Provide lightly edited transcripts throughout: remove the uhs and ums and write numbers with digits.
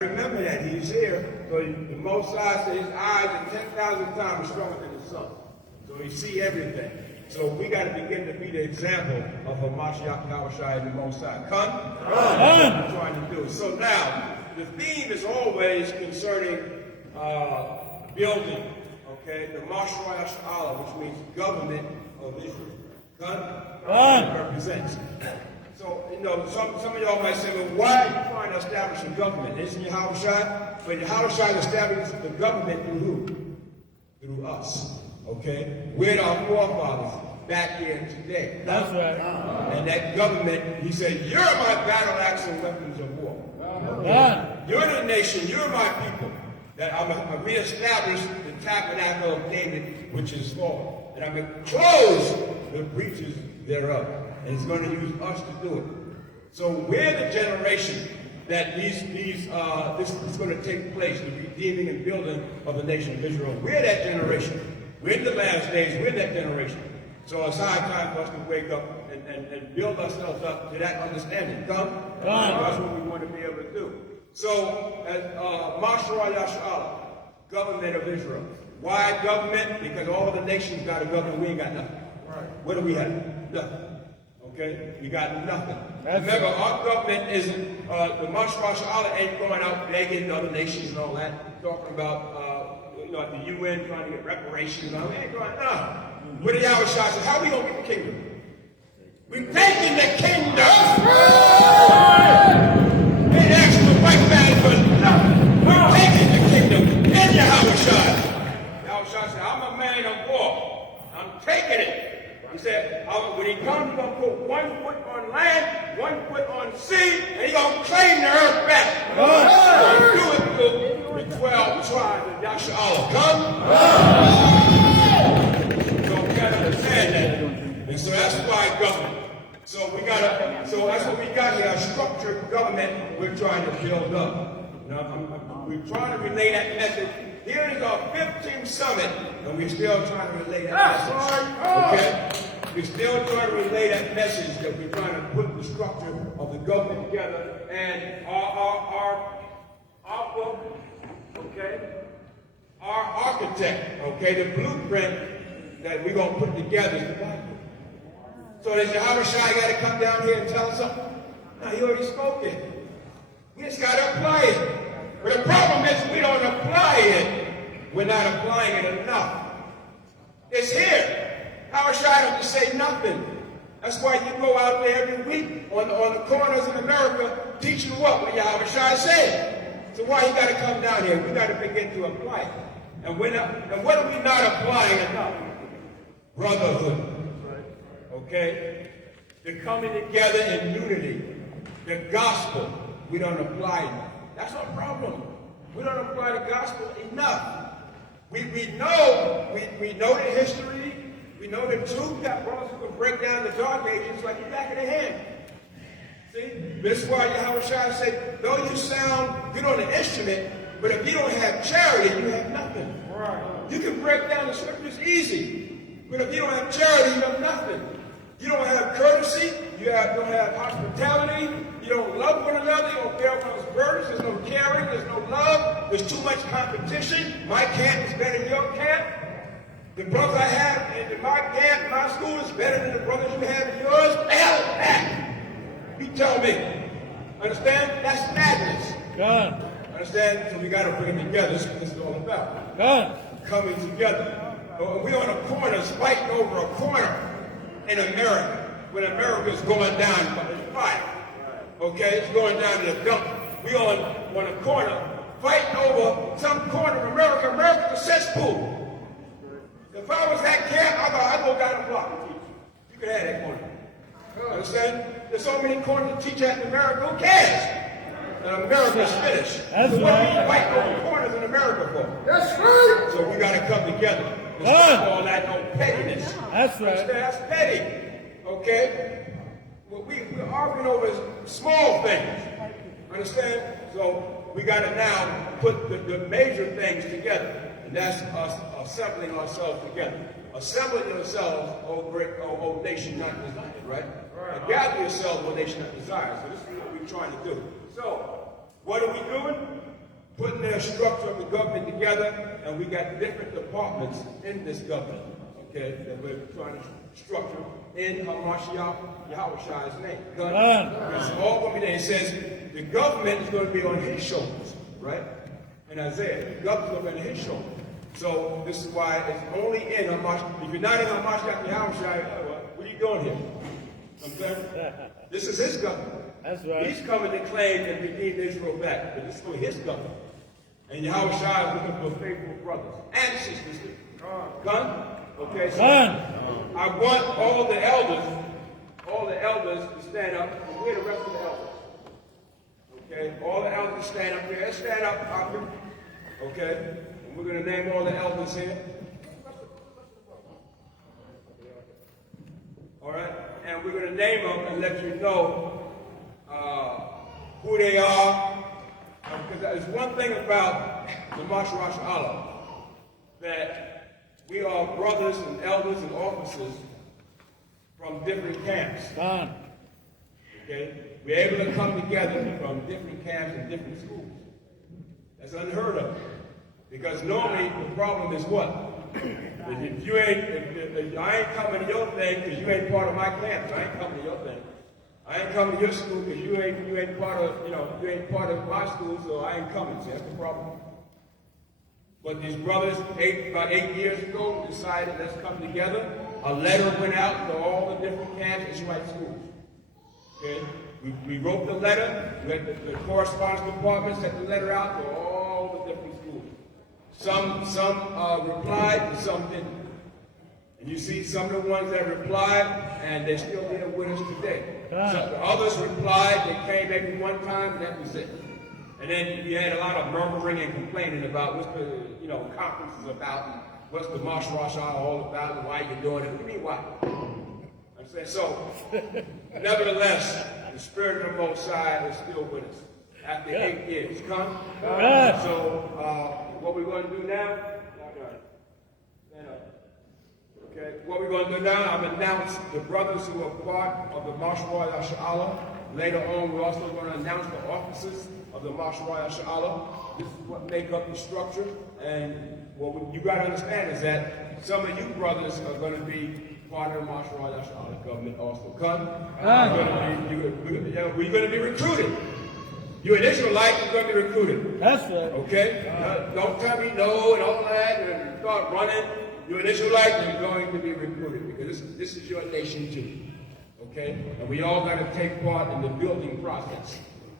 Remember that he's here, so the Most High said his eyes are 10,000 times stronger than the sun. So he see everything. So we got to begin to be the example of a Masharah Yasharahla and the Most High. Come? That's what we're trying to do. So now, the theme is always concerning building, okay? The Masharah Yasharahla, which means government of Israel. Come? Represents. So, you know, some of y'all might say, well, why are you trying to establish a government? Isn't Yahushua? But Yahushua established the government through who? Through us. Okay? We're our forefathers back here today. That's right. And that government, he said, you're my battle axe and weapons of war. You're the nation, you're my people. That I'm going to reestablish the tabernacle of David, which is fallen. And I'm going to close the breaches thereof. And he's going to use us to do it. So we're the generation that this is going to take place, the redeeming and building of the nation of Israel. We're that generation. We're in the last days. We're that generation. So it's high time for us to wake up and build ourselves up to that understanding. Come? That's what we want to be able to do. So, as Masharah Yasharahla, government of Israel. Why government? Because all the nations got a government. We ain't got nothing. What do we have? Nothing. Okay? We got nothing. Remember, our government isn't, the Masharah Yasharahla ain't going out begging other nations and all that. Talking about, at the UN trying to get reparations. We ain't going, no. What did Yahweh say? How are we going to get the kingdom? We're taking the kingdom. They ain't asking the white man for nothing. We're taking the kingdom. In Yahweh said, I'm a man of war. I'm taking it. He said, when he comes, he's going to put 1 foot on land, 1 foot on sea, and he's going to claim the earth back. He'll do it through the 12 tribes of Yasharahla. Come? So we got to understand that. And so that's why government. So that's what we got here, a structured government we're trying to build up. We're trying to relay that message. Here is our 15th summit, and we're still trying to relay that message. Okay? We're still trying to relay that message that we're trying to put the structure of the government together. And our book, okay? Our architect, okay? The blueprint that we're going to put together is the Bible. So does Yahushua got to come down here and tell us something? No, he already spoke it. We just got to apply it. But the problem is we don't apply it. We're not applying it enough. It's here. Yahushua don't just say nothing. That's why you go out there every week on the corners in America teaching what Yahushua said. So why you got to come down here? We got to begin to apply it. And what are we not applying enough? Brotherhood. Okay? The coming together in unity. The gospel. We don't apply it. That's our problem. We don't apply the gospel enough. We know the history. We know the truth. Got brothers who can break down the dark ages like the back of their hand. See? This is why Yahushua said, though you sound good on the instrument, but if you don't have charity, you have nothing. Right. You can break down the scriptures easy, but if you don't have charity, you have nothing. You don't have courtesy, you don't have hospitality, you don't love one another, you don't bear one another's burdens, there's no caring, there's no love, there's too much competition. My camp is better than your camp. The brothers I have in my camp, my school is better than the brothers you have in yours. Hell, that! You tell me. Understand? That's madness. God. Understand? So we got to bring it together. That's what this is all about. God. Coming together. We're on a corner, fighting over a corner in America. When America's going down by the fire. Okay? It's going down to the dump. We on a corner, fighting over some corner of America. America's a cesspool. If I was that camp, I'd go down the block and teach. You could have that corner. Understand? There's so many corners to teach at in America. Who cares? And America's finished. That's so what right. are we fighting over corners in America for? That's right. So we got to come together. Stop all that no pettiness. That's right. Understand? That's petty. Okay? Well, we're arguing over small things. Understand? So we got to now put the major things together. And that's us assembling ourselves together. Assembling yourselves, O nation not desired, right? And gather yourselves, O nation not desired. So this is what we're trying to do. So, what are we doing? putting their structure of the government together, and we got different departments in this government, okay, that we're trying to structure in Masharah Yasharahla's name. It's all going to be there. It says the government is going to be on his shoulders, right? In Isaiah, the government is going to be on his shoulders. So this is why it's only in Masharah. If you're not in Masharah Yasharahla, what are you doing here? Okay? This is his government. That's right. He's coming to claim and redeem Israel back. But this is for his government. And Yahweh Shai is looking for faithful brothers and sisters. Gun? Okay, so I want all the elders to stand up. And where are the rest of the elders? Okay, all the elders stand up here. Stand up, Arthur. Okay, and we're going to name all the elders here. All right, and we're going to name them and let you know who they are. Because there's one thing about the Masharah Yasharahla, that we are brothers and elders and officers from different camps. Okay? We're able to come together from different camps and different schools. That's unheard of. Because normally the problem is what? If I ain't coming to your thing because you ain't part of my camp, I ain't coming to your thing. I ain't coming to your school because you ain't part of, you ain't part of my school, so I ain't coming. See, that's the problem. But these brothers, about 8 years ago, decided let's come together. A letter went out to all the different camps, Israelite schools. Okay? We wrote the letter. The correspondence department sent the letter out to all the different schools. Some replied and some didn't. And you see some of the ones that replied, and they're still here with us today. So the others replied, they came maybe one time, and that was it. And then we had a lot of murmuring and complaining about what's the conference is about, and what's the Masharah Yasharahla all about, and why you're doing it. What do you mean why? I'm saying so. Nevertheless, the Spirit of the Most High is still with us after 8 years. Come. So what we're going to do now? Stand up. Okay, what we're going to do now, I've announced the brothers who are part of the Masharah Yasharahla. Later on, we're also going to announce the officers of the Masharah Yasharahla. This is what make up the structure. And what you got to understand is that some of you brothers are going to be part of the Masharah Yasharahla government also. Come. We're going to be recruited. You're an Israelite, you're going to be recruited. That's right. Okay? Don't tell me no and all that and start running. You're an Israelite, you're going to be recruited because this is your nation too. Okay? And we all got to take part in the building process.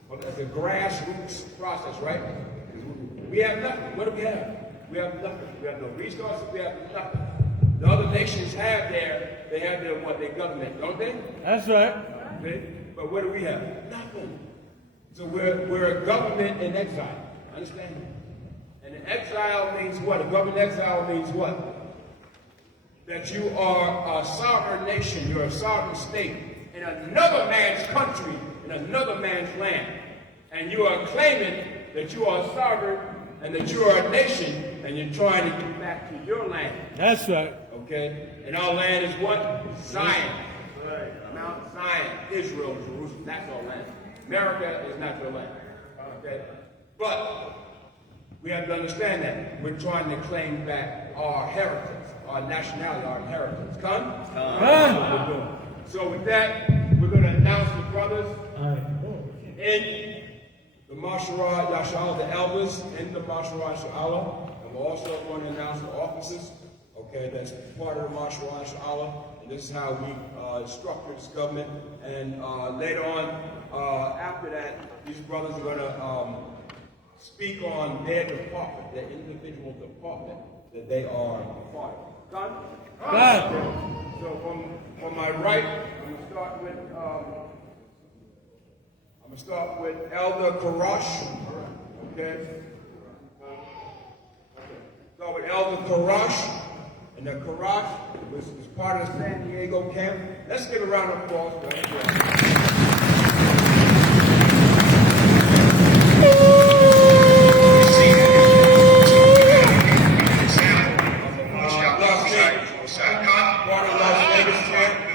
But it's a grassroots process, right? We have nothing. What do we have? We have nothing. We have no resources, we have nothing. The other nations have their government, don't they? That's right. Okay? But what do we have? Nothing. So we're a government in exile. Understand? And an exile means what? A government exile means what? That you are a sovereign nation, you're a sovereign state in another man's country, in another man's land. And you are claiming that you are sovereign and that you are a nation and you're trying to get back to your land. That's right. Okay? And our land is what? Zion. Right. Mount Zion, Israel, Jerusalem. That's our land. America is not your land. Okay? But we have to understand that we're trying to claim back our heritage. Our nationality, our inheritance. Come? So with that, we're going to announce the brothers in the Masharah Yasharahla, the elders in the Masharah Yasharahla, and we're also going to announce the officers, okay, that's part of the Masharah Yasharahla, and this is how we structure this government, and later on, after that, these brothers are going to speak on their department, their individual department that they are a part of. Done? So from my right, I'm gonna start with Elder Karash. Okay. Start with Elder Karash, and the Karash was part of the San Diego camp. Let's give a round of applause for him.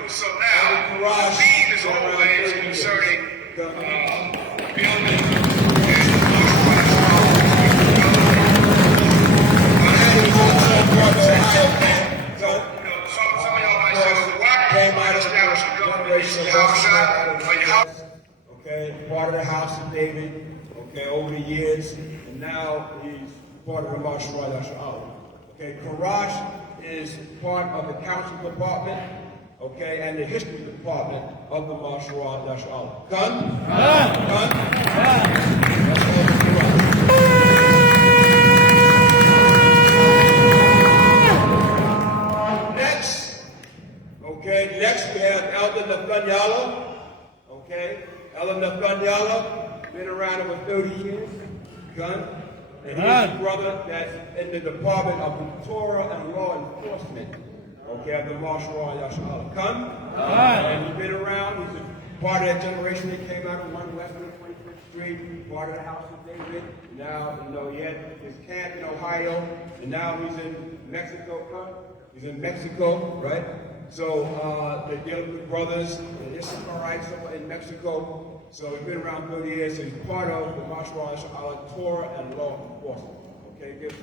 So now, theme is always concerning building years, and now he's part of the Masharah Yasharahla. Okay, Karash is part of the council department, okay, and the history department of the Masharah Yasharahla. Gun? Gun? That's all the Karash. Next we have Elder Nafanyala. Okay, Elder Nafanyala, been around over 30 years. Gun. And he's a brother that's in the Department of Torah and Law Enforcement. Okay, of the Masharah Yasharahla. Gun. And he's been around. He's a part of that generation that came out of 1 West 25th Street, part of the House of David. Now, he had his camp in Ohio, and now he's in Mexico. He's in Mexico, right? So they're dealing with brothers, the Issacharites in Mexico. So he's been around 30 years, so he's part of the Masharah Yasharahla, Torah and Law Enforcement. Okay, good.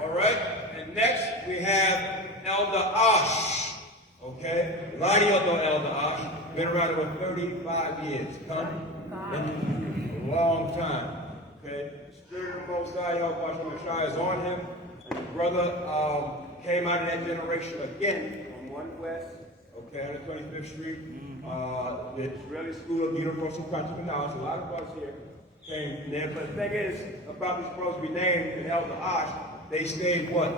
All right, and next we have Elder Ash. Okay, Ladio Elder Ash, been around over 35 years. Come. A long time. Okay? The Spirit of the Most High, Masharah is on him. And the brother came out of that generation again from 1 West, okay, on the 25th Street. The Israeli School of Universal Practical Knowledge. A lot of us here came from there. But the thing is, about this brother to be named in Elder Ash, they stayed what?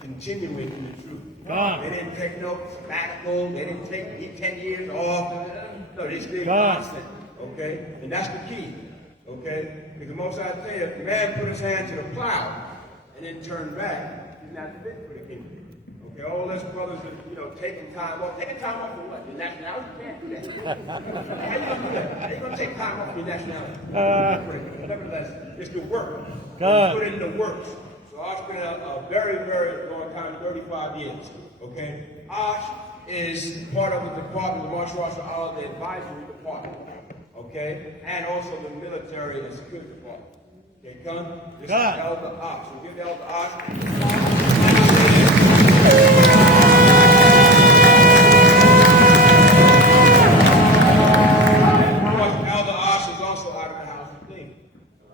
Continuing in the truth. They didn't take no sabbatical. They didn't take 10 years off. No, they stayed constant. Okay? And that's the key. Okay? Because most I tell you, if the man put his hand to the plow and then turned back, he's not fit for the kingdom. Okay? All us brothers are, taking time off. Taking time off for what? Your nationality? You can't do that. How you gonna do that? How you gonna take time off for your nationality? Nevertheless, it's the work. Put in the works. So Osh been a very, very long time, 35 years. Okay? Osh is part of the department, the Masharah Yasharahla, the advisory department. Okay, and also the military and security department. Okay, come. This is Elder Ox. So give Elder Ox. Elder Ox is also out of the House of David.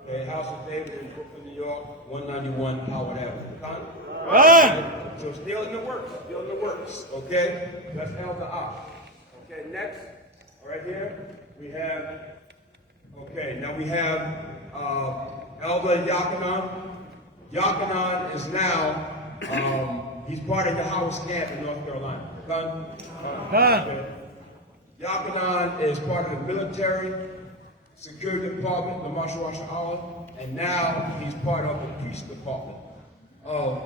Okay, House of David in Brooklyn, New York, 191 Howard Avenue. Come. So still in the works. Still in the works. Okay, that's Elder Ox. Okay, next, right here. We have, now we have Elder Yakanan. Yakanan is now, he's part of the House camp in North Carolina. Yakanan is part of the military, security department, the Masharah Yasharahla, and now he's part of the peace department of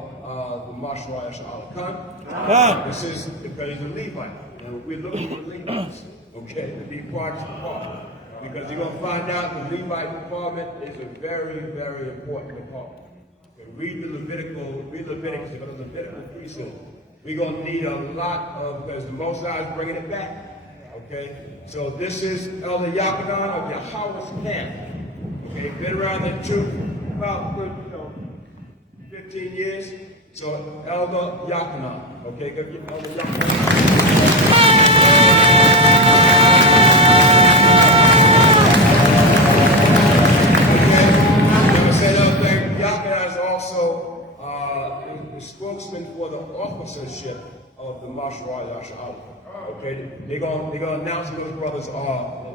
the Masharah Yasharahla. This is because he's a Levite. And we're looking for Levites. Okay, to be part of the department. Because you're going to find out the Levite department is a very, very important department. Okay, read Leviticus, the Levitical priesthood. We're going to need a lot of, because the Most High is bringing it back. Okay, so this is Elder Yakanan of Yahweh's camp. Okay, been around the truth about good, 15 years. So Elder Yakanan. Okay, give you Elder Yakanan. Spokesman for the officership of the Masharah Yasharahla. Okay, they're gonna announce who those brothers are,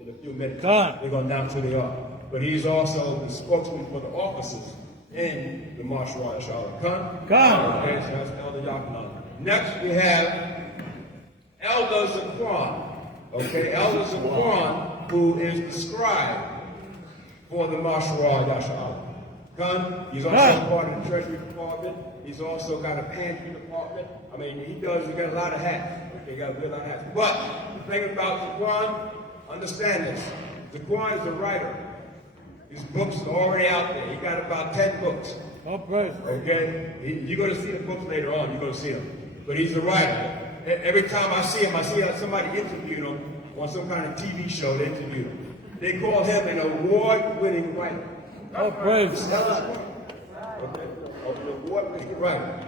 in a few minutes. They're gonna announce who they are. But he's also the spokesman for the officers in the Masharah Yasharahla. Okay, so that's Elder Yakanan. Next we have Elder Zaquan. Okay, Elder Zaquan, who is the scribe for the Masharah Yasharahla. He's also part of the Treasury Department. He's also got a pantry department. I mean, he got a lot of hats. Okay, he got a good lot of hats. But the thing about Zaquan, understand this. Zaquan is a writer. His books are already out there. He got about 10 books. Okay? You're going to see the books later on. You're going to see them. But he's a writer. Every time I see him, I see somebody interview him on some kind of TV show. They interview him. They call him an award-winning writer. Oh, praise. Okay. Award-winning writer.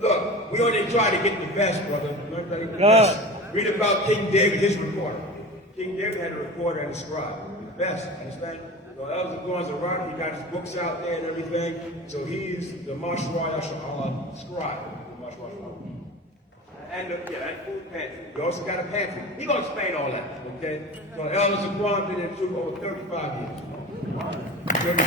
Look, we only try to get the best, brother. We only try to get the best. Read about King David, his recorder. King David had a recorder and a scribe. The best, understand? So Elder Gorn's around, he got his books out there and everything. So he's the Masharah Yasharahla scribe. The Masharah Yasharahla. And and food pantry. We also got a pantry. He's gonna explain all that, okay? So Elder Gorn did it through over 35 years. 35.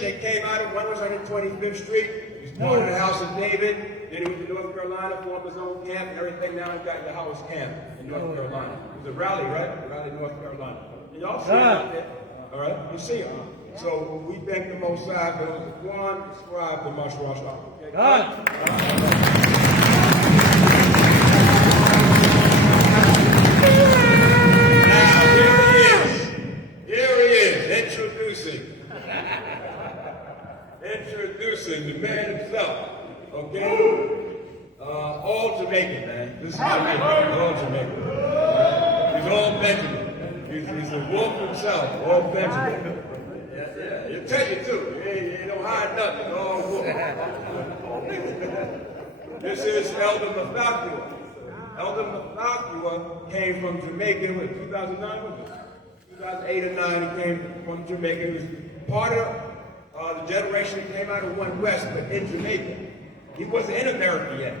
They came out of 125th Street. He was born in the house of David. Then he went to North Carolina, formed his own camp, and everything. Now he got the house camp in North Carolina. It was a rally, right? Rally, North Carolina. And y'all see him out there. All right? You see him. So we thank the Most High for the one scribe for Masharah Yasharahla. Okay? Now, here he is, introducing the man himself, okay? All Jamaican, man. This is my man, all Jamaican. He's all Benjamin. He's a wolf himself, all Benjamin. Yeah, he'll tell you too. He don't hide nothing, all wolf. This is Elder Mathakua. Elder Mathakua came from Jamaica in 2009, was it? 2008 or 9, he came from Jamaica. He was part of the generation that came out of One West, but in Jamaica. He wasn't in America yet.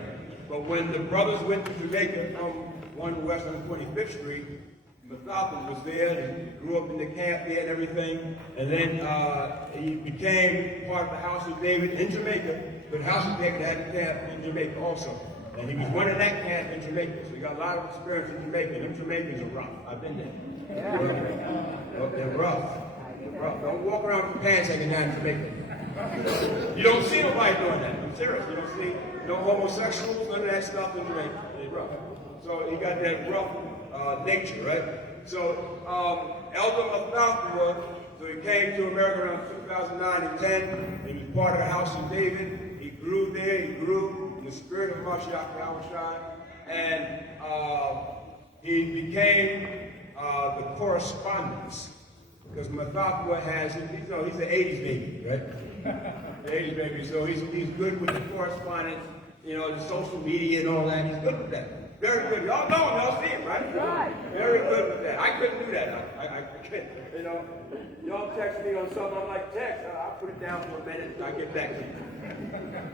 But when the brothers went to Jamaica from One West on 25th Street, Mathakua was there, and he grew up in the camp there and everything. And then he became part of the House of David in Jamaica, but the House of David had a camp in Jamaica also. And he was running that camp in Jamaica, so he got a lot of experience in Jamaica. And them Jamaicans are rough. I've been there. Yeah. They're rough. Don't walk around with your pants hanging down in Jamaica. You don't see nobody doing that. I'm serious. You don't see no homosexuals, none of that stuff in Jamaica. They're rough. So he got that rough nature, right? So Elder Mathakua, so he came to America around 2009 and 10. He was part of the House of David. He grew there. He grew in the spirit of Masharah Yasharahla, and he became the correspondence. Because Mathakua has, he's an 80s baby, right? The 80s baby, so he's good with the correspondence, the social media and all that. He's good with that. Very good. Y'all know him, y'all see him, right? Very good with that. I couldn't do that. I couldn't, Y'all text me on something, I'm like, text, I'll put it down for a minute and I'll get back to you.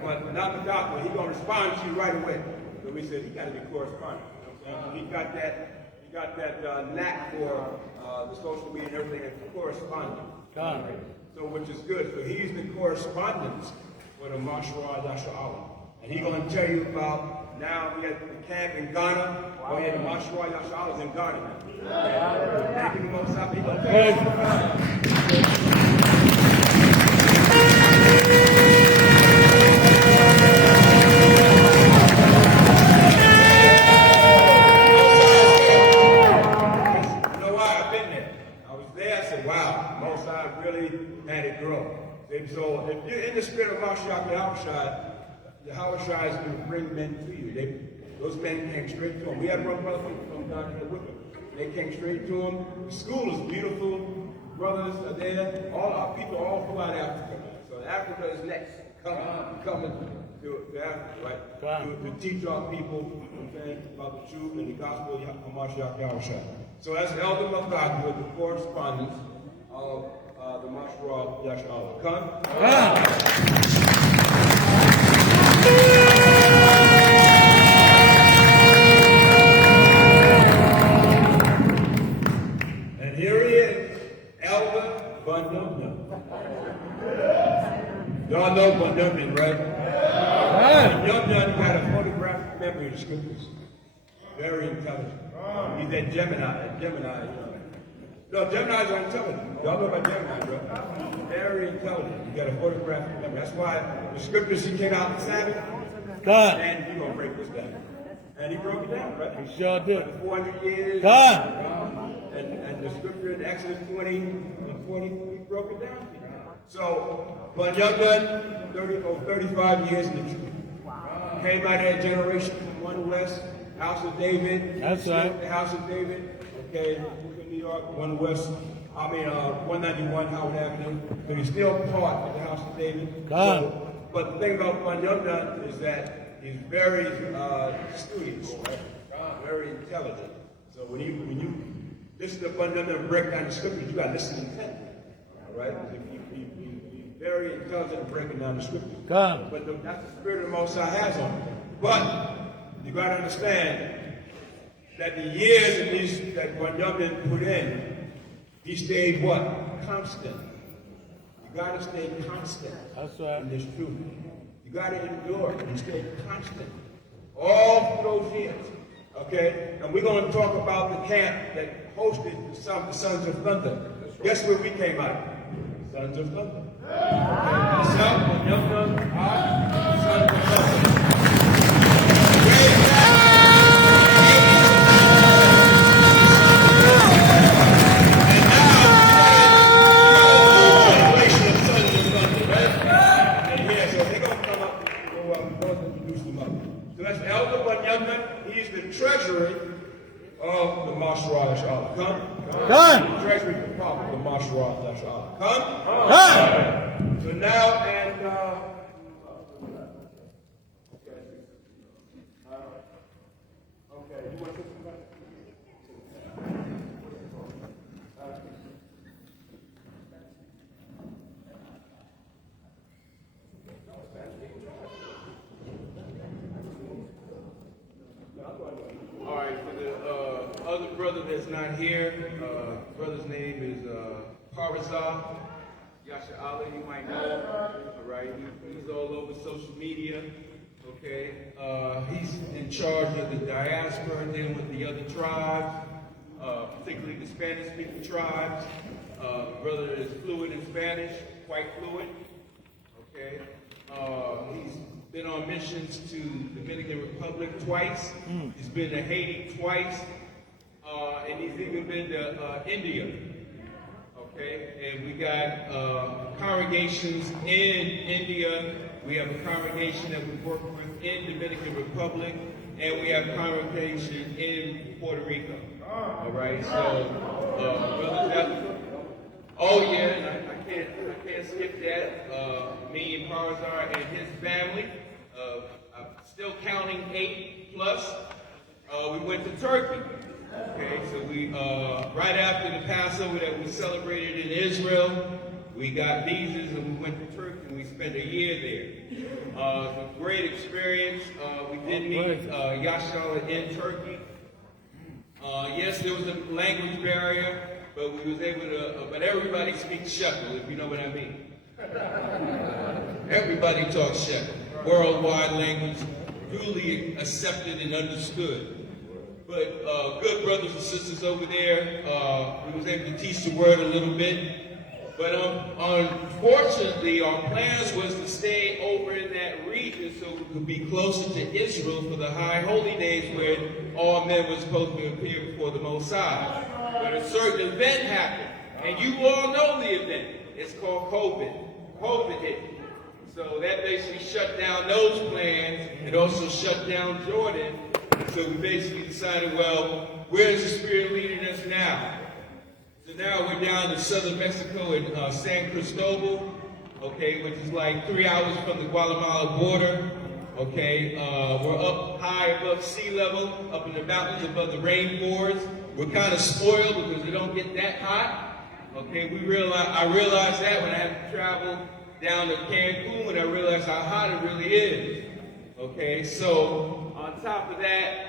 But not Mathakua, he's going to respond to you right away. So we said, he got to be correspondent. He got that knack for the social media and everything, and correspondence. So which is good. So he's the correspondent for the Masharah Yasharahla. And he's going to tell you about, now we have the camp in Ghana. Oh yeah, the Masharah Yasharahla is in Ghana now. Thank you, Most High. He's going to tell you about had it grow. And so if you're in the spirit of Masharah Yasharahla, the Hawashai is going to bring men to you. Those men came straight to him. We had one brother from down here with him. They came straight to him. The school is beautiful. Brothers are there. All our people all throughout Africa. So Africa is next. Coming to Africa, right? To teach our people about the truth and the gospel of Masharah Yasharahla. So that's Elder Mathakua with the correspondence of the Masharah Yasharahla. Come. And here he is, Elder Bundum. Y'all know Bundum, right? Young Dunn had a photographic memory of the scriptures. Very intelligent. He's at Gemini. No, Gemini's are intelligent. Y'all know about Gemini, bro. Very intelligent. You got a photographic memory. That's why the scriptures, he came out on Sabbath. And he's going to break this down. And he broke it down, right? He sure did. 400 years. And the scripture in Exodus 20 and 40, he broke it down. So, but young Dunn, 35 years in the truth. Came out of that generation from One West, House of David. That's right. The House of David. okay, Brooklyn, New York, 191 Howard Avenue. But he's still part of the House of David. So, but the thing about Van Youngdon is that he's very studious, right? Very intelligent. So when you listen to Van Youngdon break down the scriptures, you got to listen intently. All right? He's very intelligent in breaking down the scriptures. But that's the spirit of the Most High has on him. But you got to understand that the years that Van Youngdon put in, he stayed what? Constant. You got to stay constant. That's right. In this truth. You got to endure it. You stay constant. All through those years. Okay? And we're going to talk about the camp that hosted the Sons of Thunder. Right. Guess where we came out? Sons of Thunder. Myself, Van Youngdon, Sons of Thunder. Treasury of the Masharah Yasharahla. Come? Treasury department of the Masharah Yasharahla. Come? So now, and okay, you want to say something? All right, for the other brother that's not here, brother's name is Masharah Yasharahla. You might know him. All right, he's all over social media. Okay, he's in charge of the diaspora, dealing with the other tribes, particularly the Spanish-speaking tribes. Brother is fluent in Spanish, quite fluent. Okay, he's been on missions to Dominican Republic twice. He's been to Haiti twice. And he's even been to India. Okay, and we got congregations in India. We have a congregation that we work with in Dominican Republic, and we have congregation in Puerto Rico. All right, so Brother Jeff. Oh yeah, and I can't skip that. Me and Masharah and his family. I'm still counting 8+. We went to Turkey. Okay, so we right after the Passover that we celebrated in Israel, we got visas and we went to Turkey and we spent a year there. It was a great experience. We did meet Yasharahla in Turkey. Yes, there was a language barrier, but we was able to. But everybody speaks shekel, if you know what I mean. Everybody talks shekel. Worldwide language, duly accepted and understood. But good brothers and sisters over there, we was able to teach the word a little bit. But unfortunately, our plans was to stay over in that region so we could be closer to Israel for the high holy days where all men were supposed to appear before the Most High. But a certain event happened, and you all know the event. It's called COVID. COVID hit. So that basically shut down those plans. It also shut down Jordan. So we basically decided, well, where is the Spirit leading us now? So now we're down in southern Mexico in San Cristobal, okay, which is like 3 hours from the Guatemala border. Okay, we're up high above sea level, up in the mountains above the rainforests. We're kind of spoiled because it don't get that hot. Okay, I realized that when I had to travel down to Cancun, and I realized how hot it really is. Okay, so on top of that,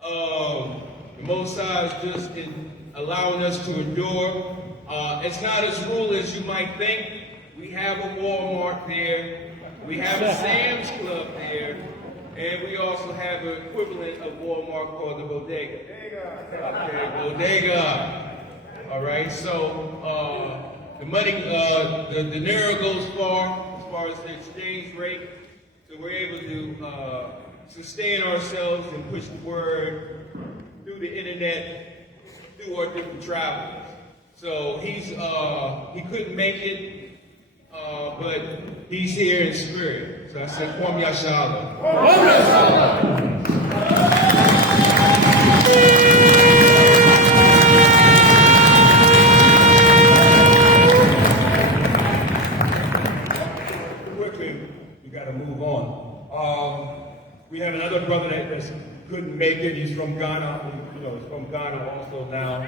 the Most High is just allowing us to endure. It's not as rural as you might think. We have a Walmart there. We have a Sam's Club there. And we also have an equivalent of Walmart called the Bodega. Okay, Bodega. All right, so the money, the Naira goes far as far as the exchange rate. So we're able to sustain ourselves and push the word through the internet, through our different travels. So he couldn't make it, but he's here in spirit. So I said, Kwam Yasharahla. Kwam Yasharahla. make it. He's from Ghana. He's from Ghana also now.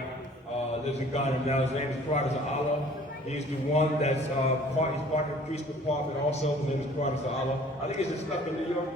Lives in Ghana now. His name is Prada Allah. He's the one that's he's part of the police department also. His name is Prada Allah. I think he's stuck in New York.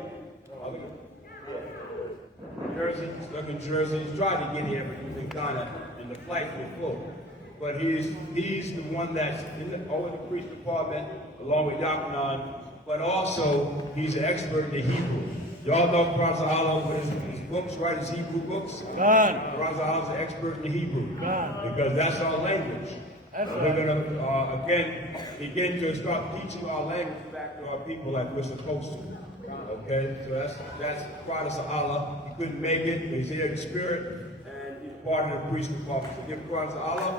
Jersey, stuck in Jersey. He's trying to get here, but he's in Ghana, and the flights were full. But he's the one that's over the police department, along with Yachanan, but also he's an expert in the Hebrew. Y'all know Prada Allah with his books, right? His Hebrew books. Prada Allah is an expert in the Hebrew because that's our language. We're going to, again, begin to start teaching our language back to our people like we're supposed to. Okay, so that's Prada Allah. He couldn't make it. He's here in spirit, and he's part of the priest department. So give Prada Allah.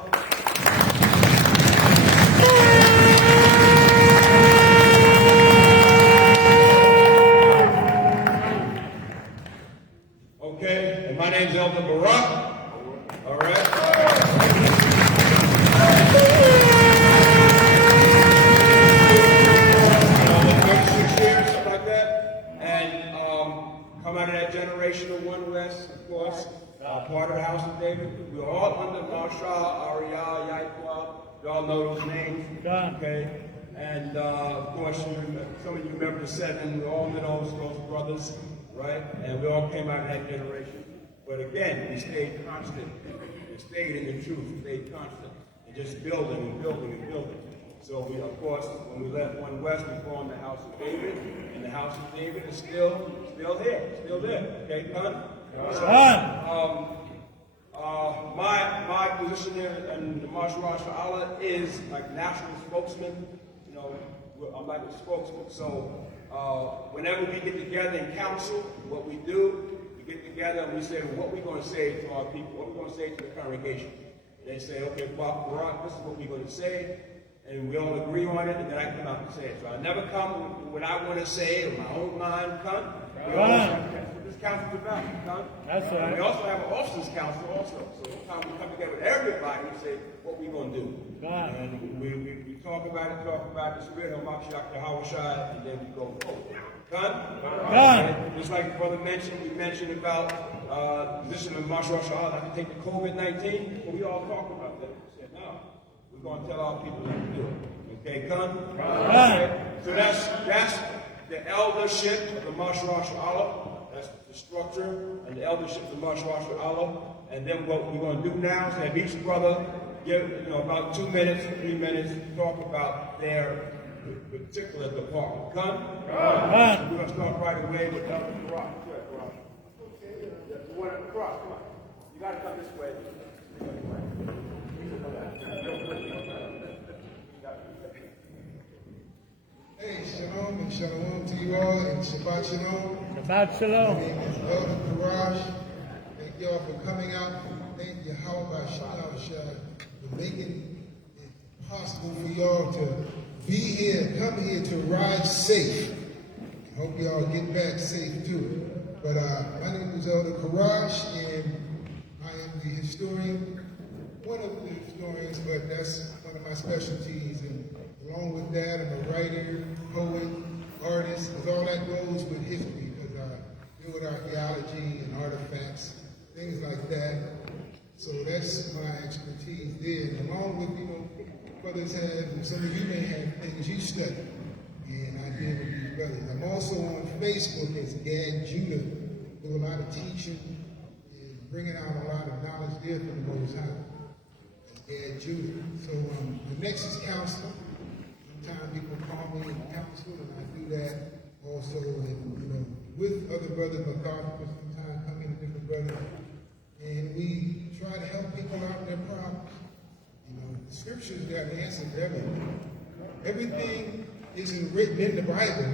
Okay, and my name's Elder Barak. All right. Come out of that generation of One West, of course, part of the House of David. We're all under Masharah Yasharahla. You all know those names, okay? And of course, some of you remember the 7. We all know those brothers, right? And we all came out of that generation. But again, we stayed constant. We stayed in the truth. We stayed constant. And just building and building and building. So we, of course, when we left One West, we formed the House of David, and the House of David is still here, still there. Okay, Con? My position here in the Masharah Yasharahla is like national spokesman. I'm like a spokesman. So whenever we get together in council, what we do, we get together and we say, what we're going to say to our people, what we're going to say to the congregation. They say, okay, Barak, this is what we're going to say. And we all agree on it, and then I come out and say it. So I never come with what I want to say or my own mind, come. This council's about, come. That's right. We also have an officers' council also. So sometimes we come together with everybody and say what we're going to do. And we talk about the spirit of Masharah Yasharahla, and then we go forward. Come? Just like the brother mentioned, we mentioned about the position of Masharah Yasharahla. I can take the COVID-19, but we all talk about that. We said, no. We're going to tell our people how to do it. Okay, come? Okay. So that's the eldership of the Masharah Yasharahla. That's the structure and the eldership of the Masharah Yasharahla. And then what we're going to do now is have each brother give about 2 minutes, 3 minutes to talk about their particular department. Come? We're going to start right away with Elder Barak. The one at the cross. Come on. You got to come this way. Hey, shalom and shalom to you all, and Shabbat shalom. Shabbat shalom. My name is Elder Courage. Thank you all for coming out. Thank you, for making it possible for y'all to be here, come here to ride safe. I hope y'all get back safe too. But my name is Elder Courage, and I am the historian, one of the historians, but that's one of my specialties. And along with that, I'm a writer, poet, artist, because all that goes with history, because I deal with archaeology and artifacts, things like that. So that's my expertise there. And along with, brothers have, some of you may have things you study, and I deal with these brothers. I'm also on Facebook as Gad Judah, do a lot of teaching and bringing out a lot of knowledge there from the Most High. As Gad Judah. So the Nexus Council. Sometimes people call me in council, and I do that also, and with other brothers, MacArthur, sometimes come in different brothers, and we try to help people out in their problems. The scriptures got the answer to everything. Everything isn't written in the Bible,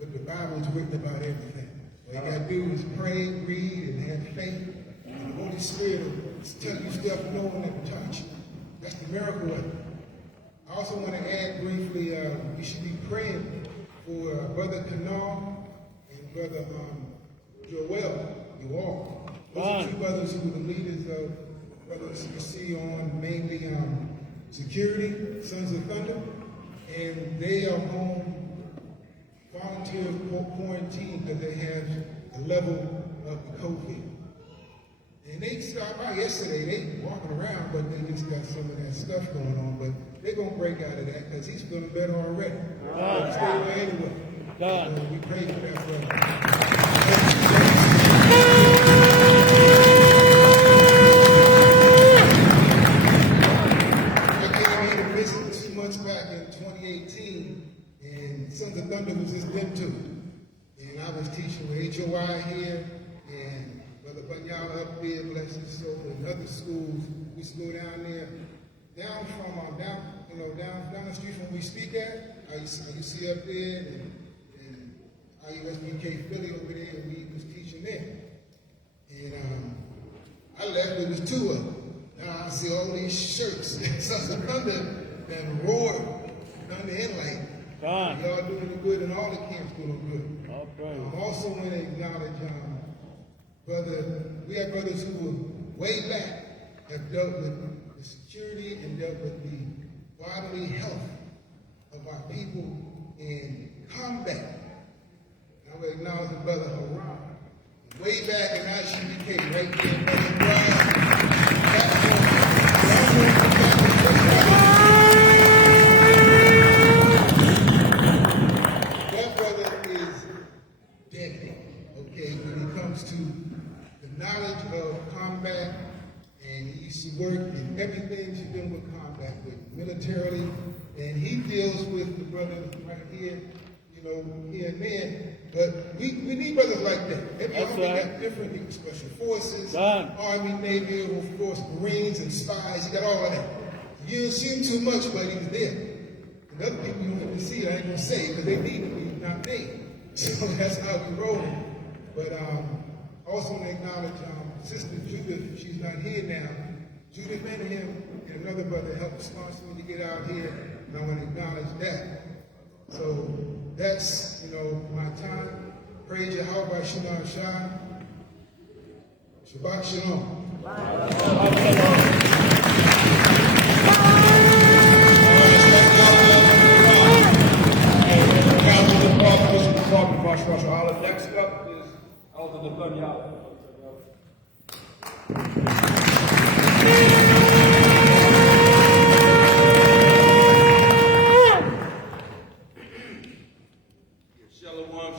but the Bible is written about everything. All you gotta do is pray, read, and have faith, and the Holy Spirit will tell you stuff no one ever taught you. That's the miracle of it. I also want to add briefly, we should be praying for Brother Kanal and Brother Joel. You all. Those are two brothers who were the leaders of brothers you see on mainly security, Sons of Thunder, and they are home volunteer quarantine because they have a level of the COVID. And they started out yesterday, they walking around, but they just got some of that stuff going on. But they're going to break out of that because he's feeling better already. Stay away anyway. We pray for that brother. I came here to visit 2 months back in 2018, and Sons of Thunder was just them too. And I was teaching with HOI here, and Brother Banyala up there, bless his soul, and other schools. We used to go down there, down the street from where we speak at. I used to see up there, and IUSBK Philly over there, and we was teaching there. And I left, it was 2 of them. Now I see all these shirts, Sons of Thunder, and roared, Thunder Inlight. Y'all doing good, and all the camps doing good. I also want to acknowledge, we have brothers who were way back, have dealt with the security and dealt with the bodily health of our people in combat. I would acknowledge the brother Haran. Way back in IUSBK, right there, brother Brian. That brother is deadly, okay, when it comes to the knowledge of combat, and he used to work in everything to do with combat, with militarily, and he deals with the brothers right here, here and there. But we need brothers like that. Every army got different people, special forces, Army, Navy, of course, Marines and spies. You got all of that. You didn't see him too much, but he was there. And other people you don't even see it, I ain't gonna say, because they need to be not named. So that's how we roll. But I also want to acknowledge Sister Judith. She's not here now. Judith Menahem and another brother helped sponsor me to get out here, and I want to acknowledge that. So that's, my time. Praise Yahweh Shalom Shah. Shabbat Shalom. Next up is Elder Banyala.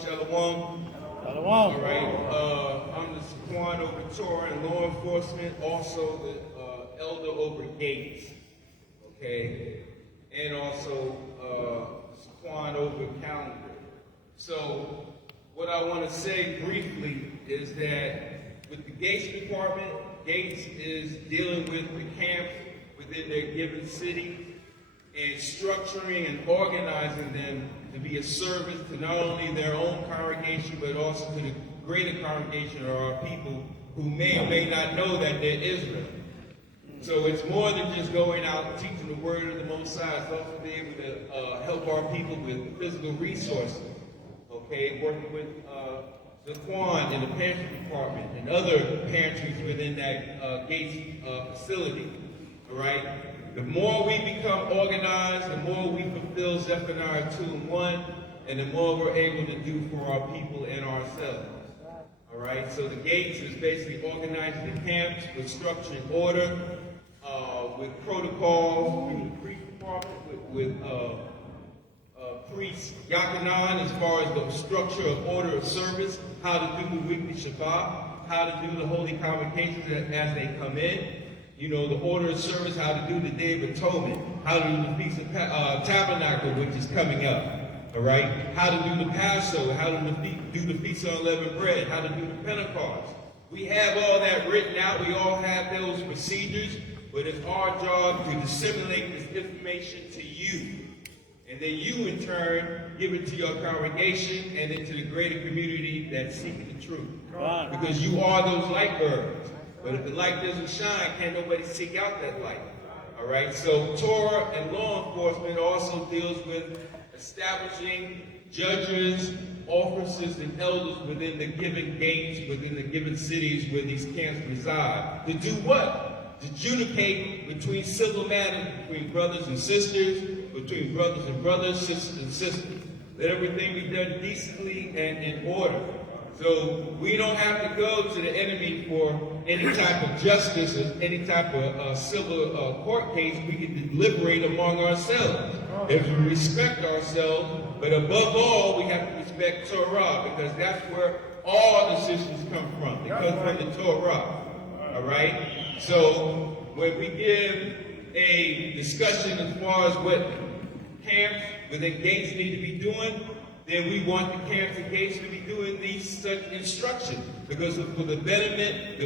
Shalom. All right. I'm the Saquon over Torah and law enforcement, also the elder over gates. Okay. And also Saquon over calendar. So what I want to say briefly is that with the Gates Department, Gates is dealing with the camps within their given city and structuring and organizing them to be a service to not only their own congregation, but also to the greater congregation of our people who may or may not know that they're Israel. So it's more than just going out and teaching the word of the Most High. It's also being able to help our people with physical resources. Okay, working with the Quan in the pantry department and other pantries within that Gates facility. All right. The more we become organized, the more we fulfill Zephaniah 2:1, and the more we're able to do for our people and ourselves. All right. So the Gates is basically organizing the camps with structure and order, with protocols, with the priest department, with priest Yakanan as far as the structure of order of service, how to do the weekly Shabbat, how to do the holy convocations as they come in, the order of service, how to do the Day of Atonement, how to do the Feast of Tabernacle, which is coming up, all right? How to do the Passover, how to do the Feast of Unleavened Bread, how to do the Pentecost. We have all that written out. We all have those procedures, but it's our job to disseminate this information to you. And then you, in turn, give it to your congregation and then to the greater community that's seeking the truth. Because you are those light bearers. But if the light doesn't shine, can't nobody seek out that light. All right? So Torah and law enforcement also deals with establishing judges, officers, and elders within the given gates, within the given cities where these camps reside. To do what? To adjudicate between civil matters, between brothers and sisters, between brothers and brothers, sisters and sisters. Let everything be done decently and in order. So we don't have to go to the enemy for any type of justice or any type of civil court case. We can deliberate among ourselves if we respect ourselves. But above all, we have to respect Torah, because that's where all decisions come from. They come from the Torah. All right? So when we give a discussion as far as what camps within gates need to be doing, then we want the camps and gates to be doing these such instructions, because for the benefit,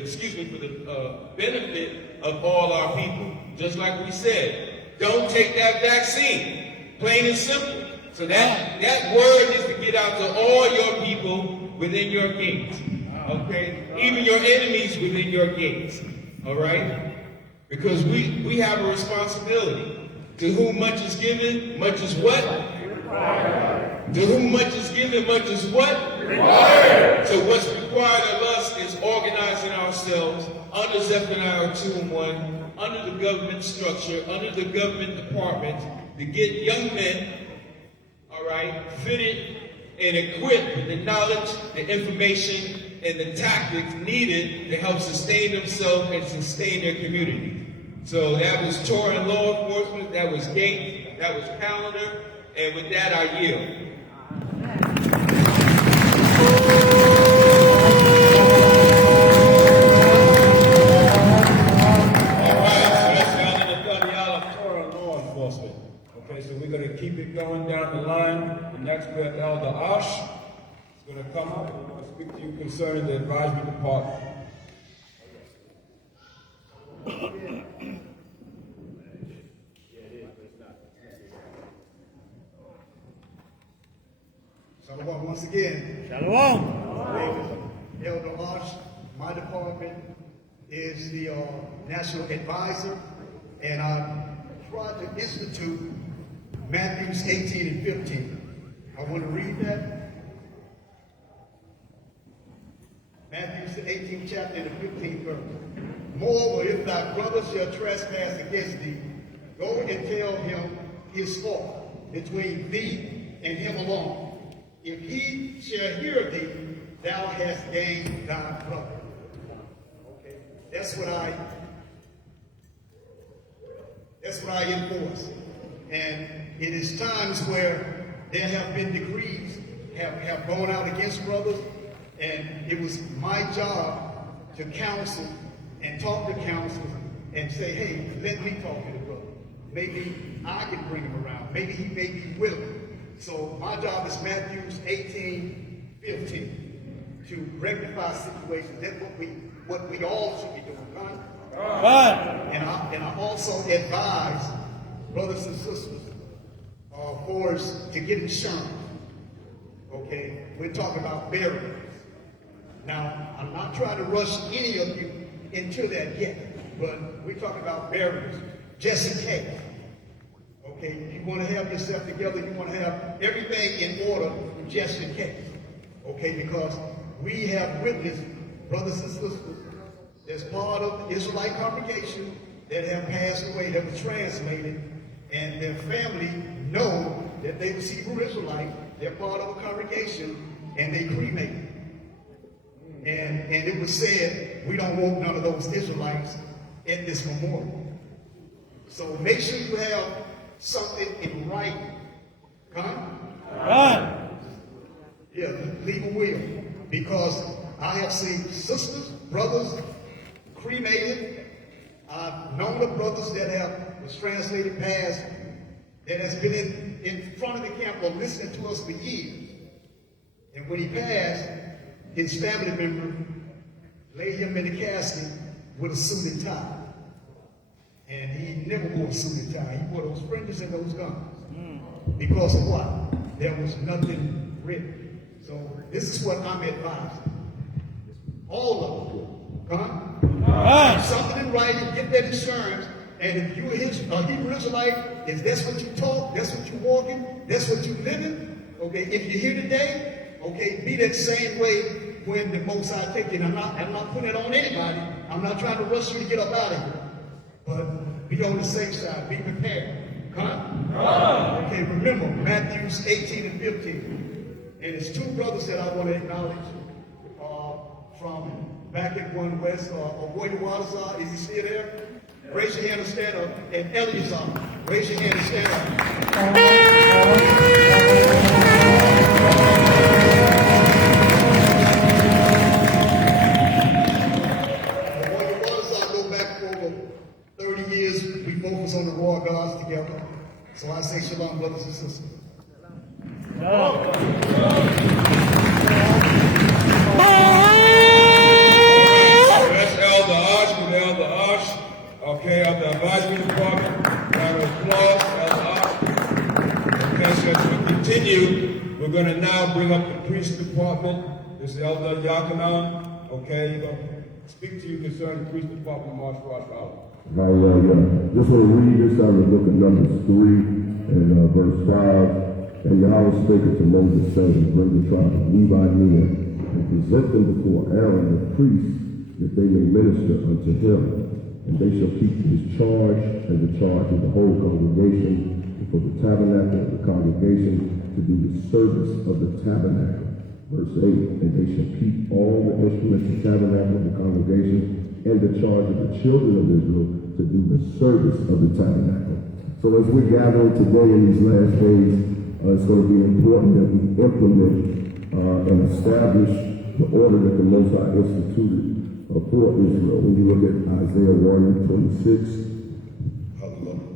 benefit of all our people. Just like we said, don't take that vaccine, plain and simple. So that word is to get out to all your people within your gates, okay? Even your enemies within your gates, all right? Because we have a responsibility. To whom much is given, much is what? Required. To whom much is given, much is what? Required. So what's required of us is organizing ourselves under Zephaniah 2:1, under the government structure, under the government department, to get young men, all right, fitted and equipped with the knowledge, the information, and the tactics needed to help sustain themselves and sustain their community. So that was Torah and law enforcement, that was gate, that was calendar, and with that I yield. All right, so that's down in the Daniel of Torah and law enforcement. Okay, so we're going to keep it going down the line. And next we have Elder Ash. He's going to come up and we're going to speak to you concerning the advisory department. Shalom once again. Shalom. Elder Arch, my department is the national advisor, and I tried to institute Matthews 18 and 15. I want to read that. Matthews the 18th chapter and the 15th verse. Moreover, if thy brother shall trespass against thee, go and tell him his fault between thee and him alone. If he shall hear thee, thou hast gained thy brother. Okay, that's what I enforce. And it is times where there have been decrees have gone out against brothers, and it was my job to counsel and talk to counselors and say, hey, let me talk to the brother. Maybe I can bring him around. Maybe he may be willing. So my job is Matthews 18, 15, to rectify situations. That's what we all should be doing, right? And I also advise brothers and sisters for us to get insurance. Okay, we're talking about barriers. Now, I'm not trying to rush any of you into that yet, but we're talking about barriers, just in case. Okay, you want to have yourself together, you want to have everything in order just in case. Okay, because we have witnessed brothers and sisters that's part of the Israelite congregation that have passed away, that were translated, and their family know that they were Hebrew Israelite, they're part of a congregation, and they cremated. And it was said, we don't want none of those Israelites in this memorial. So make sure you have something in writing. Come? Right. Yeah, leave a will. Because I have seen sisters, brothers cremated. I've known of brothers that was translated past, that has been in front of the camp or listening to us for years. And when he passed, his family member laid him in the casket with a suit and tie. And he never wore a suit and tie. He wore those fringes and those guns. Because of what? There was nothing written. So this is what I'm advising. All of them. Come? Right. Something in writing, get that insurance. And if you're a Hebrew Israelite, if that's what you talk, that's what you're walking, that's what you're living, okay, if you're here today, okay, be that same way when the Most High take you. I'm not putting it on anybody. I'm not trying to rush you to get up out of here. But be on the safe side. Be prepared. Come? Okay, remember, Matthews 18 and 15. And it's two brothers that I want to acknowledge. from back at 1 West, or Roy Waterside, is he still there? Raise your hand and stand up. And Eleazar, raise your hand and stand up. Roy Waterside go back over 30 years. We focus on the Royal Guards together. So I say shalom, brothers and sisters. That's Elder Osh with Elder Osh. Okay, of the advisory department. Round of applause, Elder Osh. Okay, so as we continue, we're going to now bring up the priest department. This is Elder Yakanan. Okay, he's going to speak to you concerning the priest department, Masharah Yasharahla. Hallelujah. Just want to read this out of the book of Numbers 3 and verse 5. And Yahweh spake unto Moses, saying, Bring the tribe of Levi near, and present them before Aaron the priest, that they may minister unto him. And they shall keep his charge and the charge of the whole congregation, and for the tabernacle of the congregation to do the service of the tabernacle. Verse 8, and they shall keep all the instruments of the tabernacle of the congregation, and the charge of the children of Israel to do the service of the tabernacle. So as we're gathering today in these last days, it's going to be important that we implement and establish the order that the Most High instituted for Israel. When you look at Isaiah 1:26. Hallelujah.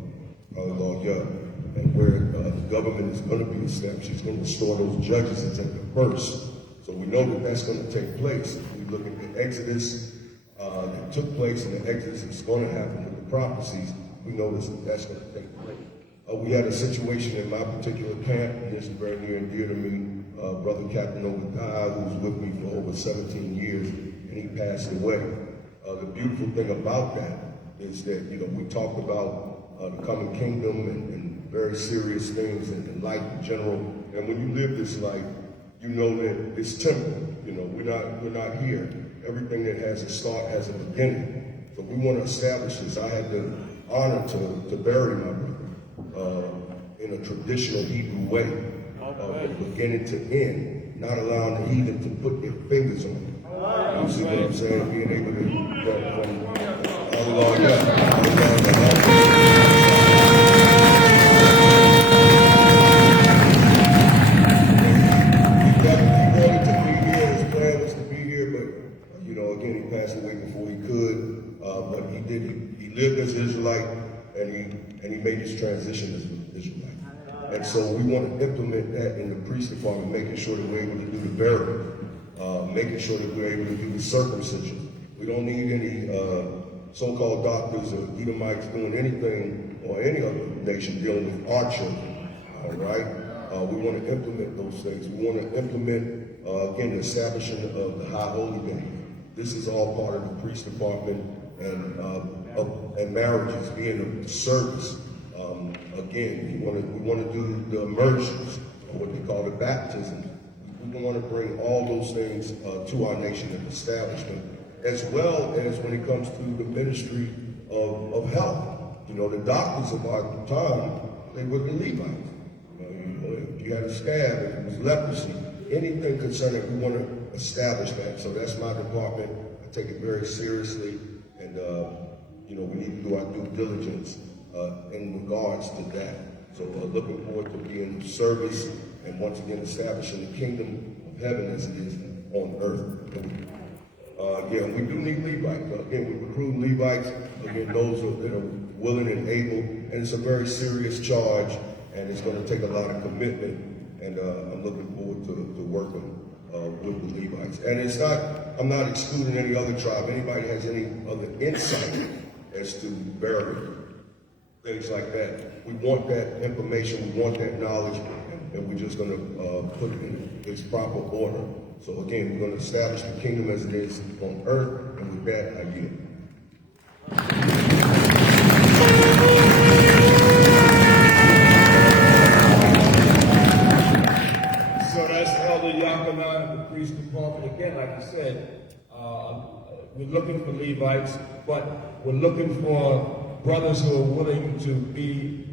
Hallelujah. And where the government is going to be established, it's going to restore those judges and take the purse. So we know that that's going to take place. If we look at the Exodus that took place, and the Exodus is going to happen with the prophecies, we know that's going to take place. We had a situation in my particular camp, and this is very near and dear to me. Brother Captain Obadiah, who was with me for over 17 years, and he passed away. The beautiful thing about that is that, we talked about the coming kingdom and very serious things and life in general. And when you live this life, you know that it's temporal. We're not here. Everything that has a start has a beginning. So we want to establish this. I had the honor to bury my brother in a traditional Hebrew way, from beginning to end, not allowing the heathen to put their fingers on it. You see what I'm saying? Being able to again, he passed away before he could, but he lived as an Israelite, and he made his transition as an Israelite. And so we want to implement that in the priest department, making sure that we're able to do the burial, making sure that we're able to do the circumcision. We don't need any so-called doctors or Edomites doing anything, or any other nation dealing with our children, all right? We want to implement those things. We want to implement, again, the establishment of the High Holy Day. This is all part of the priest department, and marriages being a service. Again, we want to do the immersions, or what they call the baptism. We want to bring all those things to our nation and establishment, as well as when it comes to the ministry of health. The doctors of our time, they were the Levites. If you had a scab, if it was leprosy, anything concerning it, we want to establish that. So that's my department. I take it very seriously, and we need to do our due diligence in regards to that. So looking forward to being of service and once again establishing the kingdom of heaven as it is on earth. We do need Levites. Again, we recruit Levites, again, those that are willing and able, and it's a very serious charge, and it's going to take a lot of commitment, and I'm looking forward to working with the Levites. And I'm not excluding any other tribe. Anybody has any other insight as to burial, things like that. We want that information, we want that knowledge, and we're just going to put it in its proper order. So again, we're going to establish the kingdom as it is on earth, and with that, I yield. So that's Elder Yakanan of the priest department. Again, like I said, we're looking for Levites, but we're looking for brothers who are willing to be,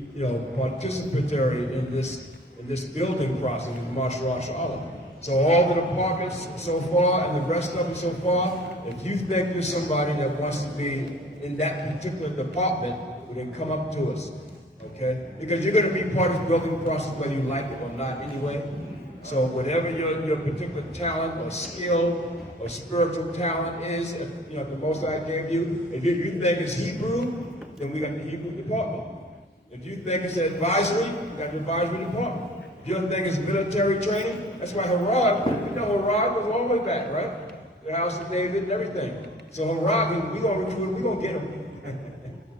participatory in this building process of Masharah Yasharahla. So all the departments so far and the rest of them so far, if you think there's somebody that wants to be in that particular department, well, then come up to us, okay? Because you're going to be part of the building process whether you like it or not anyway. So whatever your particular talent or skill or spiritual talent is, if, you know, the Most High gave you, if you think it's Hebrew, then we got the Hebrew department. If you think it's advisory, we got the advisory department. If you think it's military training, that's why Harad, you know Harad was all the way back, right? The house of David and everything. So Harad, we're going to recruit him, we're going to get him.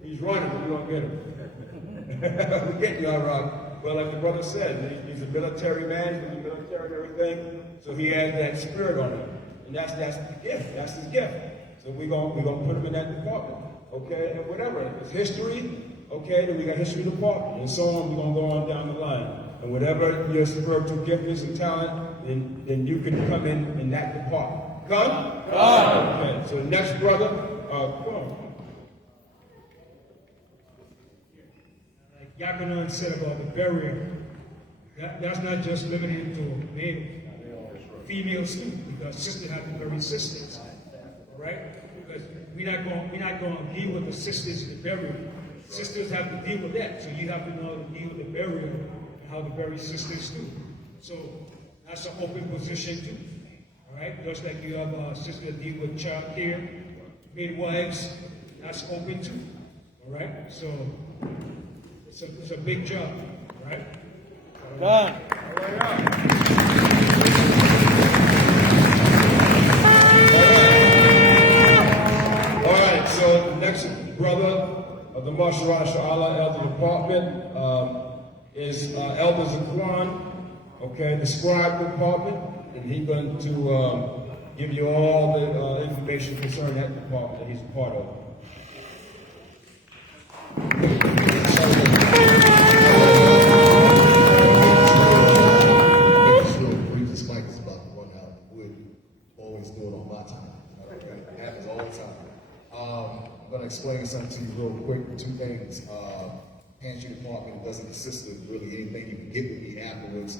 He's running, but we're going to get him. We're getting you, Harad. Well, like the brother said, he's a military man, he's in the military and everything, so he has that spirit on him. And that's the gift, that's his gift. So we're gonna put him in that department, okay? And whatever, if it's history, okay, then we got history department, and so on, we're gonna go on down the line. And whatever your spiritual gift is and talent, then you can come in that department. Come? Okay, so the next brother, come on. Like Yakinon said about the burial, that's not just limited to male, female students, because sisters have to bury sisters, right? Because we're not going to deal with the sisters in the burial. Sisters have to deal with that, so you have to know how to deal with the burial and how to bury sisters too. So that's an open position too, all right? Just like you have a sister that deal with child care, midwives, that's open too, all right? So it's a big job, all right? Done. All right, so the next brother of the Masharah Yasharahla Elder Department is Elder Zaquan, okay, the scribe department, and he's going to give you all the information concerning that department that he's a part of. This mic is about to run out. We always do it on my time. It happens all the time. I'm going to explain something to you real quick. Two things. Pantry department doesn't assist with really anything. You can get with me afterwards.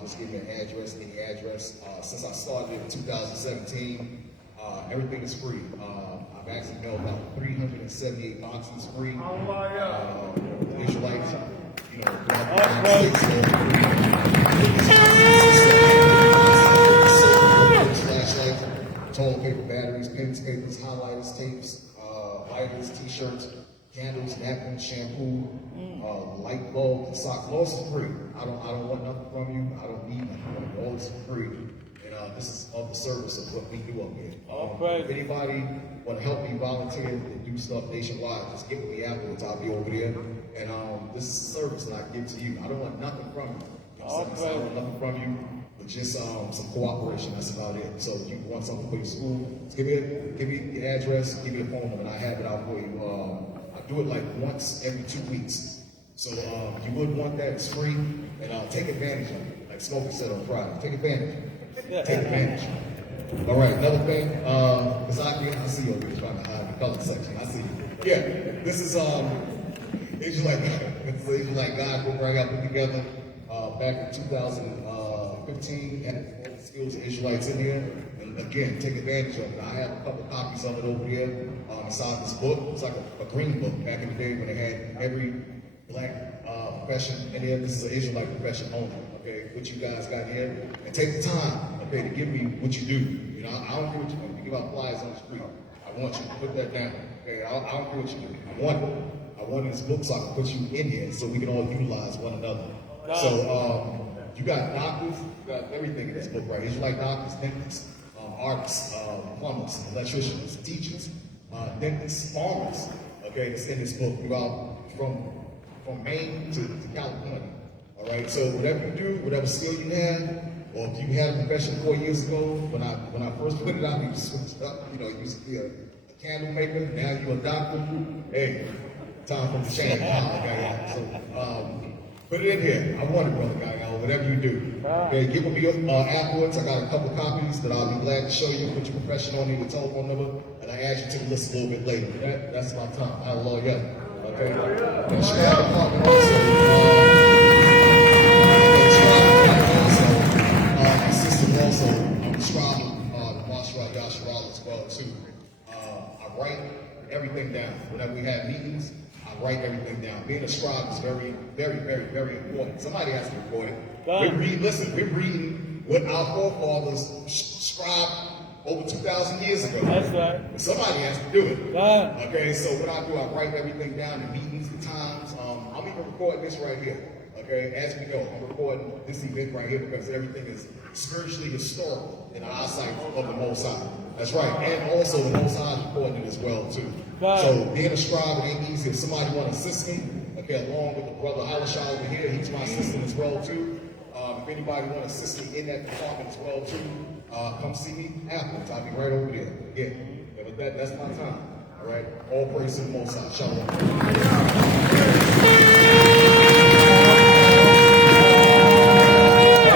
Just give me an address, any address. Since I started in 2017, everything is free. I've actually mailed out 378 boxes free. Israelites, you know, flashlights, toilet paper, batteries, pens, papers, highlighters, tapes, lighters, t-shirts, candles, napkins, shampoo, light bulb, socks. All this is free. I don't want nothing from you. I don't need nothing from you. All this is free. And this is of the service of what we do up here. If anybody want to help me volunteer and do stuff nationwide, just get with me afterwards. I'll be over there. And this is a service that I give to you. I don't want nothing from you. I don't want nothing from you, but just some cooperation. That's about it. So if you want something for your school, just give me your address, give me a phone number, and I have it out for you. I do it like once every 2 weeks. So you would want that. It's free, and take advantage of it. Like Smokey said on Friday, take advantage. Take advantage. All right, another thing, because I see you over here trying to hide the color section. I see you. Yeah, this is Israelite God program I put together back in 2015, and all the skills of Israelites in here. And again, take advantage of it. I have a couple copies of it over here inside this book. It's like a green book back in the day when they had every black profession in here. This is an Israelite profession only. Okay, what you guys got here, and take the time, okay, to give me what you do. You know, I don't care what you do. You give out flyers on the street. I want you to put that down. Okay, I don't care what you do. I want this book so I can put you in here so we can all utilize one another. So you got doctors, you got everything in this book, right? Israelite doctors, dentists, artists, plumbers, electricians, teachers, dentists, farmers. Okay, it's in this book. You got from Maine to California. All right, so whatever you do, whatever skill you have, or if you had a profession 4 years ago, when I first put it out, you switched up. You know, you used to be a candle maker, now you're a doctor. Hey, time for the change. So put it in here. I want it, Brother Gael, whatever you do. Okay, get with me afterwards. I got a couple copies that I'll be glad to show you. Put your profession on here, your telephone number, and I ask you to list a little bit later. That's my time. Hallelujah. Okay. And Scribe Department also. Assistant being a scribe is very, very, very, very important. Somebody has to record it. God. We're reading what our forefathers scribed over 2,000 years ago. That's right. Somebody has to do it. God. Okay, so what I do, I write everything down in meetings and times. I'm even recording this right here. Okay, as we go, I'm recording this event right here because everything is spiritually historical in our eyesight of the Most High. That's right, and also the Most High is recording it as well too. God. So being a scribe, it ain't easy. If somebody want to assist me, okay, along with the brother Halashah over here, he's my assistant as well too. If anybody want to assist me in that department as well too, come see me afterwards. I'll be right over there. Again, but that's my time. All right, all praise to the Most High. Shalom.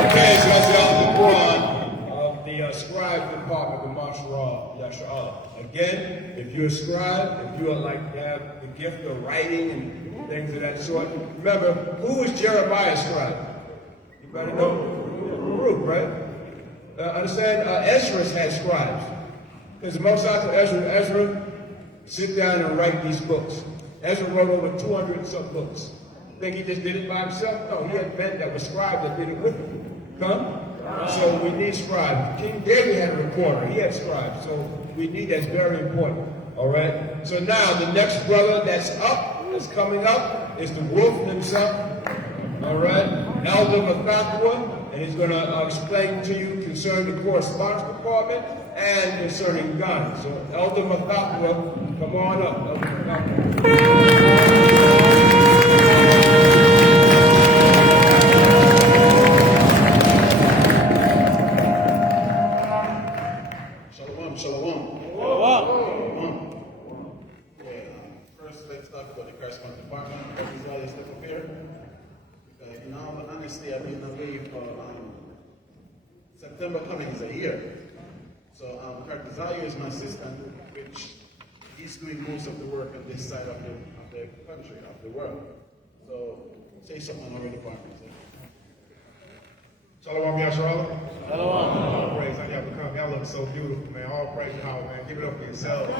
Okay, so that's the Quran of the scribe department of Masharah Yasharahla. Again, if you're a scribe, if you are like have the gift of writing and things of that sort, remember, who was Jeremiah's scribe? You better know. Baruch, right? Understand, Ezra had scribes. Because the Most High told Ezra, sit down and write these books. Ezra wrote over 200 and some books. Think he just did it by himself? No, he had men that were scribes that did it with him. Come? So we need scribes. King David had a recorder. He had scribes. So we need, that's very important. All right? So now the next brother that's coming up, is the wolf himself. All right? Elder Mathakwa, and he's going to explain to you concerning the correspondence department and concerning Ghana. So Elder Mathakwa, come on up. Elder Mathakwa. First, let's talk about the correspondence department. Everybody is looking here. In all honesty, I've been away for September coming is a year. So Kartazaya is my assistant, which he's doing most of the work on this side of the country, of the world. So say something on our department. Shalom Yasharahla. Shalom. All praise on y'all for coming. Y'all look so beautiful, man. All praise to God, man. Give it up for yourself.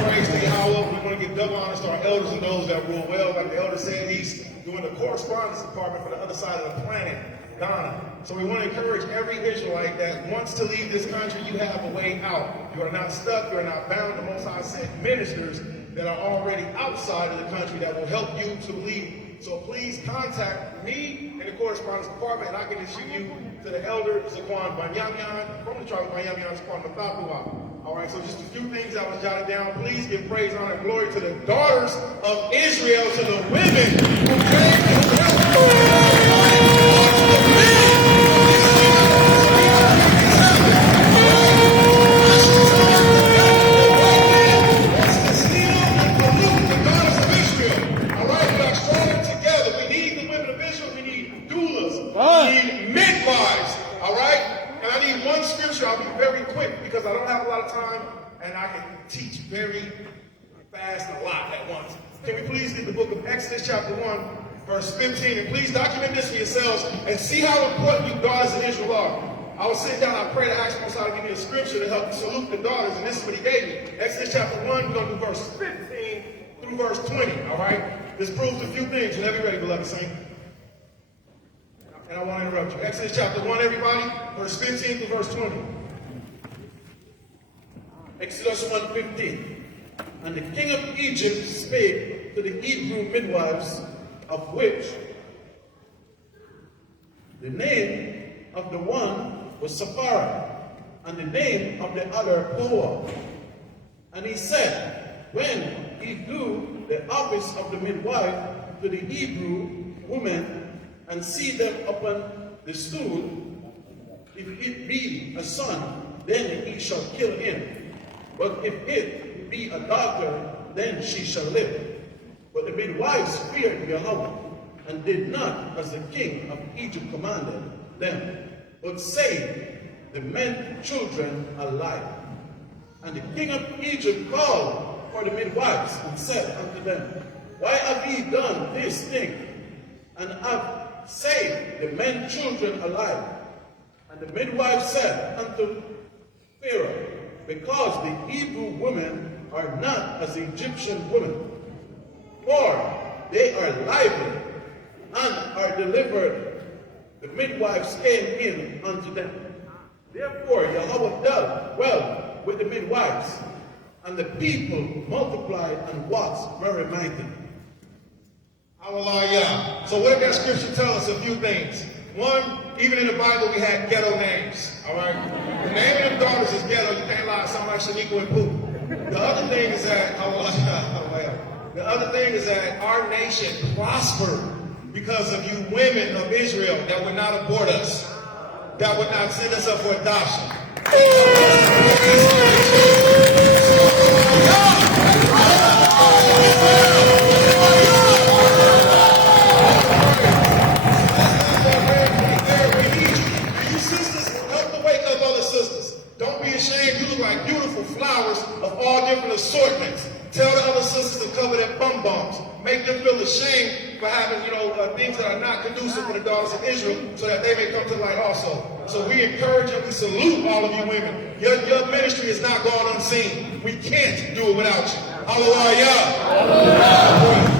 Praise to Yahweh. We want to give double honors to our elders and those that rule well. Like the elder said, he's doing the correspondence department for the other side of the planet, Ghana. So we want to encourage every Israelite that wants to leave this country, you have a way out. You are not stuck. You are not bound. The Most High sent ministers that are already outside of the country that will help you to leave. So please contact me in the correspondence department, and I can issue you to the elder Zaquan Banyamyan from the tribe of Banyamyan, Zaquan Mathapua. All right, so just a few things I was jotted down. Please give praise, honor, and glory to the daughters of Israel, to the women who came to help. I'll be very quick because I don't have a lot of time and I can teach very fast and a lot at once. Can we please read the book of Exodus chapter 1, verse 15, and please document this for yourselves and see how important you daughters of Israel are. I was sitting down, I prayed to ask Most High to give me a scripture to help salute the daughters, and this is what he gave me. Exodus chapter 1, we're going to do verse 15 through verse 20, all right? This proves a few things. Whenever you're ready, beloved saint. And I want to interrupt you. Exodus chapter 1, everybody, verse 15 to verse 20. Exodus 1:15. And the king of Egypt spake to the Hebrew midwives, of which the name of the one was Sapphira, and the name of the other Poa. And he said, when he do the office of the midwife to the Hebrew woman, and see them upon the stool, if it be a son, then he shall kill him. But if it be a daughter, then she shall live. But the midwives feared Yahweh, and did not as the king of Egypt commanded them, but saved the men children alive. And the king of Egypt called for the midwives, and said unto them, why have ye done this thing, and have saved the men children alive? And the midwives said unto Pharaoh, because the Hebrew women are not as the Egyptian women, for they are lively and are delivered. The midwives came in unto them. Therefore Yahweh dealt well with the midwives, and the people multiplied and was very mighty. Hallelujah. So what did that scripture tell us? A few things. One, even in the Bible we had ghetto names. All right? The name of them daughters is ghetto. You can't lie. Sound like Shaniqua and Pooh. The other thing is that, the other thing is that our nation prospered because of you women of Israel that would not abort us, that would not send us up for adoption. Don't be ashamed. You look like beautiful flowers of all different assortments. Tell the other sisters to cover their bum bums. Make them feel ashamed for having, things that are not conducive for the daughters of Israel, so that they may come to light also. So we encourage and we salute all of you women. Your ministry is not gone unseen. We can't do it without you. Hallelujah. Hallelujah.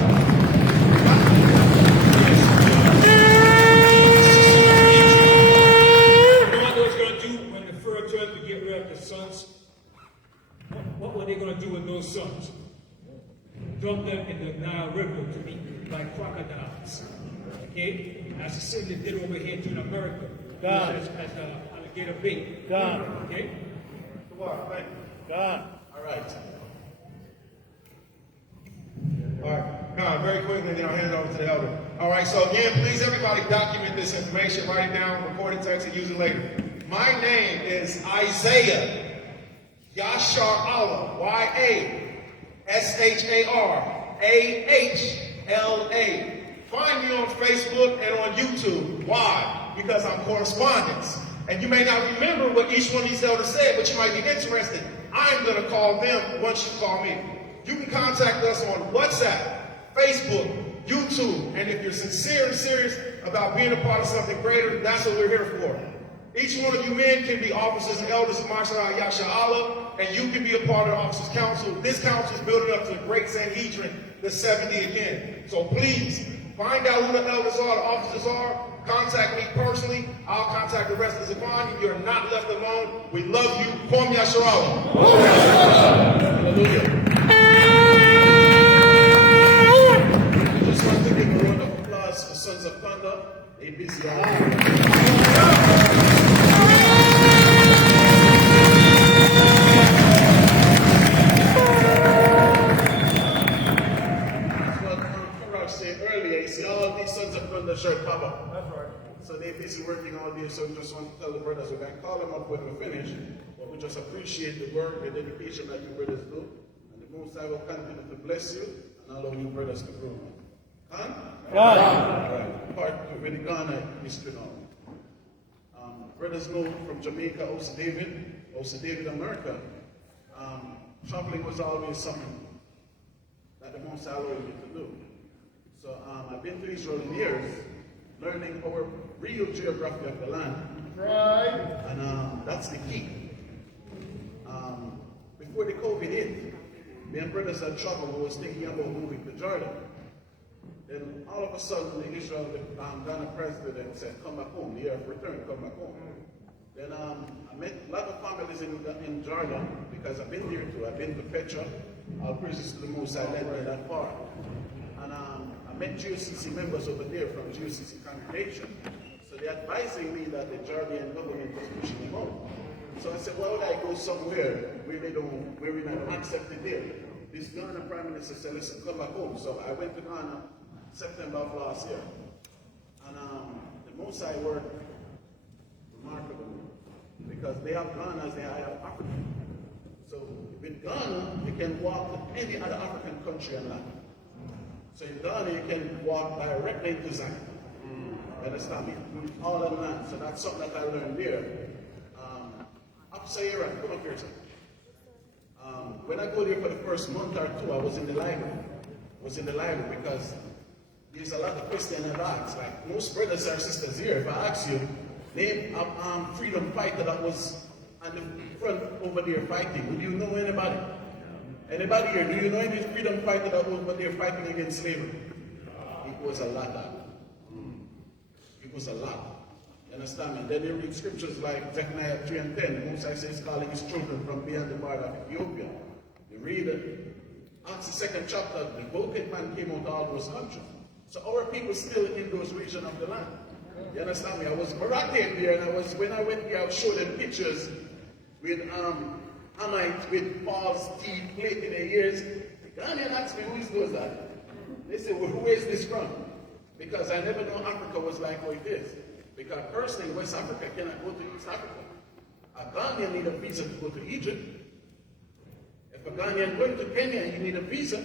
What were they going to do with those sons? Dump them in the Nile River to be like crocodiles. Okay? As the city did over here to America. God. As alligator bait. God. Okay? God. All right. All right. Now, very quickly, then I'll hand it over to the elder. All right. So again, please, everybody, document this information. Write it down, record it, text it, use it later. My name is Isaiah Yasharahla, Yasharahla. Find me on Facebook and on YouTube. Why? Because I'm correspondence. And you may not remember what each one of these elders said, but you might be interested. I'm going to call them once you call me. You can contact us on WhatsApp, Facebook, YouTube. And if you're sincere and serious about being a part of something greater, that's what we're here for. Each one of you men can be officers and elders of Masharah Yasharahla, and you can be a part of the Officers Council. This council is building up to the Great Sanhedrin, the 70 again. So please, find out who the elders are, the officers are. Contact me personally. I'll contact the rest of the Zavon. You're not left alone. We love you. Kwam Yasharahla. Hallelujah. Just want to give a round of applause for Sons of Thunder. They busy all earlier, you see all these sons of thunder shirt pop up. That's right. So they're busy working all day, so we just want to tell the brothers we can call them up when we finish, but we just appreciate the work, the dedication that you brothers do, and the Most High will continue to bless you, and all of you brothers to grow. Huh? God. Right. Part with the Ghana history now. Brothers know from Jamaica, Osa David, America, traveling was always something that the Most High allowed me to do. So I've been to Israel in years, learning our real geography of the land. Right. And that's the key. Before the COVID hit, me and brothers had traveled, we was thinking about moving to Jordan. Then all of a sudden, the Israel, the Ghana president said, come back home, the year of return, come back home. Then I met a lot of families in Jordan, because I've been there too. I've been to Petra. All praises to the Most High led me that far. And I met GOCC members over there from GOCC congregation. So they're advising me that the Jordanian government was pushing them out. So I said, why would I go somewhere where we don't accept it there? This Ghana Prime Minister said, listen, come back home. So I went to Ghana September of last year. And the Most High worked remarkable, because they have Ghana as they have Africa. So with Ghana, you can walk to any other African country and land. So in Ghana, you can walk directly into Zion. You understand me? All the land. So that's something that I learned there. Up Sahara, come up here, sir. When I go there for the first month or two, I was in the library. Because there's a lot of questions I've asked. Like most brothers or sisters here, if I ask you, name a freedom fighter that was on the front over there fighting? Do you know anybody? Anybody here? Do you know any freedom fighter that was over there fighting against slavery? It was a lot. It was a lot. You understand me? Then you read scriptures like Zechariah 3 and 10. The Most High says calling his children from beyond the border of Ethiopia. You read Acts the 2nd chapter, the broken man came out of all those countries. So our people still in those regions of the land. You understand me? I was Moroccan there, and when I went there, I showed them pictures with Hamites with Paul's teeth, plate in their ears. The Ghanaian asked me, who is those that? They said, well, who is this from? Because I never know Africa was like how it is. Because personally, West Africa cannot go to East Africa. A Ghanaian need a visa to go to Egypt. If a Ghanaian going to Kenya, you need a visa.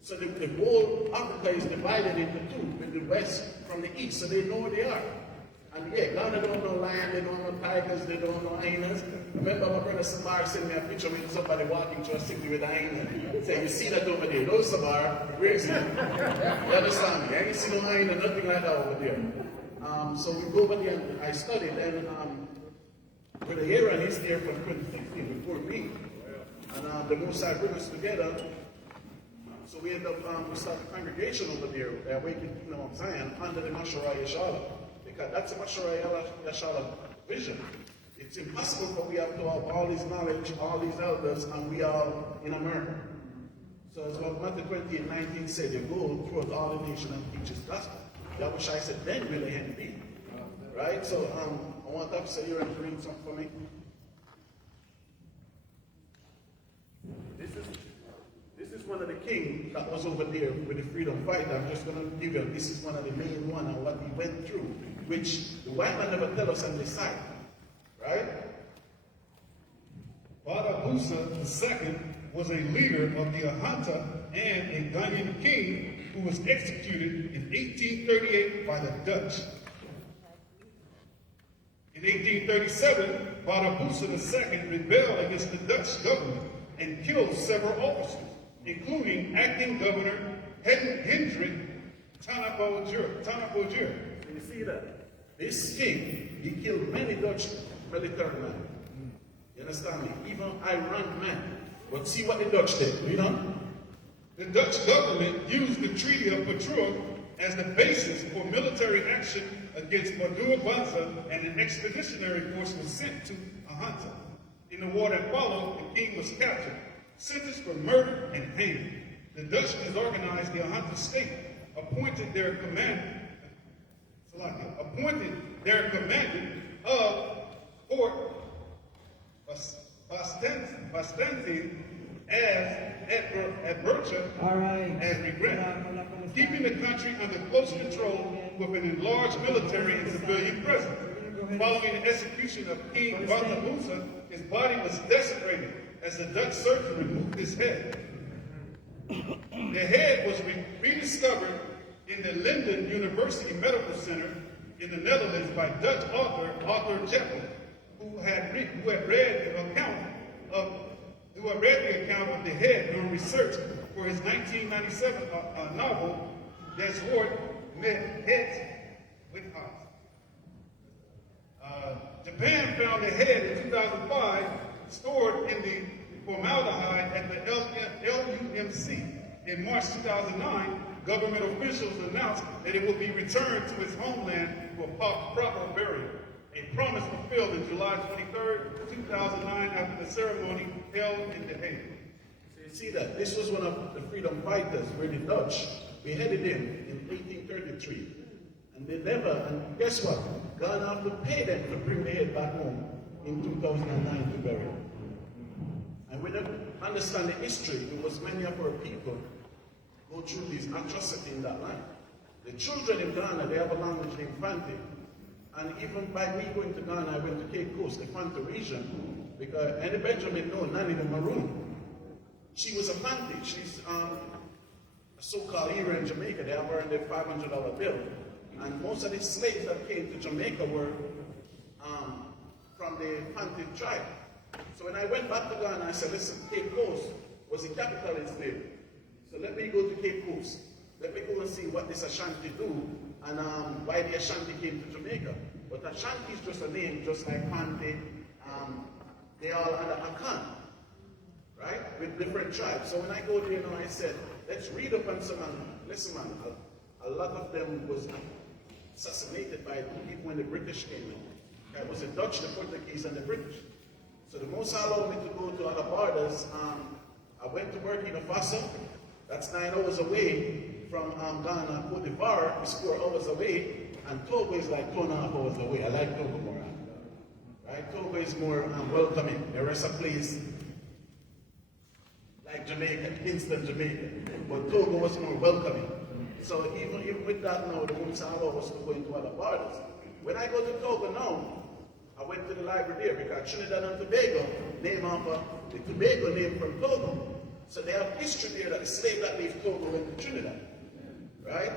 So the whole Africa is divided into two, with the West from the East, so they know where they are. And yeah, Ghana don't know lion, they don't know tigers, they don't know hyenas. Remember my brother Samar sent me a picture with somebody walking to a city with a hyena. Say, you see that over there? No, Samar, where is it? You understand me? I ain't see no hyena, nothing like that over there. So we go over there and I studied, and with the Aaron, he's there from 2015 before me. And the Most High bring us together. So we end up, we start a congregation over there, the Awakened Kingdom of Zion, under the Masharah Yasharahla. Because that's the Masharah Yasharahla vision. It's impossible for we have to have all this knowledge, all these elders, and we are in America. So as what Matthew 20:19 said, they go throughout all the nation and teach his gospel. That which I said, then will the end be. Right? So I want to say here and read something for me. This is one of the kings that was over there with the freedom fighter. I'm just going to give you, this is one of the main one and what he went through, which the white man never tell us on this side. Right? Badabusa II was a leader of the Ahanta and a Ghanaian king who was executed in 1838 by the Dutch. In 1837, Badabusa II rebelled against the Dutch government and killed several officers, including acting governor Hendrik Tanapojur. So you see that? This king, he killed many Dutch military men. You understand me? Even Iran men. But see what the Dutch did, you know? The Dutch government used the Treaty of Patrouille as the basis for military action against Madua Banza, and an expeditionary force was sent to Ahanta. In the war that followed, the king was captured, sentenced for murder, and hanged. The Dutch disorganized the Ahanta state, appointed their commander of Fort Vastensi at Burcha as regret, keeping the country under close control with an enlarged military and civilian presence. Following the execution of King Badabusa, his body was desecrated as the Dutch surgeon removed his head. The head was rediscovered in the Linden University Medical Center in the Netherlands by Dutch author Arthur Jeppel, who had read the account of the head during research for his 1997 novel, Das Wort mit Het with Heart. Japan found the head in 2005 stored in the formaldehyde at the LUMC. In March 2009, government officials announced that it would be returned to its homeland for proper burial. A promise fulfilled in July 23rd, 2009, after the ceremony held in The Hague. So you see that? This was one of the freedom fighters, where the Dutch beheaded him in 1833. And they never, and guess what? Ghana have to pay them to bring the head back home in 2009 to bury him. And we don't understand the history. It was many of our people go through this atrocity in that land. The children in Ghana, they have a language named Fante. And even by me going to Ghana, I went to Cape Coast, the Fante region, because Annie Benjamin, no, Nanny the Maroon. She was a Fante. She's a so-called hero in Jamaica. They have her in their $500 bill. And most of the slaves that came to Jamaica were from the Fante tribe. So when I went back to Ghana, I said, listen, Cape Coast was the capital in slavery. So let me go to Cape Coast. Let me go and see what this Ashanti do and why the Ashanti came to Jamaica. But Ashanti is just a name, just like Fante, they all under Akan, right? With different tribes. So when I go there now, I said, let's read up on some, listen man, a lot of them was assassinated by people when the British came in. It was the Dutch, the Portuguese, and the British. So the most allowed me to go to other borders. I went to Burkina Faso. That's 9 hours away from Ghana. Cote d'Ivoire is 4 hours away. And Togo is like 2.5 hours away. I like Togo more. Right? Togo is more welcoming. The rest of the place, like Jamaica, Kingston, Jamaica. But Togo was more welcoming. So even with that now, the most allowed was to go into other borders. When I go to Togo now, I went to the library there because Trinidad and Tobago name after the Tobago name from Togo. So they have history there that the slave that left Togo went to Trinidad. Right?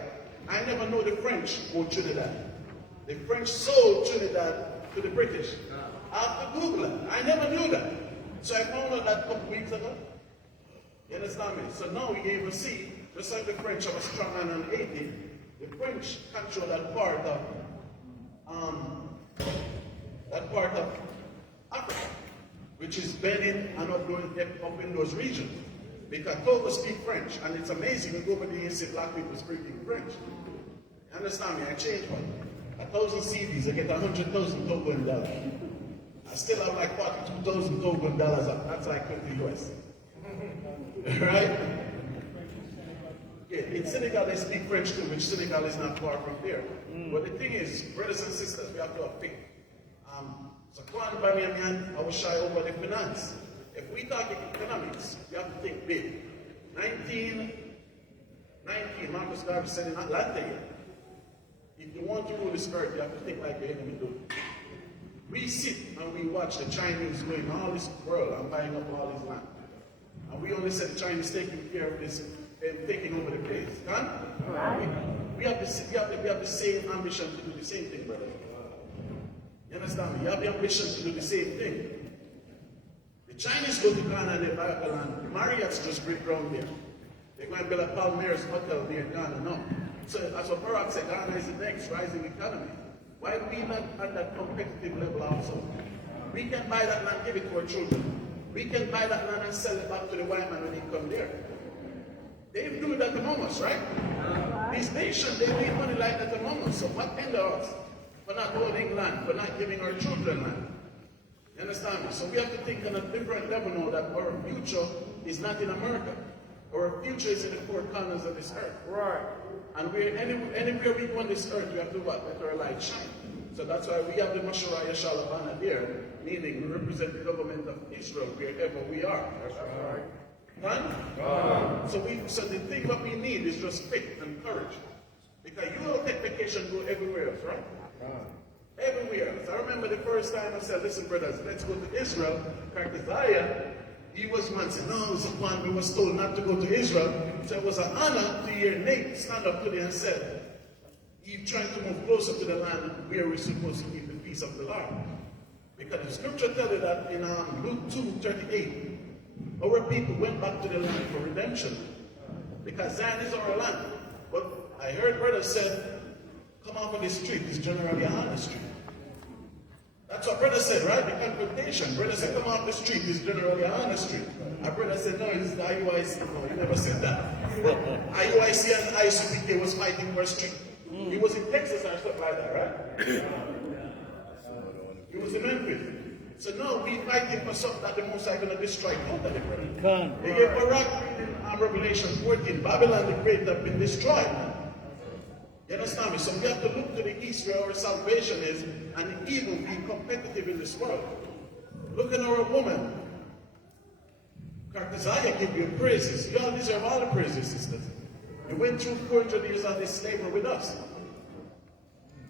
I never know the French go Trinidad. The French sold Trinidad to the British. I have to Google it. I never knew that. So I found out that a couple weeks ago. You understand me? So now we even see, just like the French have a strong hand on Haiti, the French control that part of Africa, which is Benin and up in those regions. Because Togo speak French, and it's amazing. You go over there and see black people speaking French. You understand me? I changed one. 1,000 CDs, I get 100,000 Togoan dollars. I still have like 42,000 Togoan dollars. That's like 20 US. Right? Yeah, in Senegal they speak French too, which Senegal is not far from there. But the thing is, brothers and sisters, we have to have faith. So Kwan Bamiyan, I was shy over the finance. If we talk economics, we have to think big. 1919, Marcus Garvey said in Atlanta here, if you want to rule this earth, you have to think like the enemy do. We sit and we watch the Chinese going all this world and buying up all this land. And we only said the Chinese taking care of this and taking over the place. Huh? We have the same ambition to do the same thing, brother. You understand me? You have the ambition to do the same thing. The Chinese go to Ghana and they buy up the land. The Marriott's just break ground there. They're going to build a Palmeiras hotel there in Ghana now. So as what Barack said, Ghana is the next rising economy. Why are we not at that competitive level also? We can buy that land, give it to our children. We can buy that land and sell it back to the white man when he come there. They do that among us, right? These nations, they need money like that among us. So what hinder us for not holding land, for not giving our children land? You understand me? So we have to think on a different level now that our future is not in America. Our future is in the four corners of this earth. Right. And anywhere we go on this earth, we have to what? Let our light shine. So that's why we have the Masharah Yasharahla there, meaning we represent the government of Israel wherever we are. That's right. Done? So the thing what we need is just faith and courage. Because you will take vacation, go everywhere else, right? Everywhere else. I remember the first time I said, listen brothers, let's go to Israel. Karkazaya, he was one said, no, it's upon we was told not to go to Israel. So it was an honor to hear Nate stand up today and said, he's trying to move closer to the land where we're supposed to keep the peace of the Lord. Because the scripture tells you that in Luke 2:38, our people went back to the land for redemption. Because Zion is our land. But I heard brothers said, come off of the street is generally a honest street. That's what brother said, right? The confrontation. Brother said, come off the street is generally a honest street. Our brother said, no, it's the IUIC. No, he never said that. IUIC and ICPK was fighting for a street. He was in Texas and stuff like that, right? He was in Memphis. So now we fighting for something that the Most High going to destroy totally, brother. They gave Barack in Revelation 14, Babylon the Great have been destroyed, man. You understand me? So we have to look to the east where our salvation is and even be competitive in this world. Look at our woman. Karkazaya give you praises. You all deserve all the praises, sisters. You went through 400 years of this slavery with us.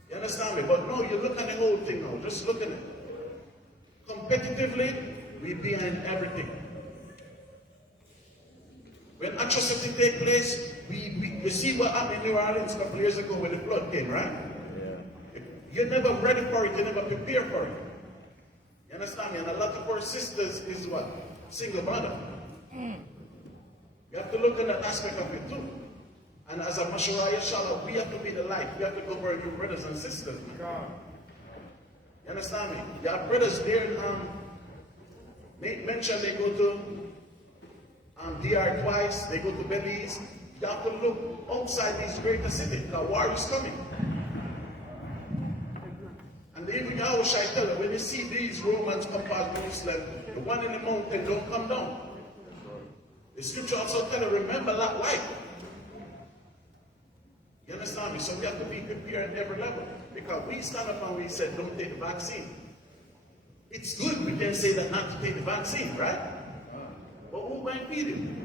You understand me? But no, you look at the whole thing now. Just look at it. Competitively, we're behind everything. When atrocity take place, we see what happened in New Orleans a couple years ago when the flood came, right? Yeah. You're never ready for it, you never prepare for it. You understand me? And a lot of our sisters is what? Single mother. You have to look at that aspect of it too. And as a Masharah Yasharahla, we have to be the light. We have to go where your brothers and sisters. You understand me? You have brothers there in Nate mentioned they go to DR twice, they go to Belize. You have to look outside these greater cities. The war is coming. And even Yahushua tell them, when you see these Romans come past Jerusalem, the one in the mountain don't come down. The scripture also tell you, remember that life. You understand me? So we have to be prepared at every level. Because we stand up and we said, don't take the vaccine. It's good we can say that not to take the vaccine, right? But who might feed you?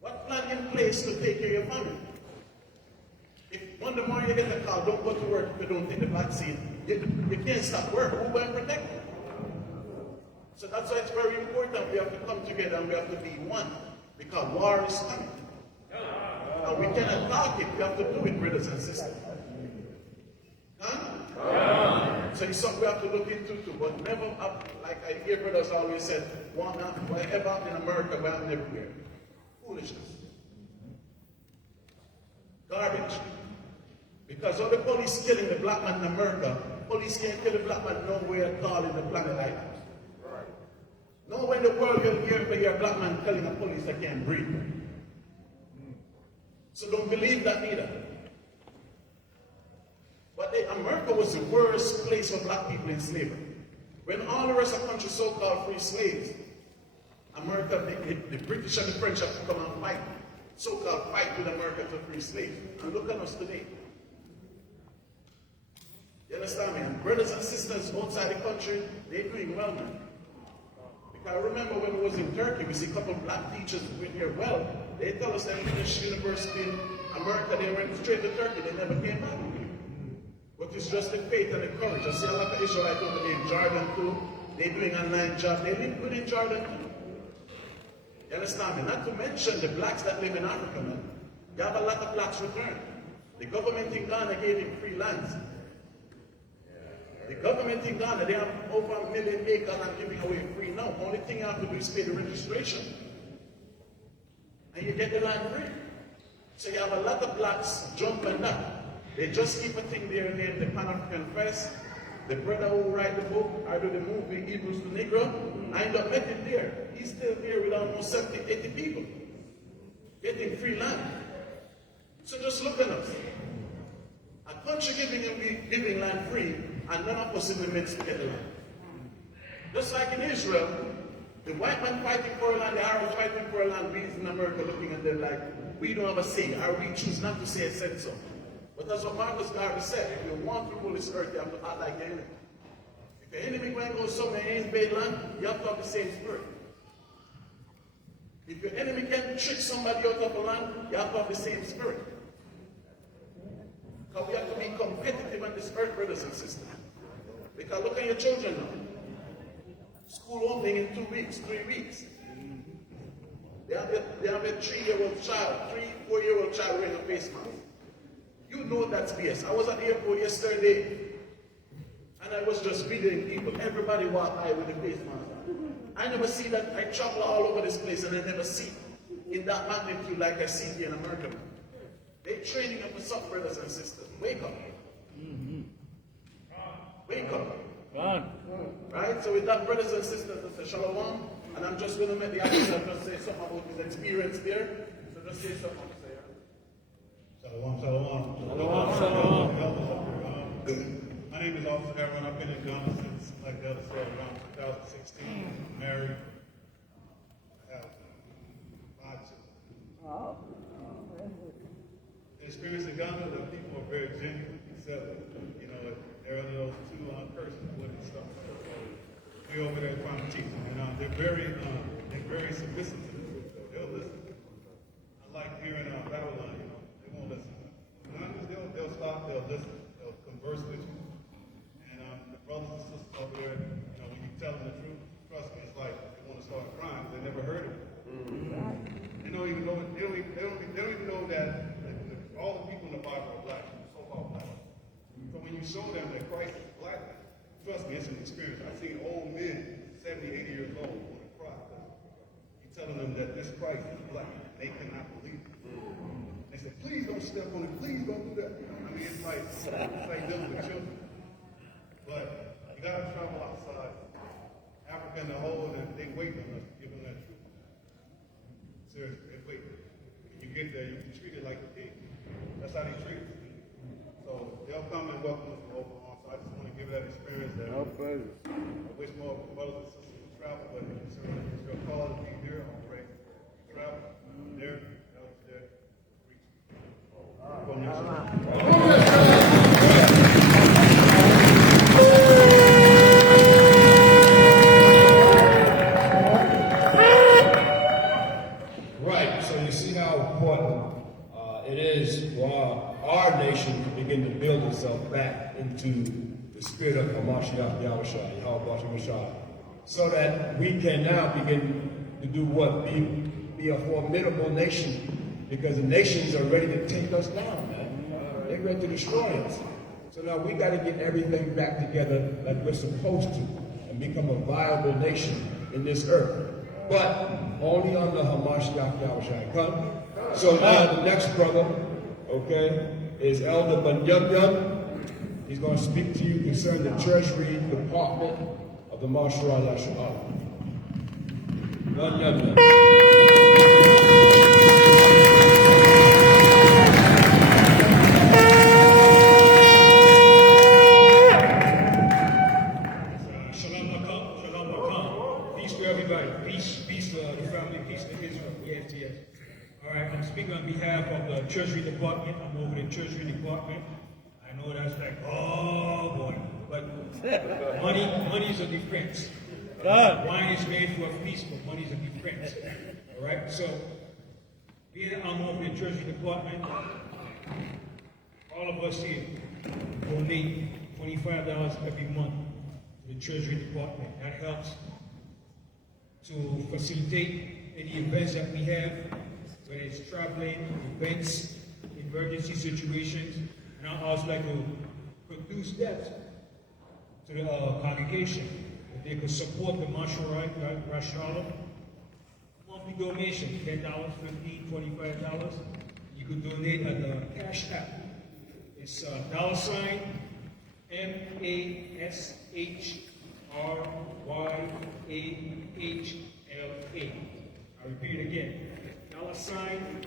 What plan in place to take care of your family? If one the morning you get a call, don't go to work if you don't take the vaccine, you can't stop work. Who will protect you? So that's why it's very important we have to come together and we have to be one. Because war is coming. And we cannot talk it, we have to do it, brothers and sisters. Huh? So it's something we have to look into too, but never up, like I hear brothers always said, whatever happened in America, we happen everywhere. Foolishness. Garbage. Because all the police killing the black man in America, police can't kill the black man nowhere at all in the planet either. Nowhere in the world you'll hear a black man telling a police they can't breathe. So don't believe that either. But America was the worst place for black people in slavery. When all the rest of the country so-called free slaves, America, the British and the French have to come and fight, so-called fight with America to free slaves. And look at us today. You understand me? And brothers and sisters outside the country, they're doing well now. Because I remember when we was in Turkey, we see a couple of black teachers doing here well. They tell us they finished university in America, they went straight to Turkey, they never came back. But it's just the faith and the courage. I see a lot of Israelites over there in Jordan too. They're doing online job. They live good in Jordan too. You understand me? Not to mention the blacks that live in Africa, man. You have a lot of blacks return. The government in Ghana gave him free lands. The government in Ghana, they have over 1 million acres and giving away free now. Only thing you have to do is pay the registration. And you get the land free. So you have a lot of blacks jumping up. They just keep a thing there named the Pan-African Fest. The brother who write the book, I do the movie Hebrews to Negro, I end up met him there. He's still there with almost 70, 80 people. Getting free land. So just look at us. A country giving land free, and none of us in the midst to get the land. Just like in Israel, the white man fighting for land, the Arabs fighting for land, we in America looking at them like, we don't have a say, or we choose not to say it said so. But that's what Marcus Garvey said. If you want to rule this earth, you have to act like your enemy. If your enemy going to go somewhere and invade land, you have to have the same spirit. If your enemy can trick somebody out of a land, you have to have the same spirit. Because we have to be competitive on this earth, brothers and sisters. Because look at your children now. School opening in 2 weeks, 3 weeks. They have a 3-year-old child, 4-year-old child wearing a face mask. You know that's BS. I was at the airport yesterday, and I was just videoing people. Everybody walked by with a face mask. I never see that. I travel all over this place, and I never see in that magnitude like I see here in America. They're training up for something, brothers and sisters. Wake up. Wake up. Right? So with that, brothers and sisters, I say shalom, and I'm just going to make the officer just say something about his experience there. So just say something. Shalom, shalom. Shalom, shalom. My name is Officer Aaron. I've been in Ghana since, like the other said, around 2016. Married. I have 5 children. The experience in Ghana, the people are very genuine, accepting. You know, there are those 2 persons with it stuff. We're over there trying to teach them, and they're very submissive to the truth. They'll listen. Unlike here in Babylon, you know, they won't listen. They'll stop, they'll listen, they'll converse with you. And the brothers and sisters over there, you know, when you tell them the truth, trust me, it's like they want to start crying. They never heard it. They don't even know. They don't even know that all the people in the Bible are black, so-called black. So when you show them that Christ is black, trust me, it's an experience. I've seen old men, 70, 80 years old, want to cry. You're telling them that this Christ is black. They cannot believe it. They say, please don't step on it. Please don't do that. You know, I mean, it's like dealing with children. But you got to travel outside Africa in the hole and they waiting on us to give them that truth. Seriously, they wait. When you get there, you can treat it like a king. That's how they treat it. So they'll come and welcome us with open arms. So I just want to give that experience that I wish more brothers and sisters would travel, but it's your call to be here. I'm ready to travel. There, elders there, preach. Go next. Right, so you see how important it is for our nation to begin to build itself back into the spirit of Masharah Yasharahla, so that we can now begin to do what? Be a formidable nation, because the nations are ready to take us down, man. They're ready to destroy us. So now we got to get everything back together like we're supposed to and become a viable nation in this earth. But only under Masharah Yasharahla. So now the next brother, okay, is Elder Bunyam. He's going to speak to you concerning the Treasury Department of the Masharah Yasharahla. Bunyam. I'm speaking on behalf of the Treasury Department. I'm over the Treasury Department. I know that's like, oh boy, but money is a defense. Wine is made for a feast, but money is a defense. All right, so being I'm over the Treasury Department, all of us here donate $25 every month to the Treasury Department. That helps to facilitate any events that we have, whether it's traveling, events, emergency situations. And I also like to produce that to the congregation. If they could support the Masharah Yasharahla, monthly donation, $10, $15, $25. You could donate at the Cash App. It's $MASHRYAHLA. I repeat it again. $MASHRYAHLA.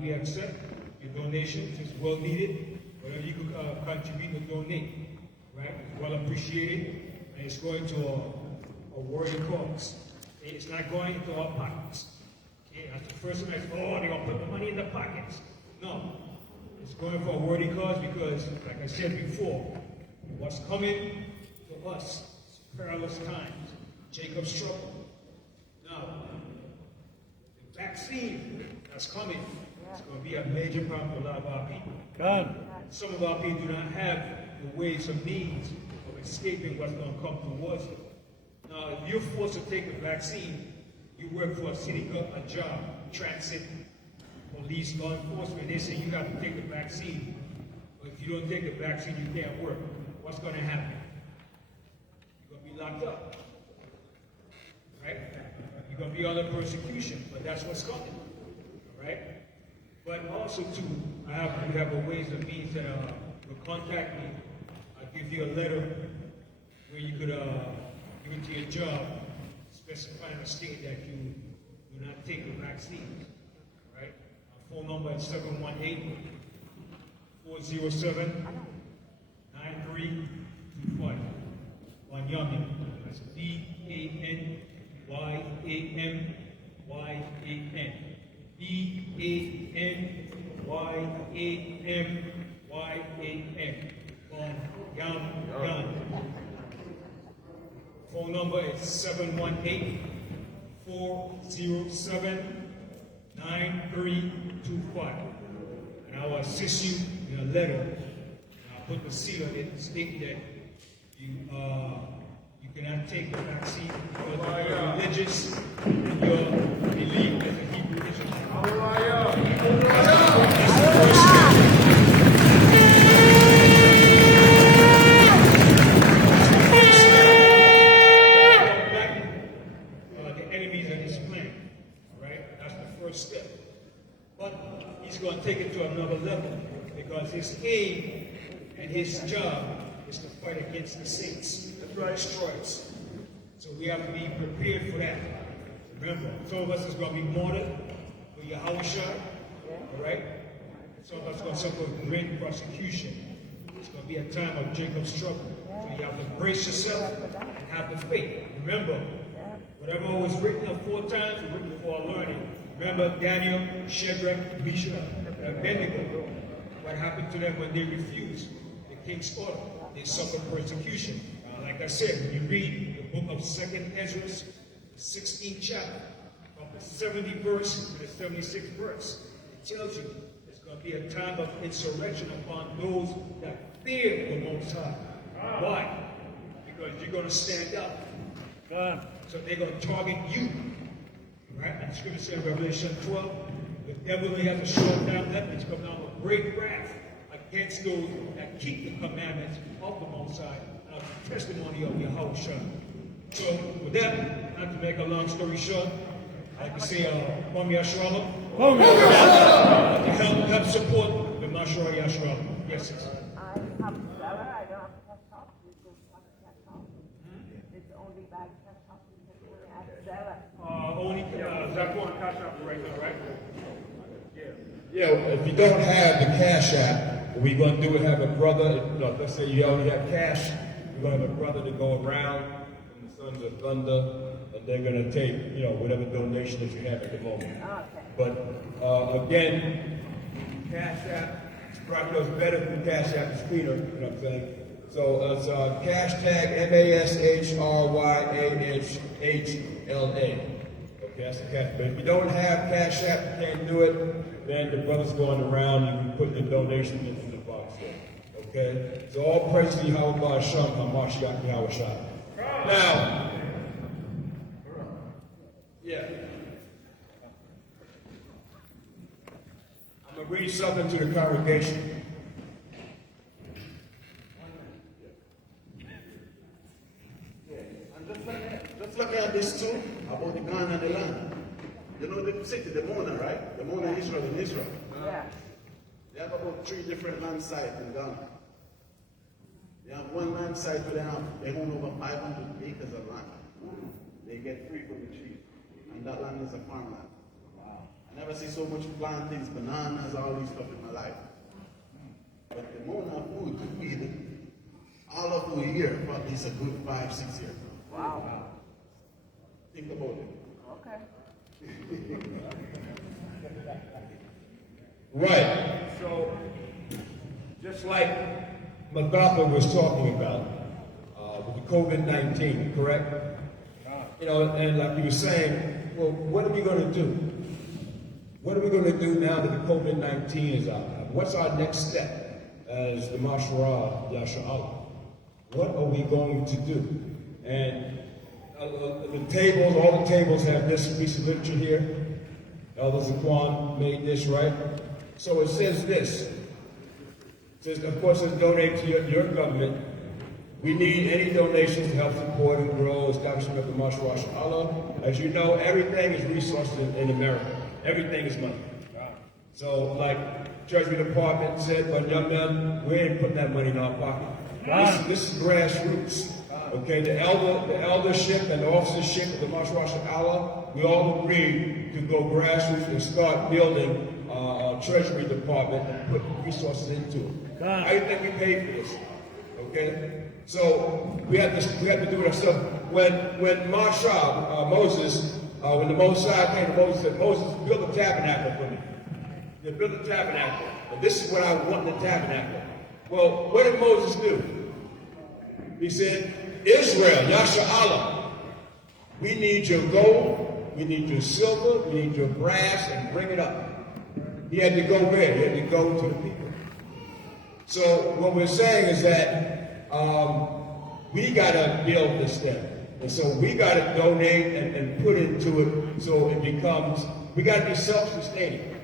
We accept your donations. It's well needed. Whatever you could contribute or donate, right? It's well appreciated, and it's going to a worthy cause. It's not going into our pockets. Okay? That's the first time I said, oh, they're going to put the money in the pockets. No. It's going for a worthy cause because, like I said before, what's coming to us is perilous times. Jacob's trouble. Now, the vaccine that's coming is going to be a major problem for a lot of our people. Some of our people do not have the ways or means of escaping what's going to come towards them. Now, if you're forced to take the vaccine, you work for a city government job, transit, police, law enforcement, they say you have to take the vaccine. But if you don't take the vaccine, you can't work. What's going to happen? You're going to be locked up. Right? You're going to be under persecution, but that's what's coming. Right? But also, too, we have a ways and means that will contact me. I'll give you a letter where you could give it to your job, specifying a state that you do not take the vaccine. Right? Phone number is 718-407-9325. Banyamin. That's BANYAMYAN. BANYAMYAN. Banyamin. Phone number is 718-407-9325. And I will assist you in a letter. And I'll put the seal on it stating that you cannot take the vaccine because you're religious and your belief as a Hebrew Israelite. That's the first step. Step. But he's going to take it to another level. aim and his job is to fight against the saints, to destroy us. So we have to be prepared for that. Remember, some of us is going to be martyred for Yahushua, all right? Some of us are going to suffer great persecution. It's going to be a time of Jacob's trouble. So you have to brace yourself and have the faith. Remember, whatever was written aforetime was written for our learning. Remember Daniel, Shadrach, Meshach, and Abednego. What happened to them when they refused the king's order? They suffered persecution. Like I said, when you read the book of 2nd Ezra, 16th chapter, from the 70th verse to the 76th verse, it tells you it's going to be a time of insurrection upon those that fear the Most High. Why? Because you're going to stand up. So they're going to target you. Right? And the scripture says in Revelation 12, the devil may have to show down that which comes down with great wrath against those that keep the commandments of the Most High and of the testimony of Yahushua. So with that, not to make a long story short, I like to say, Masharah Yasharahla. To help support the Masharah Yasharahla. Yes, sir. I have Zella. I don't have cash up. We don't have cash up. It's only by cash up. At Zella. Only Zaku and cash up right now, right? Yeah, if you don't have the Cash App, what we're going to do is have a brother, let's say you already have cash, we're going to have a brother to go around from the Sons of Thunder, and they're going to take, whatever donation that you have at the moment. Okay. But, again, Cash App, probably knows better than Cash App is Peter, you know what I'm saying? So it's hashtag MASHRYAHHLA. Okay, that's the cash. But if you don't have Cash App, you can't do it, then the brother's going around, you can put the donation into the box there. Okay? So all praise to Yahweh Hashem, HaMashiach Yahushua. Now, yeah. I'm going to read something to the congregation. Just look at this too, about the Ghana and the land. You know the city, the Mona, right? The Mona Israel in Israel. Yeah. They have about 3 different land sites in Ghana. They have one land site where they own over 500 acres of land. They get free from the trees. And that land is a farmland. Wow. I never see so much plantains, bananas, all these stuff in my life. But the Mona food could be all of a year for at least a good 5-6 years. Wow. Think about it. Okay. Right. So, just like Magatha was talking about with the COVID-19, correct? And like you were saying, well, what are we going to do? What are we going to do now that the COVID-19 is out? What's our next step as the Masharah Yasharahla? What are we going to do? And the tables, all the tables have this piece of literature here. Elder Zaquan made this, right? So it says this. It says, of course, it's donate to your government. We need any donations to help support and grow establishment of the Masharah Yasharahla. As you know, everything is resourced in America. Everything is money. So, like Treasury Department said, but young men, we ain't putting that money in our pocket. This is grassroots. Okay, the eldership and the officership of the Masharah Yasharahla, we all agreed to go grassroots and start building a Treasury Department and put resources into it. I think we paid for this. Okay, so we had to do it ourselves. When Moses, when the Mosai came to Moses, said, Moses, build a tabernacle for me. You build a tabernacle. And this is what I want in the tabernacle. Well, what did Moses do? He said, Israel, Yasharahla, we need your gold, we need your silver, we need your brass, and bring it up. He had to go where? He had to go to the people. So what we're saying is that we got to build this thing. And so we got to donate and put into it so it becomes, we got to be self-sustaining.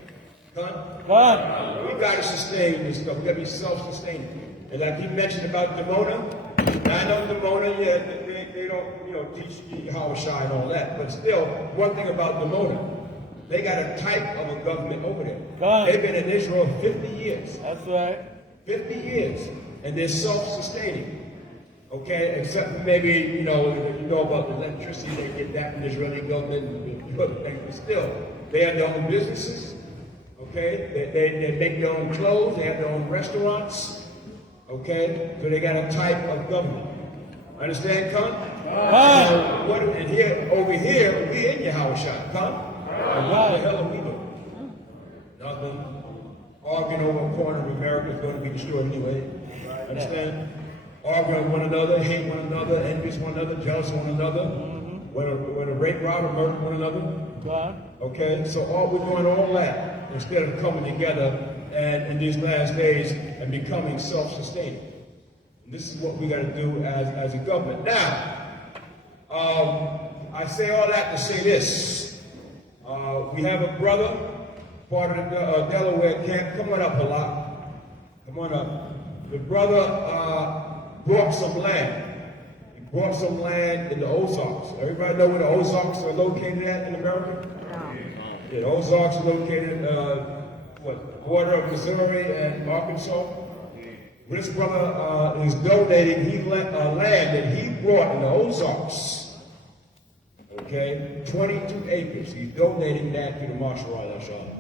We got to sustain this stuff. We got to be self-sustaining. And like he mentioned about Demona, I know Demona, yeah, they don't, teach Yahushua and all that. But still, one thing about Demona, they got a type of a government over there. They've been in Israel 50 years. That's right. 50 years, and they're self-sustaining. Okay, except maybe, you know about the electricity, they get that from the Israeli government, but still, they have their own businesses. Okay, they make their own clothes, they have their own restaurants. Okay, so they got a type of government. Understand, come? And here, over here, we in Yahushua, come? What the hell are we doing? Nothing. Arguing over a corner of America is going to be destroyed anyway. Understand? Arguing with one another, hate one another, envious one another, jealous one another. When a rape, robber, murder one another. Okay, so we're doing all that instead of coming together and in these last days and becoming self-sustaining. This is what we got to do as a government. Now, I say all that to say this. We have a brother, part of the Delaware camp. Come on up a lot. Come on up. The brother bought some land. He bought some land in the Ozarks. Everybody know where the Ozarks are located at in America? Yeah, the Ozarks are located the border of Missouri and Arkansas. This brother is donating land that he bought in the Ozarks. Okay, 22 acres. He's donating that to the Masharah Yasharahla.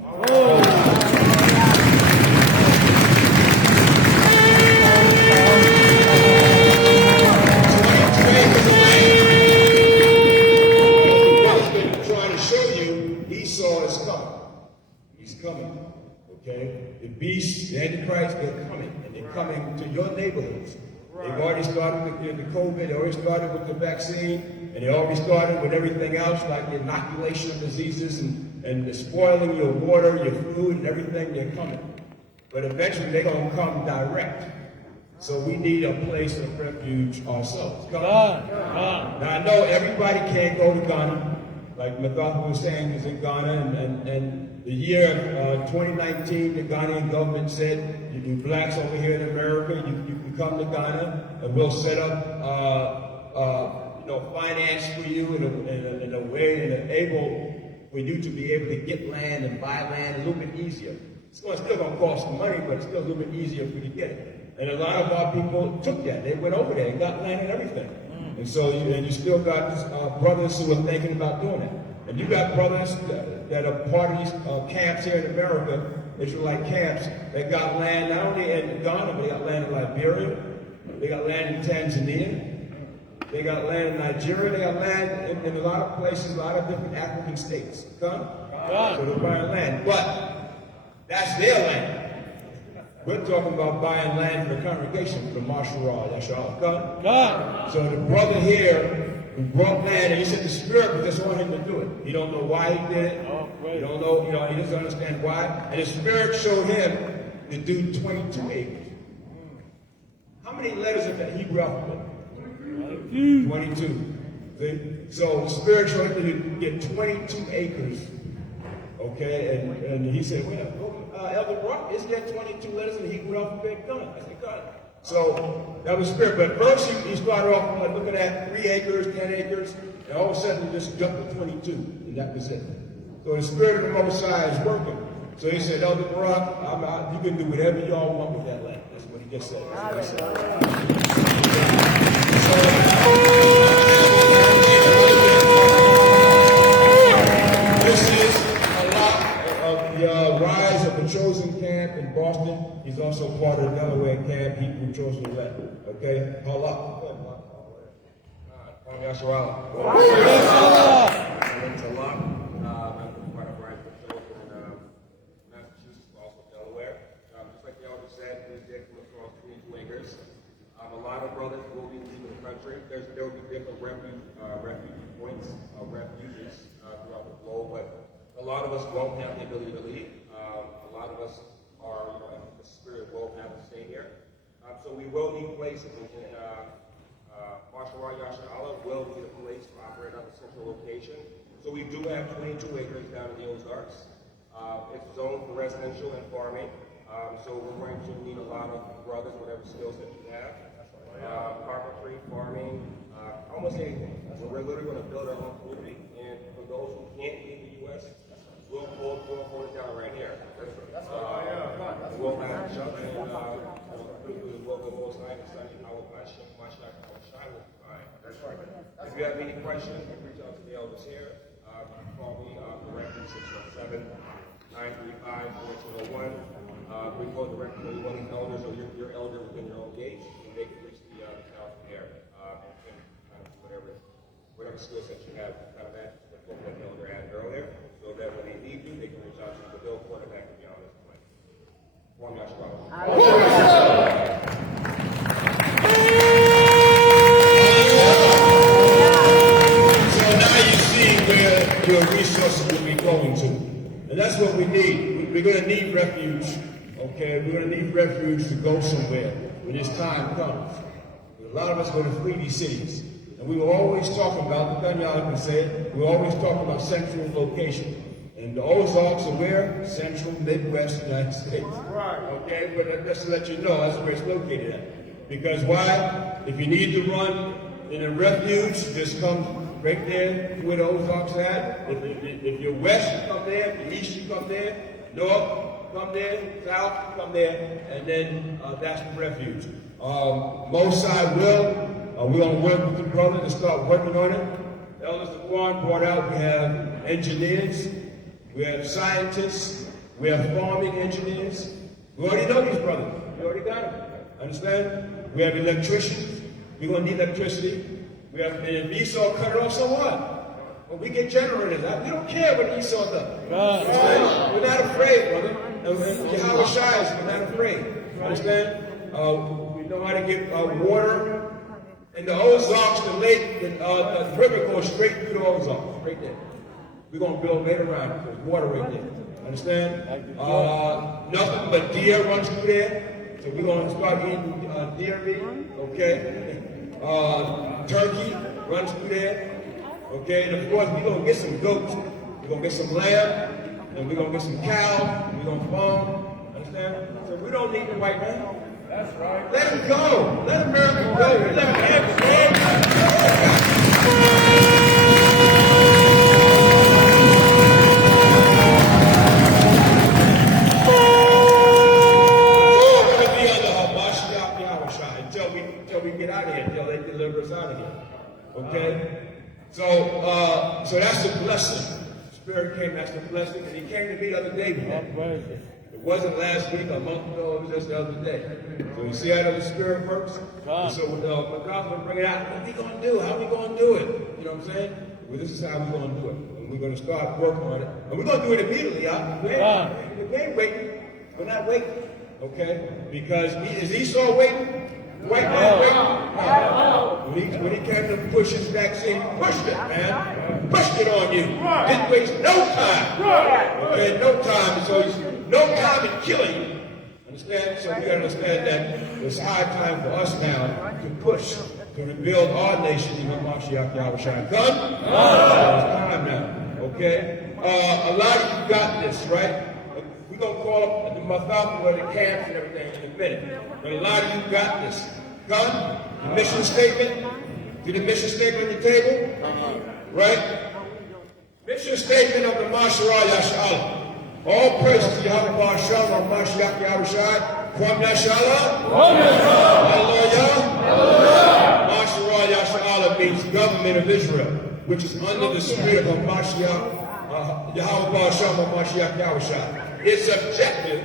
Okay? The beast, the Antichrist, they're coming. And they're coming to your neighborhoods. They've already started with the COVID, they already started with the vaccine, and they already started with everything else, like the inoculation of diseases and the spoiling your water, your food, and everything. They're coming. But eventually they're going to come direct. So we need a place of refuge ourselves. Now I know everybody can't go to Ghana. Like Mathatha was saying, he's in Ghana, and the year 2019, the Ghanaian government said, you blacks over here in America, you can come to Ghana, and we'll set up, finance for you in a way and enable for you to be able to get land and buy land a little bit easier. It's still going to cost some money, but it's still a little bit easier for you to get it. And a lot of our people took that. They went over there and got land and everything. And so, you still got brothers who are thinking about doing it. And you got brothers that are part of these camps here in America, Israelite camps, that got land not only in Ghana, but they got land in Liberia, they got land in Tanzania, they got land in Nigeria, they got land in a lot of places, a lot of different African states. Come? So they're buying land. But that's their land. We're talking about buying land for the congregation, for the Masharah Yasharahla. So the brother here who brought land, and he said the Spirit just wanted him to do it. He don't know why he did it. He don't know, he doesn't understand why. And the Spirit showed him to do 22 acres. How many letters in the Hebrew alphabet? 22. See? So the Spirit showed him to get 22 acres. Okay, and he said, Elder Brock, isn't there 22 letters in the Hebrew alphabet? God. I said, God. So that was Spirit. But first he started off like looking at 3 acres, 10 acres, and all of a sudden he just jumped to 22, and that was it. So the Spirit of the Most High is working. So he said, Elder Brock, you can do whatever y'all want with that land. That's what he just said. This is a lot of the rise of the chosen camp in Boston. He's also part of the Delaware camp, Hebrew chosen elect. Okay? Allah. Yasharahla. It's a lot. I'm part of Ryan in Massachusetts, also Delaware. Just like the elder said, we did come across 22 acres. A lot of brothers will be leaving the country. There will be different refugee points, refuges throughout the globe, but a lot of us won't have the ability to leave. A lot of us are, the Spirit will have to stay here. So we will need places. Masharah Yasharahla will be the place to operate on the central location. So we do have 22 acres down in the Ozarks. It's zoned for residential and farming. So we're going to need a lot of brothers, whatever skills that you have. Carpentry, farming, almost anything. So we're literally going to build our own community. And for those who can't leave the U.S., we'll hold it down right here. We'll have Chuck and will of the Most High, the Son, Yahweh, Masharah Yasharahla. That's right. If you have any questions, you can reach out to the elders here. You can call me directly, 617-935-1401. We go directly to one of the elders or your elder within your own gate, and they can reach the town from there and kind of whatever skill set you have, kind of match what the elder had earlier, so that when they need you, they can reach out to you, but they'll quarterback to be on this point. One Masharah. So now you see where your resources will be going to. And that's what we need. We're going to need refuge. Okay? We're going to need refuge to go somewhere when this time comes. A lot of us going to flee these cities. And we were always talking about, the Kanyala can say it, we were always talking about central location. And the Ozarks are where? Central, Midwest, United States. Right. Okay? But just to let you know, that's where it's located at. Because why? If you need to run in a refuge, just come right there where the Ozarks are at. If you're west, you come there. If you're east, you come there. North, come there. South, come there. And then that's the refuge. Most side will. We're going to work with the brothers to start working on it. Elders Dewan brought out, we have engineers, we have scientists, we have farming engineers. We already know these brothers. We already got them. Understand? We have electricians. We're going to need electricity. We have, and if Esau cut it off, so what? Well, we get generators. We don't care what Esau does. We're not afraid, brother. And Yahweh Shai, we're not afraid. Understand? We know how to get water. And the Ozarks, the lake, the river goes straight through the Ozarks, right there. We're going to build right around it. There's water right there. Understand? Nothing but deer runs through there. So we're going to start eating deer meat, okay? Turkey runs through there, okay? And of course, we're going to get some goats. We're going to get some lamb. And we're going to get some cows. We're going to farm. Understand? So we don't need them right now. That's right. Let them go. Let America go. Let them have until we get out of here, until they deliver us out of here. Okay? So that's the blessing. Spirit came, that's the blessing, and he came to me the other day. It wasn't last week, a month ago, it was just the other day. So you see how the Spirit works? So when God's going to bring it out, what are we going to do? How are we going to do it? You know what I'm saying? Well, this is how we're going to do it. And we're going to start working on it. And we're going to do it immediately, y'all. We ain't waiting. We're not waiting. Okay? Because is Esau waiting? White man waiting? When he came to push his vaccine, he pushed it, man. Pushed it on you. Didn't waste no time. Okay? No time. So he's no time in killing you. Understand? So we understand that it's high time for us now to push, to rebuild our nation, even Mashiach Yahweh done. It's time now. Okay? A lot of you got this, right? We're going to call up the Mathaf where the camps and everything in a minute. But a lot of you got this. Done? The mission statement? See the mission statement on the table? Right? Mission statement of the Masharah Yasharahla. All praise to Yahweh Hashem, or Mashiach Yahushai. Kwam Yasharah. Hallelujah. Masharah Yasharahla means government of Israel, which is under the spirit of Mashiach, Yahweh Hashem, or Mashiach Yahushai. Its objective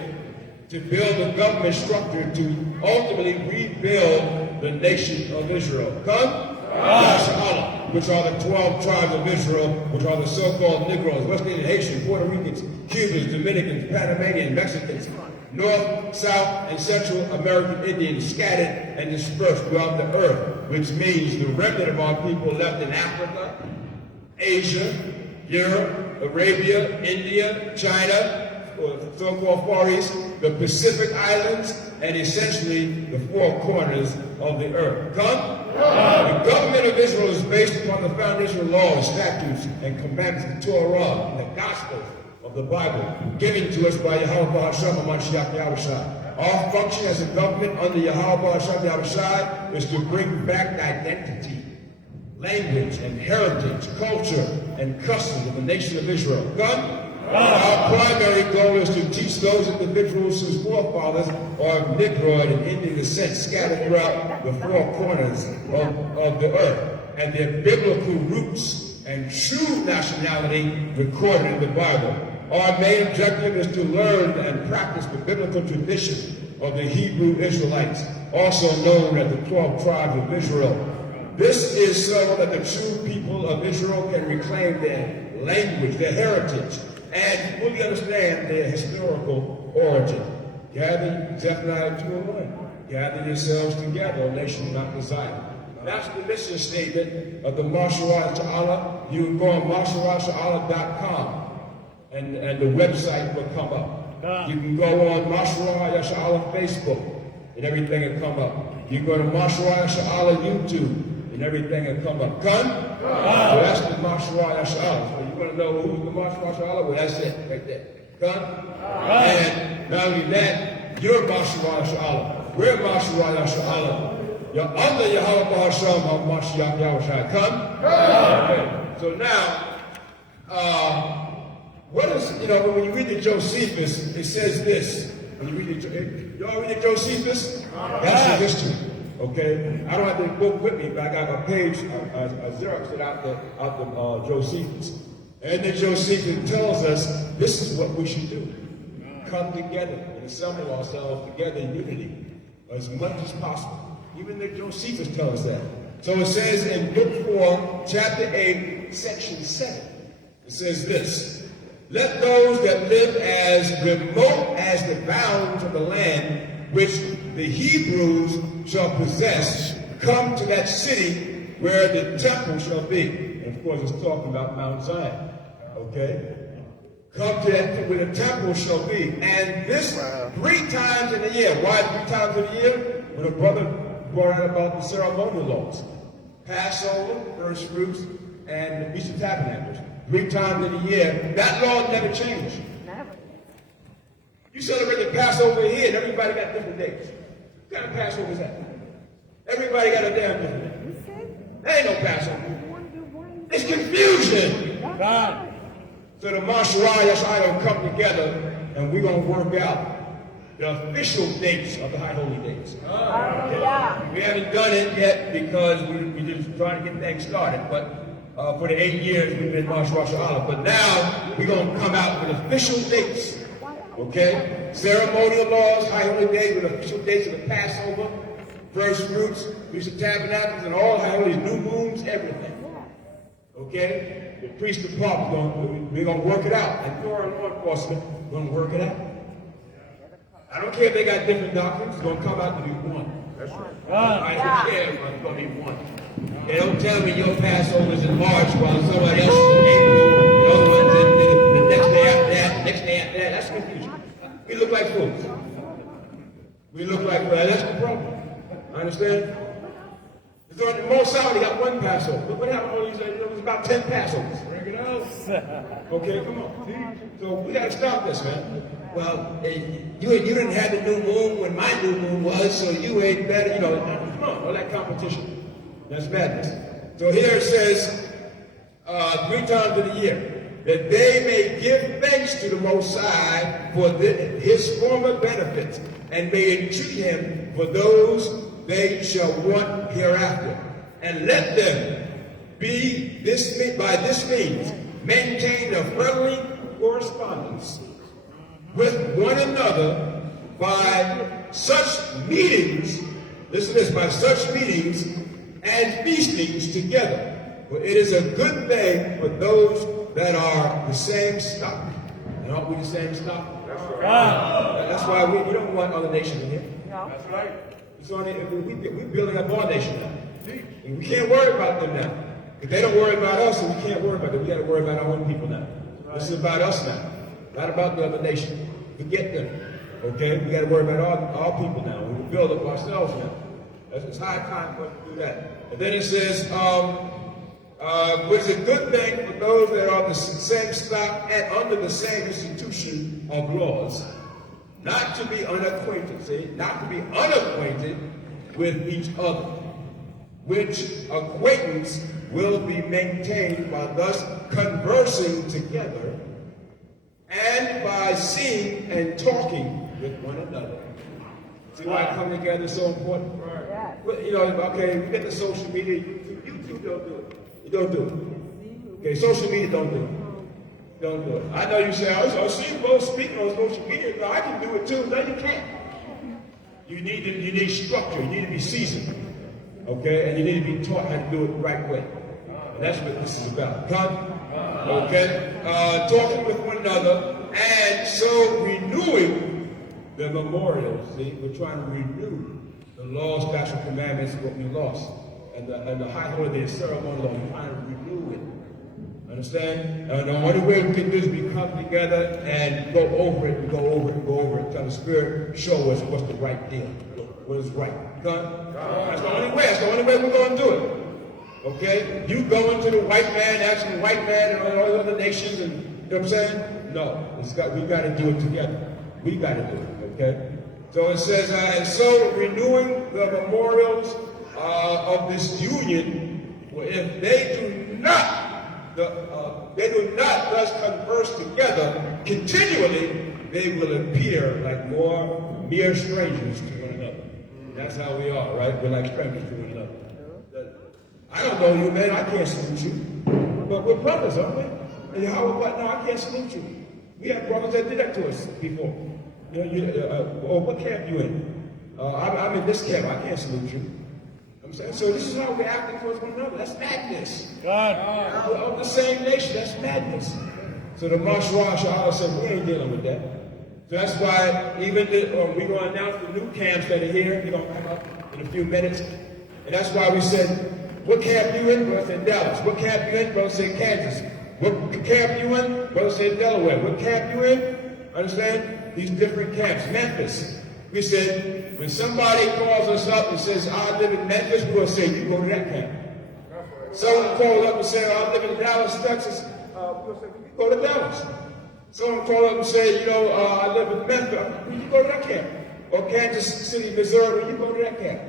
to build a government structure to ultimately rebuild the nation of Israel. Come? Yasharahla, which are the 12 tribes of Israel, which are the so-called Negroes, West Indian, Haitians, Puerto Ricans, Cubans, Dominicans, Panamanians, Mexicans, North, South, and Central American Indians scattered and dispersed throughout the earth, which means the remnant of our people left in Africa, Asia, Europe, Arabia, India, China, so-called Far East, the Pacific Islands, and essentially the four corners of the earth. Come? The government of Israel is based upon the foundational laws, statutes, and commandments, the Torah, and the Gospels of the Bible, given to us by Yahweh Hashem and Mashiach Yahushai. Our function as a government under Yahweh Hashem Yahushai is to bring back the identity, language, and heritage, culture, and customs of the nation of Israel. Come? Our primary goal is to teach those individuals whose forefathers are Negroid and Indian descent scattered throughout the four corners of the earth, and their biblical roots and true nationality recorded in the Bible. Our main objective is to learn and practice the biblical tradition of the Hebrew Israelites, also known as the 12 tribes of Israel. This is so that the true people of Israel can reclaim their language, their heritage, and fully understand their historical origin. Gather, Zephaniah 2:1. Gather yourselves together, O nation not desired. That's the mission statement of the Masharah Yasharahla. You can go on masharahayasharahla.com and the website will come up. You can go on Masharah Yasharahla Facebook and everything will come up. You can go to Masharah Yasharahla YouTube and everything will come up. Come? So that's the Masharah Yasharahla. So you want to know who's the Masharah Yasharahla? Well, that's it right there. Come? And not only that, you're Masharah Yasharahla. We're Masharah Yasharahla. You're under Yahweh Hashem of Mashiach Yahushua. Come? Okay. So now, what is, when you read the Josephus, it says this. When you read y'all read the Josephus? That's the history. Okay? I don't have the book with me, but I got a page, I Xeroxed it out the Josephus. And the Josephus tells us this is what we should do. Come together and assemble ourselves together in unity as much as possible. Even the Josephus tells us that. So it says in book 4, chapter 8, section 7, it says this: let those that live as remote as the bounds of the land which the Hebrews shall possess come to that city where the temple shall be. And of course it's talking about Mount Zion. Okay? Come to that where the temple shall be. And this 3 times in a year. Why 3 times in a year? When a brother brought out about the ceremonial laws. Passover, first fruits, and the Feast of Tabernacles. 3 times in a year. That law never changed. Never. You celebrate the Passover here, and everybody got different dates. What kind of Passover is that? Everybody got a damn different day. There ain't no Passover. It's confusion. God. So the Masharah Yasharahla come together, and we're going to work out the official dates of the High Holy Days. Okay. We haven't done it yet because we're just trying to get things started. But for the 8 years we've been Masharah Yasharahla. But now we're going to come out with official dates. Okay? Ceremonial laws, High Holy Days with official dates of the Passover, first fruits, Feast of Tabernacles, and all High Holy new moons, everything. Okay? The priest department, we're going to work it out. And for our law enforcement, we're going to work it out. I don't care if they got different doctrines, it's going to come out to be one. That's right. I don't care, but it's going to be one. They don't tell me your Passover is in March while somebody else is in April, the other one's in the next day after that, next day after that. That's confusion. We look like fools. We look like fools. That's the problem. Understand? So in the most South, they got 1 Passover. But what happened all these days? There was about 10 Passovers. Bring it out. Okay, come on. So we got to stop this, man. Well, you didn't have the new moon when my new moon was, so you ain't better, come on, all that competition. That's madness. So here it says, 3 times in a year, that they may give thanks to the Most High for his former benefits, and may entreat him for those they shall want hereafter. And let them by this means, maintain a friendly correspondence with one another by such meetings, listen to this, by such meetings and feastings together. For it is a good thing for those that are the same stock. And aren't we the same stock? That's right. Wow. That's why we don't want other nations in here. No. That's right. So we're building up our nation now. And we can't worry about them now. If they don't worry about us, then we can't worry about them. We got to worry about our own people now. Right. This is about us now. Not about the other nation. Forget them. Okay? We got to worry about our people now. We build up ourselves now. It's high time for us to do that. And then it says, which is a good thing for those that are the same stock and under the same institution of laws, not to be unacquainted, see? Not to be unacquainted with each other, which acquaintance will be maintained by thus conversing together and by seeing and talking with one another. See why coming together is so important? Yes. Well, you know, okay, we get the social media. YouTube don't do it. You don't do it. Okay, social media don't do it. Don't do it. I know you say, I see both speaking on social media. No, I can do it too. No, you can't. You need structure. You need to be seasoned. Okay, and you need to be taught how to do it the right way. And that's what this is about. Come. Okay, talking with one another, and so renewing the memorials. See, we're trying to renew the laws, statutes, and commandments, what we lost, and the high holy ceremony law. We're trying to renew it. Understand? And the only way we can do is we come together and go over it, and go over it, and go over it, until the Spirit show us what's the right deal, what is right. Come? That's the only way. That's the only way we're going to do it. Okay? You go into the white man, asking the white man and all the other nations, and you know what I'm saying? No. We got to do it together. We got to do it. Okay? So it says, and so renewing the memorials of this union, well, if they do not thus converse together continually, they will appear like mere strangers to one another. That's how we are, right? We're like strangers to one another. I don't know you, man. I can't salute you. But we're brothers, aren't we? And how about now? I can't salute you. We have brothers that did that to us before. What camp you in? I'm in this camp. I can't salute you. I'm saying, so this is how we're acting towards one another. That's madness. God. We're of the same nation. That's madness. So the Masharah Yasharahla said, we ain't dealing with that. So that's why even we're going to announce the new camps that are here. They're going to come up in a few minutes. And that's why we said, what camp you in? Brother said Dallas. What camp you in? Brother said Kansas. What camp you in? Brother said Delaware. What camp you in? Understand? These different camps. Memphis. We said, when somebody calls us up and says, I live in Memphis, we're going to say, you go to that camp. Someone calls up and says, I live in Dallas, Texas, we're going to say, you go to Dallas. Someone calls up and says, I live in Memphis, you go to that camp. Or Kansas City, Missouri, you go to that camp.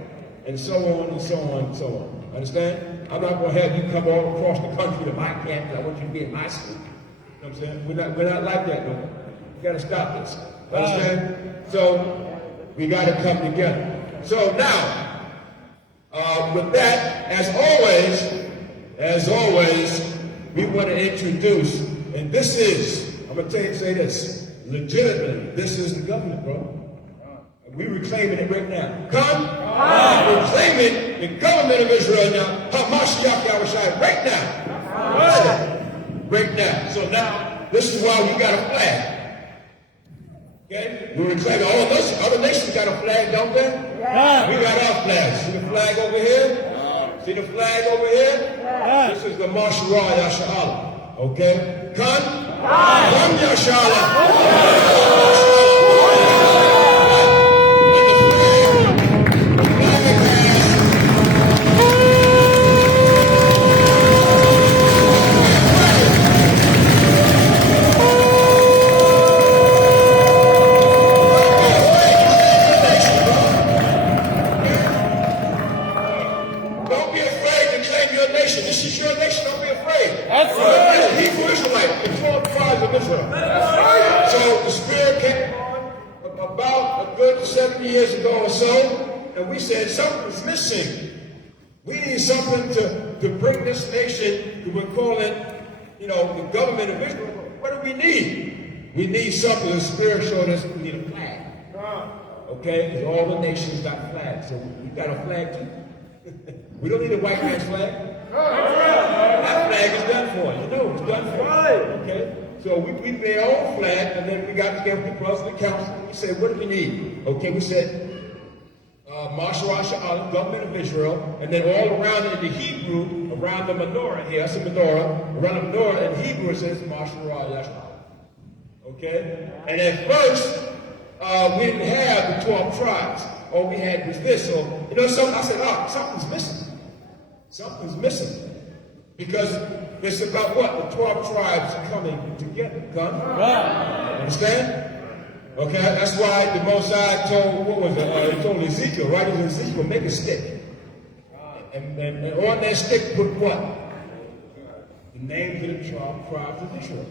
And so on and so on and so on. Understand? I'm not going to have you come all across the country to my camp because I want you to be in my school. You know what I'm saying? We're not like that no more. We got to stop this. Understand? So we got to come together. So now, with that, as always, we want to introduce, and this is, I'm going to say this, legitimately, this is the government, bro. We're reclaiming it right now. Come. We're claiming the government of Israel now. Masharah Yasharahla right now. Right now. So now, this is why we got a flag. Okay? We're reclaiming all those other nations got a flag, don't they? Yeah. We got our flag. See the flag over here? See the flag over here? Yeah. This is the Masharah Yasharahla. Okay? Come Yasharahla. Years ago or so, and we said something's missing. We need something to bring this nation to we're calling, the government of Israel. What do we need? We need something. The Spirit showed us we need a flag. Okay? Because all the nations got flags, so we got a flag too. We don't need a white man's flag. That flag is done for. It's done for. Okay? So we made our own flag, and then we got together with the brothers of the council, and we said, what do we need? Okay, we said, Masharah Yasharahla, government of Israel, and then all around in the Hebrew, around the menorah here, that's a menorah, around the menorah in Hebrew it says Masharah Yasharahla. Okay? And at first, we didn't have the 12 tribes. All we had was this. So, something, I said, something's missing. Something's missing. Because it's about what? The 12 tribes coming together. Come? Right. Understand? Okay, that's why the Mosai told, he told Ezekiel, right? It was Ezekiel, make a stick. And on that stick put what? The names of the 12 tribes of Israel.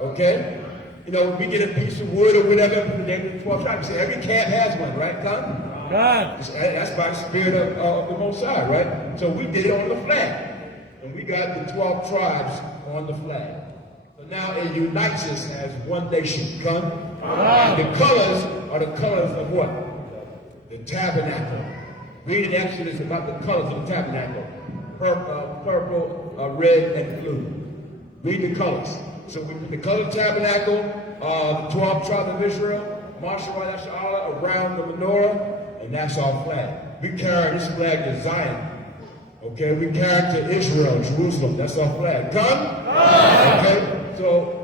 Okay? You know, we get a piece of wood or whatever from the 12 tribes. Every camp has one, right, Con? That's by the spirit of the Most High, right? So we did it on the flag. And we got the 12 tribes on the flag. So now it unites us as one nation, Con? And the colors are the colors of what? The tabernacle. Read in Exodus about the colors of the tabernacle. Purple, red, and blue. Read the colors. So with the colored tabernacle, the 12 tribes of Israel, Masharah Yasharahla around the menorah, and that's our flag. We carry this flag to Zion. Okay, we carry it to Israel, Jerusalem. That's our flag. Come? Okay, so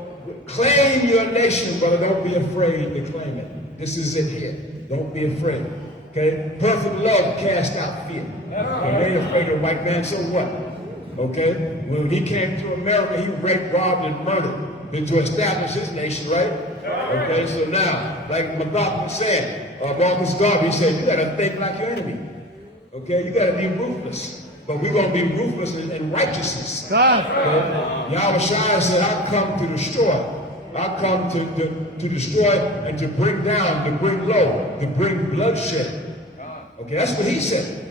claim your nation, brother. Don't be afraid to claim it. This is it here. Don't be afraid. Okay, perfect love cast out fear. Okay, you ain't afraid of a white man, so what? Okay? When he came to America, he raped, robbed, and murdered to establish his nation, right? Okay, so now, like McLaughlin said, Marcus Garvey said, you gotta think like your enemy. Okay? You gotta be ruthless. But we're gonna be ruthless in righteousness. Okay? Yahweh Shai said, I come to destroy. I come to destroy and to bring down, to bring low, to bring bloodshed. Okay, that's what he said.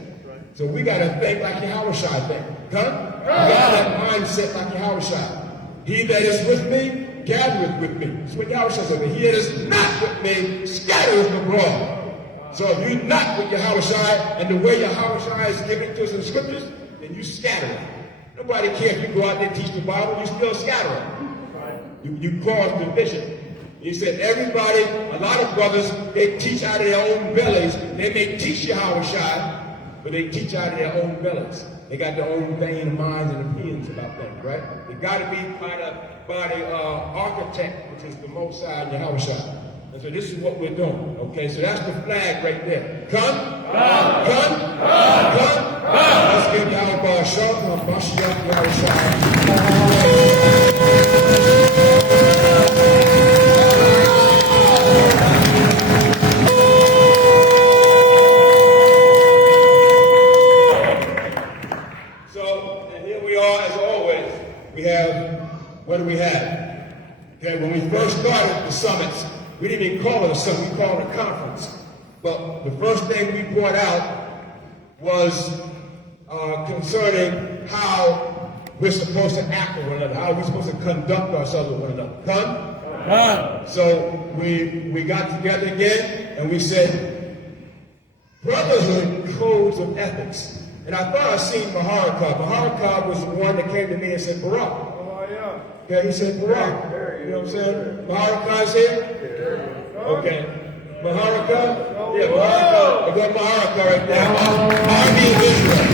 So we gotta think like Yahweh Shai think. Huh? We gotta have mindset like Yahweh Shai. He that is with me, gathereth with me. That's what Yahweh Shai said. He that is not with me, scattereth abroad. So if you're not with Yahweh Shai, and the way Yahweh Shai is giving to us in the scriptures, then you scatter. Nobody cares if you go out there and teach the Bible, you still scatter. You cause division. He said everybody, a lot of brothers, they teach out of their own bellies. They may teach Yahweh Shai, but they teach out of their own bellies. They got their own vain minds and opinions about things, right? They got to be by the architect, which is the Most High and Yahweh Shai. And so this is what we're doing, okay? So that's the flag right there. Come, come, come. Let's give Yahweh a shout. Mashiach Yahweh Shai. What do we have? Okay, when we first started the summits, we didn't even call it a summit, we called it a conference. But the first thing we brought out was concerning how we're supposed to act with one another, how we're supposed to conduct ourselves with one another. Come? So we got together again and we said, brotherhood codes of ethics. And I thought I seen Maharakab. Maharakab was the one that came to me and said, Barak. Okay, he said, Barak. You know what I'm saying? Maharakab's here? Okay. Maharakab? Yeah, Maharakab. I got Maharakab right there. Army of Israel.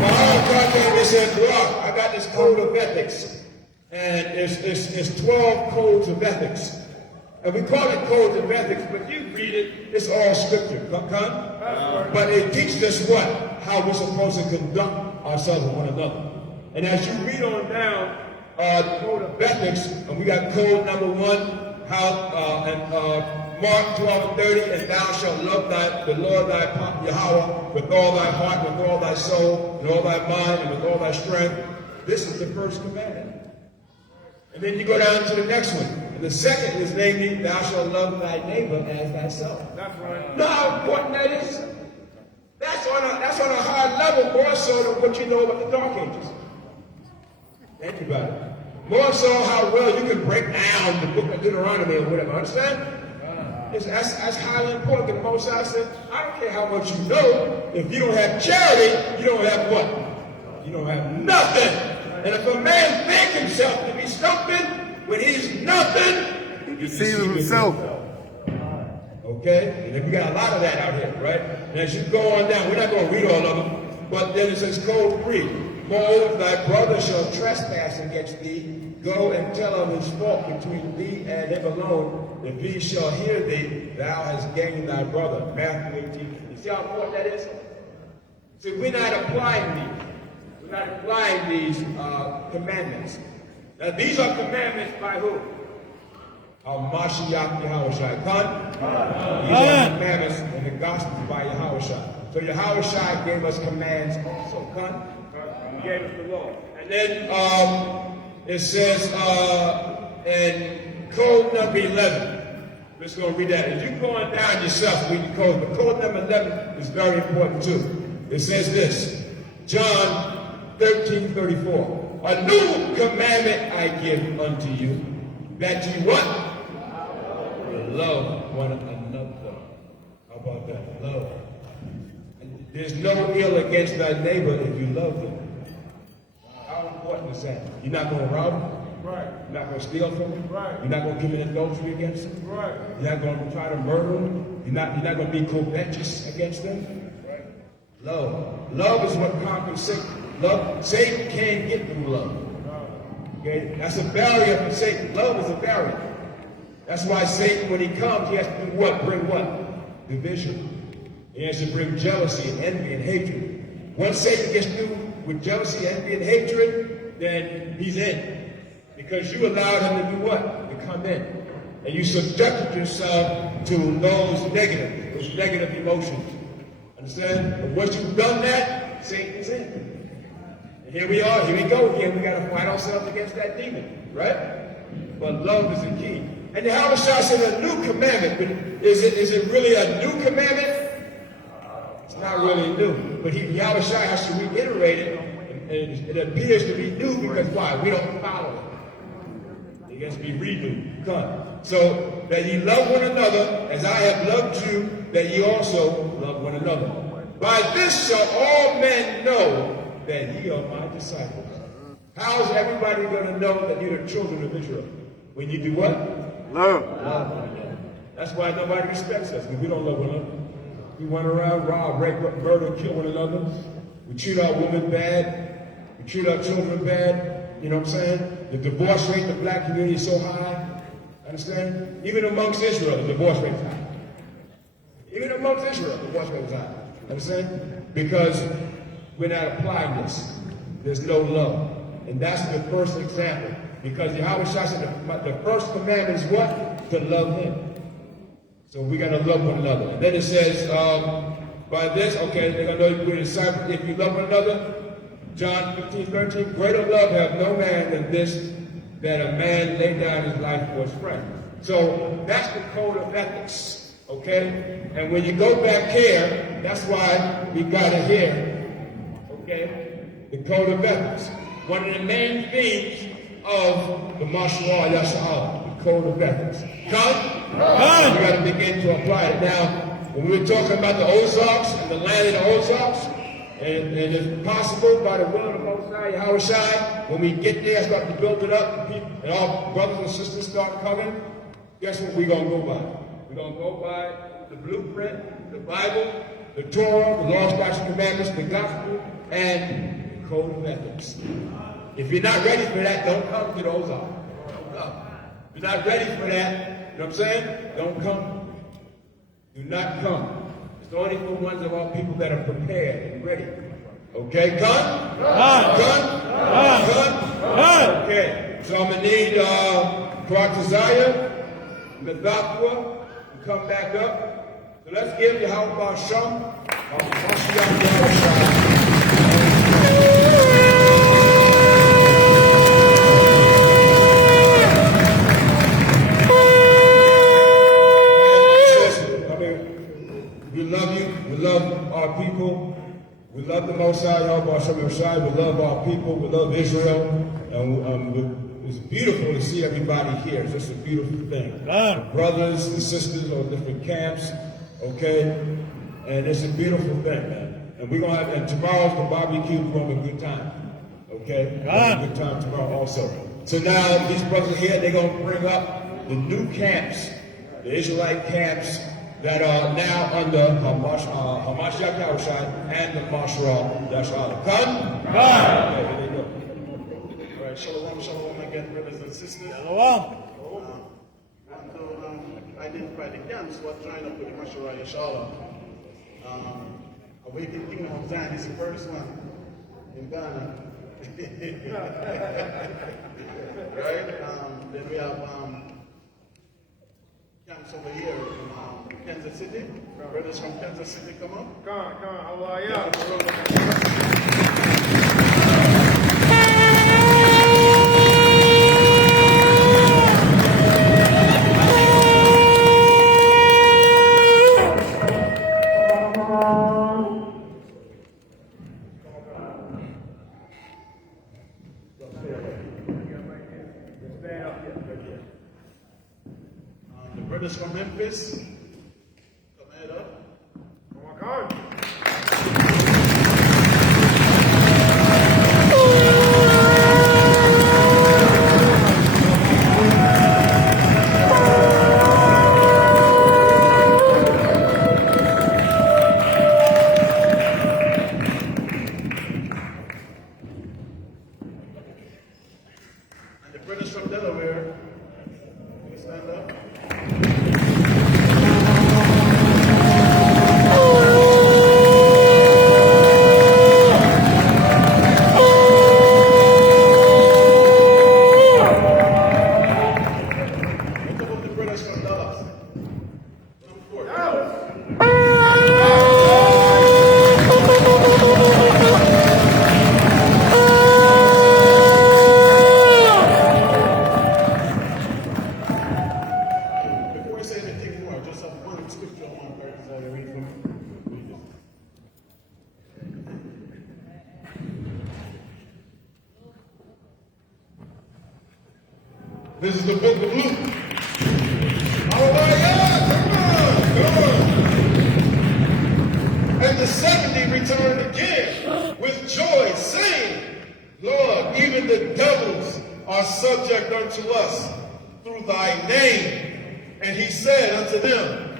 Maharakab came and said, Barak, I got this code of ethics. And it's 12 codes of ethics. And we call it codes of ethics, but you read it, it's all scripture. Come? But it teaches us what? How we're supposed to conduct ourselves with one another. And as you read on down, the code of ethics, and we got code number 1, Mark 12 and 30, and thou shalt love the Lord thy Yahweh with all thy heart, with all thy soul, and all thy mind, and with all thy strength. This is the first commandment. And then you go down to the next one. And the second is namely, thou shalt love thy neighbor as thyself. That's right. Know how important that is? That's on a high level, more so than what you know about the Dark Ages. Anybody. More so how well you can break down the book of Deuteronomy or whatever. Understand? That's highly important. The Most High said, I don't care how much you know. If you don't have charity, you don't have what? You don't have nothing. And if a man think himself to be something when he's nothing, he deceives himself. Okay? And if you got a lot of that out here, right? And as you go on down, we're not going to read all of them, but then it says code 3. Moreover, if thy brother shall trespass against thee, go and tell him his fault between thee and him alone. If he shall hear thee, thou hast gained thy brother. Matthew 18. You see how important that is? See, we're not applying these. We're not applying these commandments. Now, these are commandments by who? Mashiach Yahweh Shai. These are commandments in the Gospels by Yahweh Shai. So Yahweh Shai gave us commands also. He gave us the law. And then it says in code number 11. Let's go read that. As you're going down yourself, read the code. But code number 11 is very important too. It says this, John 13:34. A new commandment I give unto you, that you what? Love one another. How about that? Love. And there's no ill against thy neighbor if you love them. How important is that? You're not going to rob them? Right. You're not going to steal from them? Right. You're not going to commit adultery against them? Right. You're not going to try to murder them? You're not going to be covetous against them? Right. Love. Love is what conquers Satan. Love. Satan can't get through love. Okay? That's a barrier for Satan. Love is a barrier. That's why Satan, when he comes, he has to do what? Bring what? Division. He has to bring jealousy and envy and hatred. Once Satan gets through with jealousy, envy, and hatred, then he's in. Because you allowed him to do what? To come in. And you subjected yourself to those negative emotions. Understand? But once you've done that, Satan's in. And here we are, here we go again. We got to fight ourselves against that demon, right? But love is the key. And the Habashah said a new commandment. But is it really a new commandment? It's not really new. But the Habashah has to reiterate it. And it appears to be new because why? We don't follow it. It has to be renewed. So that ye love one another as I have loved you, that ye also love one another. By this shall all men know that ye are my disciples. How is everybody going to know that you're the children of Israel? When you do what? Love one another. That's why nobody respects us, because we don't love one another. We run around, rob, rape, murder, kill one another. We treat our women bad. We treat our children bad. You know what I'm saying? The divorce rate in the black community is so high. Understand? Even amongst Israel, the divorce rate is high. Even amongst Israel, the divorce rate is high. Understand? Because we're not applying this. There's no love. And that's the first example. Because Yahweh said the first commandment is what? To love him. So we got to love one another. And then it says, by this, okay, they're going to know you're a disciple if you love one another. John 15:13, greater love have no man than this, that a man lay down his life for his friend. So that's the code of ethics, okay? And when you go back here, that's why we got it here, okay? The code of ethics. One of the main themes of the Masharah Yasharahla, the code of ethics. Come? We got to begin to apply it. Now, when we were talking about the Ozarks and the land of the Ozarks, and if possible, by the will of the Most High, Yahweh, when we get there, start to build it up, and our brothers and sisters start coming, guess what we're going to go by? We're going to go by the blueprint, the Bible, the Torah, the law, statutes, commandments, the gospel, and the code of ethics. If you're not ready for that, don't come to the Ozarks. Don't come. If you're not ready for that, you know what I'm saying? Don't come. Do not come. It's only for ones of our people that are prepared and ready. Okay, gun? Gun? Okay, so I'm going to need Praktizaya, Methapua, to come back up. So let's give Yahweh Shem, Masharah Yasharahla. We love you. We love our people. We love the Most High, we love our people. We love Israel. And it's beautiful to see everybody here. It's just a beautiful thing. Brothers and sisters on different camps, okay? And it's a beautiful thing, man. And we're going to have, and tomorrow's the barbecue. We're going to have a good time, okay? We're going to have a good time tomorrow also. So now these brothers here, they're going to bring up the new camps, the Israelite camps, that are now under Masharah Yasharahla and the Masharah Yasharahla. Come? Okay, there you go. All right, shalom again, brothers and sisters. Shalom. And to identify the camps who are trying to put the Masharah Yasharahla. Awakened Kingdom of Zion is the first one in Ghana. Right? Then we have camps over here in Kansas City. Brothers from Kansas City, come on. Come on, how are you? Memphis. Come ahead up. Oh my God. And the brothers from Delaware, can you stand up? What about the brothers from Dallas? Come forward. Before I say anything more, I just have one scripture I want to read for me. This is the book of Luke. Hallelujah! Come on! And the 70 returned again with joy, saying, Lord, even the devils are subject unto us through thy name. And he said unto them,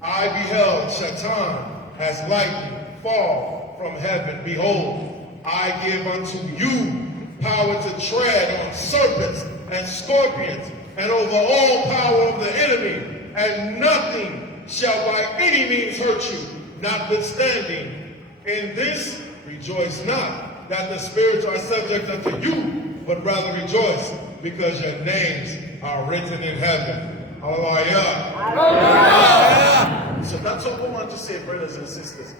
I beheld Shaitan as lightning fall from heaven. Behold, I give unto you power to tread on serpents and scorpions, and over all power of the enemy, and nothing shall by any means hurt you. Notwithstanding, in this rejoice not that the spirits are subject unto you, but rather rejoice because your names are written in heaven. Hallelujah. So that's what we want to say, brothers and sisters.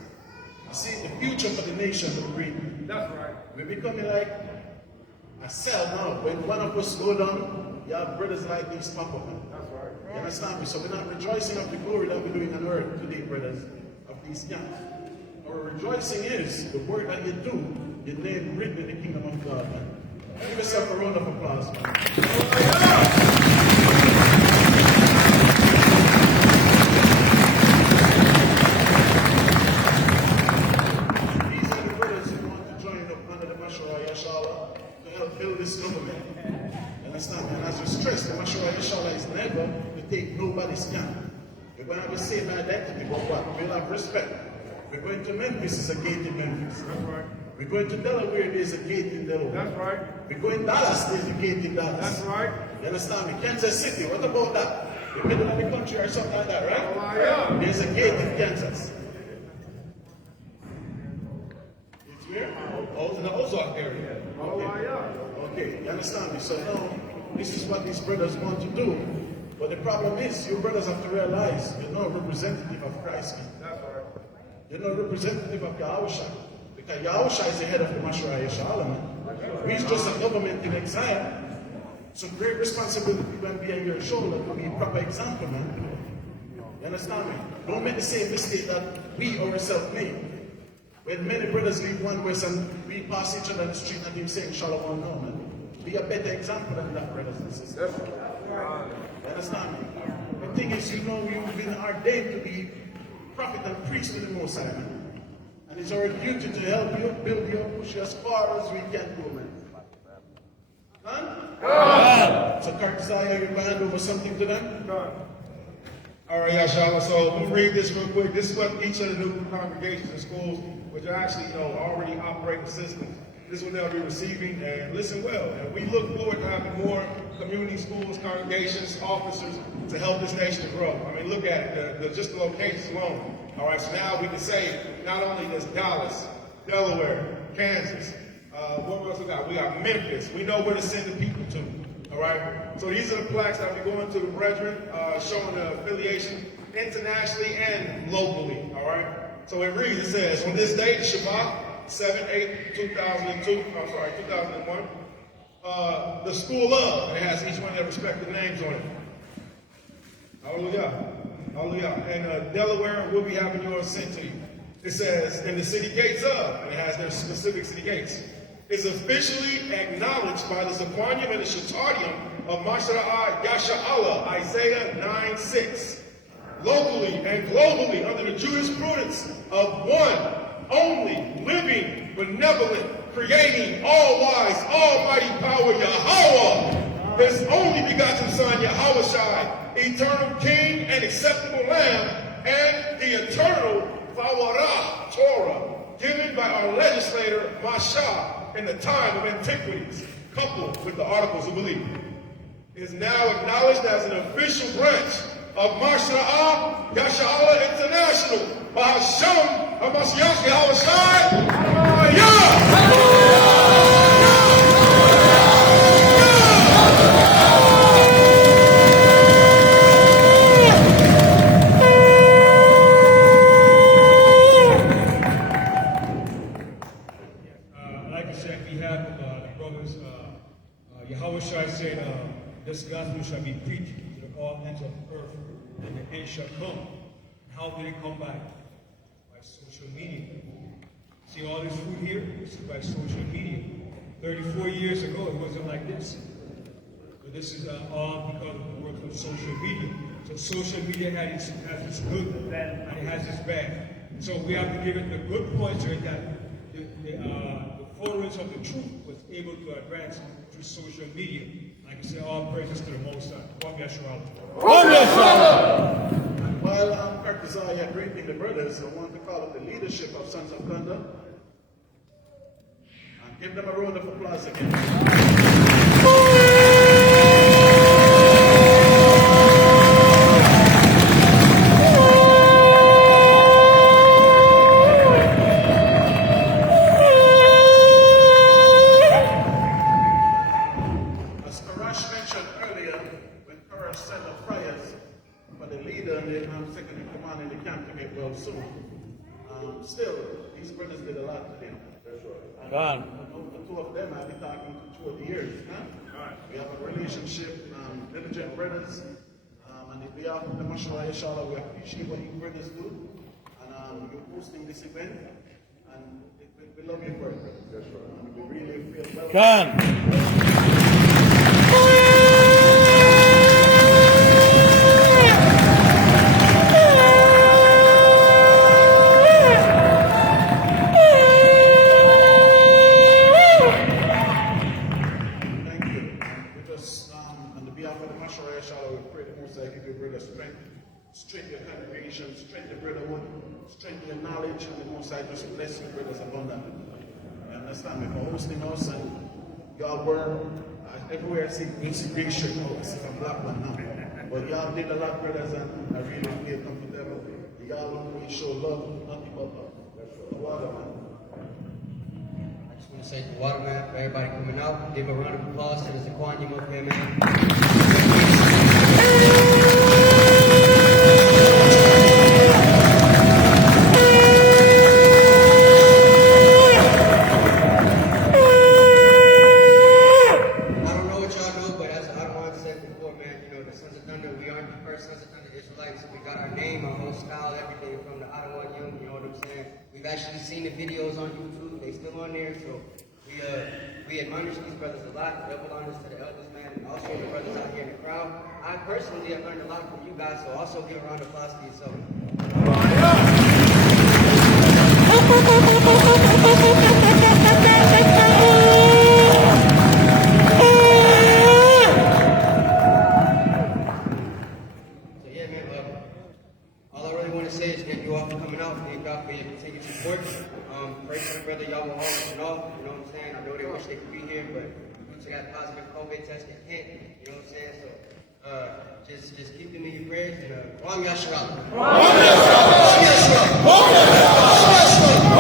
You see, the future for the nation is green. That's right. We're becoming like a cell now. When one of us go down, you have brothers like these pop up. That's right. You understand me? So we're not rejoicing of the glory that we're doing on earth today, brothers, of these camps. Our rejoicing is the work that you do, your name written in the kingdom of God, man. Give yourself a round of applause, man. These are the brothers who want to join up under the Masharah Yasharahla to help build this government. You understand? And as we stress, the Masharah Yasharahla is never to take nobody's camp. We're going to have the same identity, but what? We'll have respect. We're going to Memphis, is a gate in Memphis. That's right. We're going to Delaware, there's a gate in Delaware. That's right. We're going to Dallas, there's a gate in Dallas. That's right. You understand me? Kansas City, what about that? The middle of the country or something like that, right? Hallelujah. There's a gate in Kansas. It's where? Oh, in the Ozark area. Hallelujah. Okay, you understand me? So now, this is what these brothers want to do. But the problem is, you brothers have to realize you're not a representative of Christ. That's right. You're not a representative of Yahushua. Because Yahushua is the head of the Masharah Yasharahla, man. He's just a government in exile. So great responsibility when be on your shoulder to be a proper example, man. You understand me? Don't make the same mistake that we ourselves made. When many brothers leave one verse and we pass each other on the street and him saying Shalom now, man. Be a better example than that, brothers and sisters. You understand me? The thing is, you know, you've been ordained to be prophet and priest to the Most High, man. And it's our duty to help you, build you, push you as far as we can go, man. Huh? So, Kartzaya, you hand over something to them? All right, Yasharahla. So we'll read this real quick. This is what each of the new congregations and schools, which are actually, already operating systems. This is what they'll be receiving, and listen well. And we look forward to having more community schools, congregations, officers to help this nation to grow. I mean, look at it, just the locations alone. All right, so now we can say not only does Dallas, Delaware, Kansas, what else we got? We got Memphis. We know where to send the people to. All right. So these are the plaques that we go into the brethren, showing the affiliation internationally and locally. All right. So it reads. It says, on this day, Shabbat, 2001. The school of, and it has each one of their respective names on it. Hallelujah. Hallelujah. And Delaware will be having yours sent to you. It says, in the city gates of, and it has their specific city gates, is officially acknowledged by the Zephaniah and the Shetarium of Masharah Yasharahla, Isaiah 9:6. locally and globally under the jurisprudence of one only living, benevolent, creating, all-wise, almighty power, Yahweh, his only begotten Son, Yahushua, eternal King and acceptable Lamb, and the eternal Fawarah, Torah, given by our legislator, Masharah, in the time of antiquities, coupled with the Articles of Belief, is now acknowledged as an official branch of Masharah Yasharahla International by Hashem of Masharah Yasharahla. I'd like to say on behalf of the brothers, Yahushua said, this gospel shall be preached to all ends of the earth, and the end shall come. How did it come by? By social media. See all this food here? This is by social media. 34 years ago, it wasn't like this. But this is all because of the work of social media. So social media has its good and it has its bad. So we have to give it the good points are that the followers of the truth was able to advance through social media. Like I say, all praises to the Most High. And while I'm Kartazaya greeting the brothers, I want to call up the leadership of Sons of Thunder and give them a round of applause again. Still, these brothers did a lot to them. That's right. The two of them, I've been talking to 2 of the years. Huh? We have a relationship, diligent brothers. And on behalf of the Masharah Yasharahla, we appreciate what you brothers do. And you're hosting this event. And we love you for it. That's right. And we really feel well. Strengthen your congregation, strengthen your brotherhood, strengthen your knowledge, and the Most High just bless your brothers abundantly. You understand me? For hosting us, and y'all were everywhere I see great shirt. Oh, I see some black one now. But y'all did a lot, brothers, and I really feel comfortable. Y'all don't really show love, nothing but love. The water, man. I just want to say the water, man, for everybody coming out. Give a round of applause to the Zaquanium up here, man. Actually seen the videos on YouTube, they still on there, so we admonish these brothers a lot, double honors to the elders, man, and also the brothers out here in the crowd. I personally have learned a lot from you guys, so also give a round of applause to yourself. So yeah, man, all I really want to say is thank you all for coming out, thank God for your continued support. Pray for the brother, y'all will hold and all, you know what I'm saying? I know they wish they could be here, but due to that positive COVID test, they can't, you know what I'm saying? So, just keep them in your prayers, and Ram Yasharahla. Ram Yasharahla. Ram Yasharahla.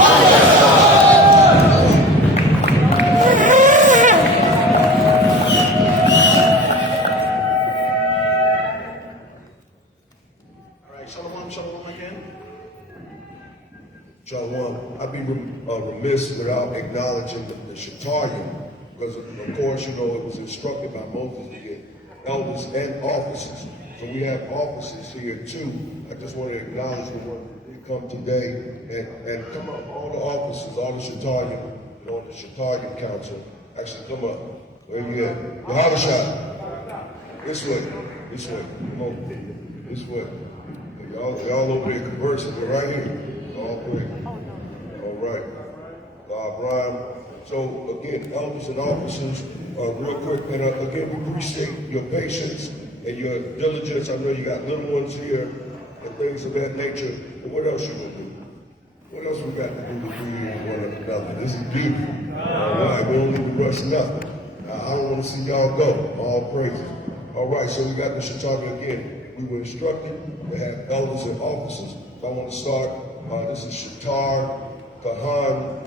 All right, shalom again. Shalom. I'd be remiss without acknowledging the Shatarian, because of course, you know, it was instructed by Moses to get elders and officers. So we have officers here too. I just want to acknowledge the one who come today and come up, all the officers, all the Shatarian, you know, the Shatarian Council, actually come up. Where you at? Yahushua. This way. Come on. This way. Y'all over there conversing, but right here. All praise. All right. Brian. So again, elders and officers, real quick, and again, we appreciate your patience and your diligence. I know you got little ones here and things of that nature. But what else you gonna do? What else we got to do to be one another? This is beautiful. All right, we don't need to rush nothing. I don't want to see y'all go. All praises. All right, so we got the Chicago again. We were instructed to have elders and officers. So I want to start. This is Shatar, Kahan.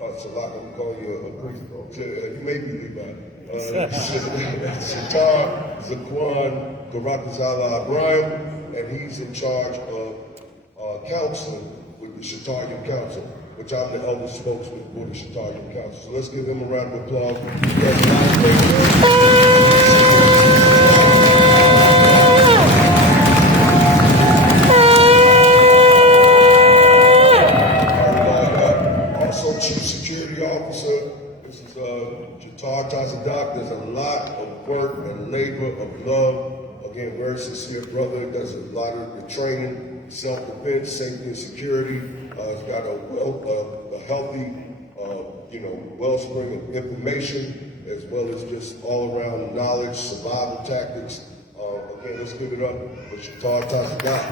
It's a lot. I'm calling you a priest. You may be anybody. Shatar, Zaquan, Karakazala Ibrahim, and he's in charge of counseling with the Shatarian Council, which I'm the elder spokesman for the Shatarian Council. So let's give him a round of applause. Also, Chief Security Officer, this is Jatar Tazadak. There's a lot of work and labor of love. Again, very sincere brother. Does a lot of the training, self-defense, safety, and security. He's got a healthy, wellspring of information, as well as just all-around knowledge, survival tactics. Again, let's give it up for Shatar Tazadak.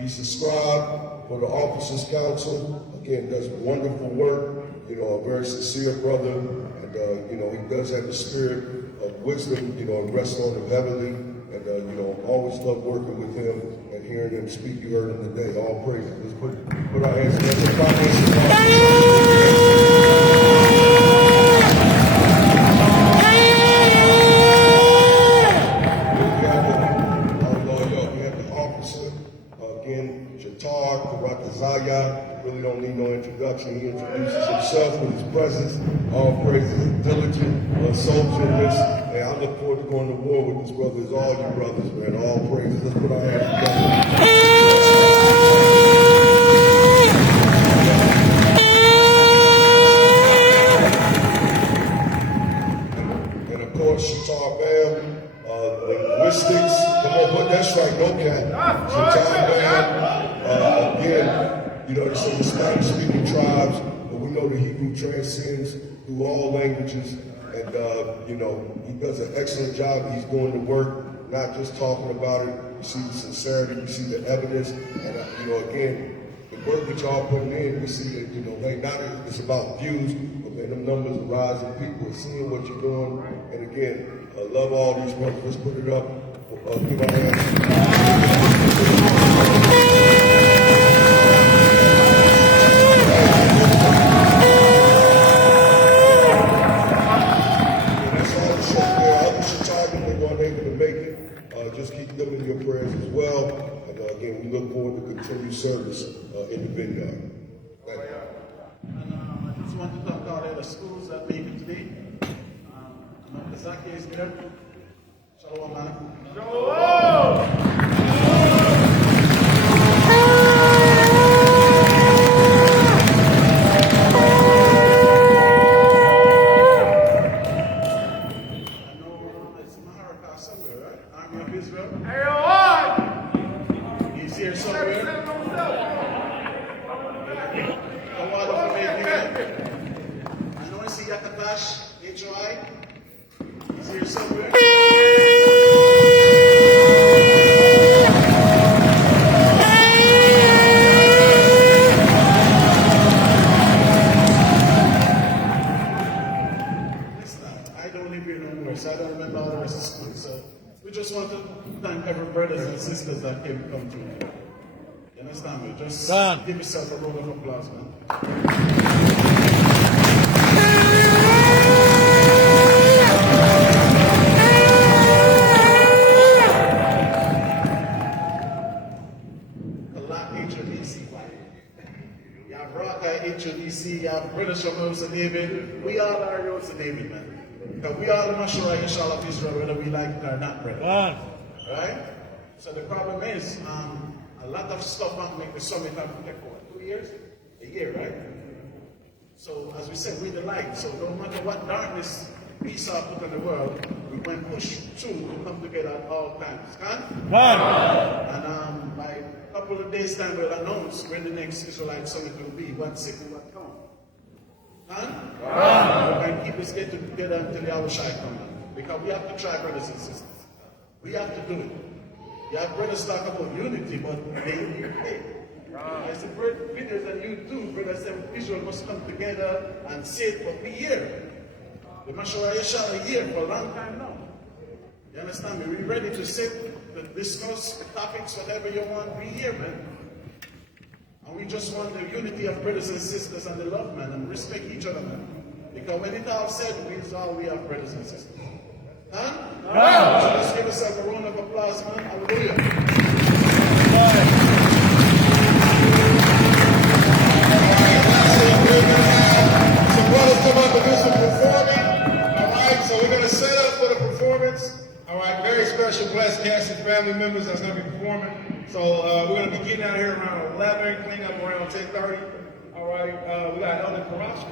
He's subscribed for the Officers Council. Again, does wonderful work. A very sincere brother, and he does have the spirit of wisdom. And rests on him heavily, and always love working with him and hearing him speak. You heard him today. All praise. Let's put our hands together. Shatar Karakazaya, really don't need no introduction. He introduces himself with his presence. All praises, diligent, soldierless. And I look forward to going to war with this brother. It's all you brothers, man. All praises. Let's put our hands together. And of course, Shatar Bam, linguistics. Come on, but that's right, no cap. Shatar Bam. Again, there's some Spanish-speaking tribes, but we know the Hebrew transcends through all languages, and he does an excellent job. He's going to work, not just talking about it. You see the sincerity, you see the evidence, and again, the work that y'all putting in, we see that not it's about views, but man, them numbers are rising. People are seeing what you're doing, and again, I love all these brothers. Let's put it up. Give our hands. Just keep them in your prayers as well. And again, we look forward to continued service in the vineyard. Thank you. And I just want to talk about the schools that make it today. The Zaki is there. Shalom, man. Shalom! He's here somewhere. I know I see Yakatash, HOI. He's here somewhere. I don't live here no more, so I don't remember all the rest of school. So we just want to thank every brothers and sisters that came to come through. You understand me? Just give yourself a round of applause, man. You have Raka, HODC, you have British House of David. We all are House of David, man. Because we all the Masharah Yasharahla of Israel, whether we like it or not, brother. Right? So the problem is, a lot of stuff might make the summit have to take what, 2 years? A year, right? So as we said, we're the light. So no matter what darkness peace are put in the world, we when push through to come together at all times. And by a couple of days' time, we'll announce when the next Israelite summit will be, what city, what town. We can keep us get together until the hour shall come. Because we have to try, brothers and sisters. We have to do it. You have brothers talk about unity, but they pay. I said, brothers and you too, brothers and Israel must come together and say it, but we here. The Masharah Yasharahla here for a long time now. You understand me? We're ready to sit, to discuss the topics, whatever you want. We here, man. And we just want the unity of brothers and sisters and the love, man, and respect each other, man. Because when it's all said, it's all we have brothers and sisters. Huh? So let's give ourselves a round of applause, man. Hallelujah. So brothers come up and do some performing. All right, so we're going to set up for the performance. All right, very special blessed guests and family members that's going to be performing. So we're going to be getting out here around 11, clean up around 10:30. All right, we got Elder Karash.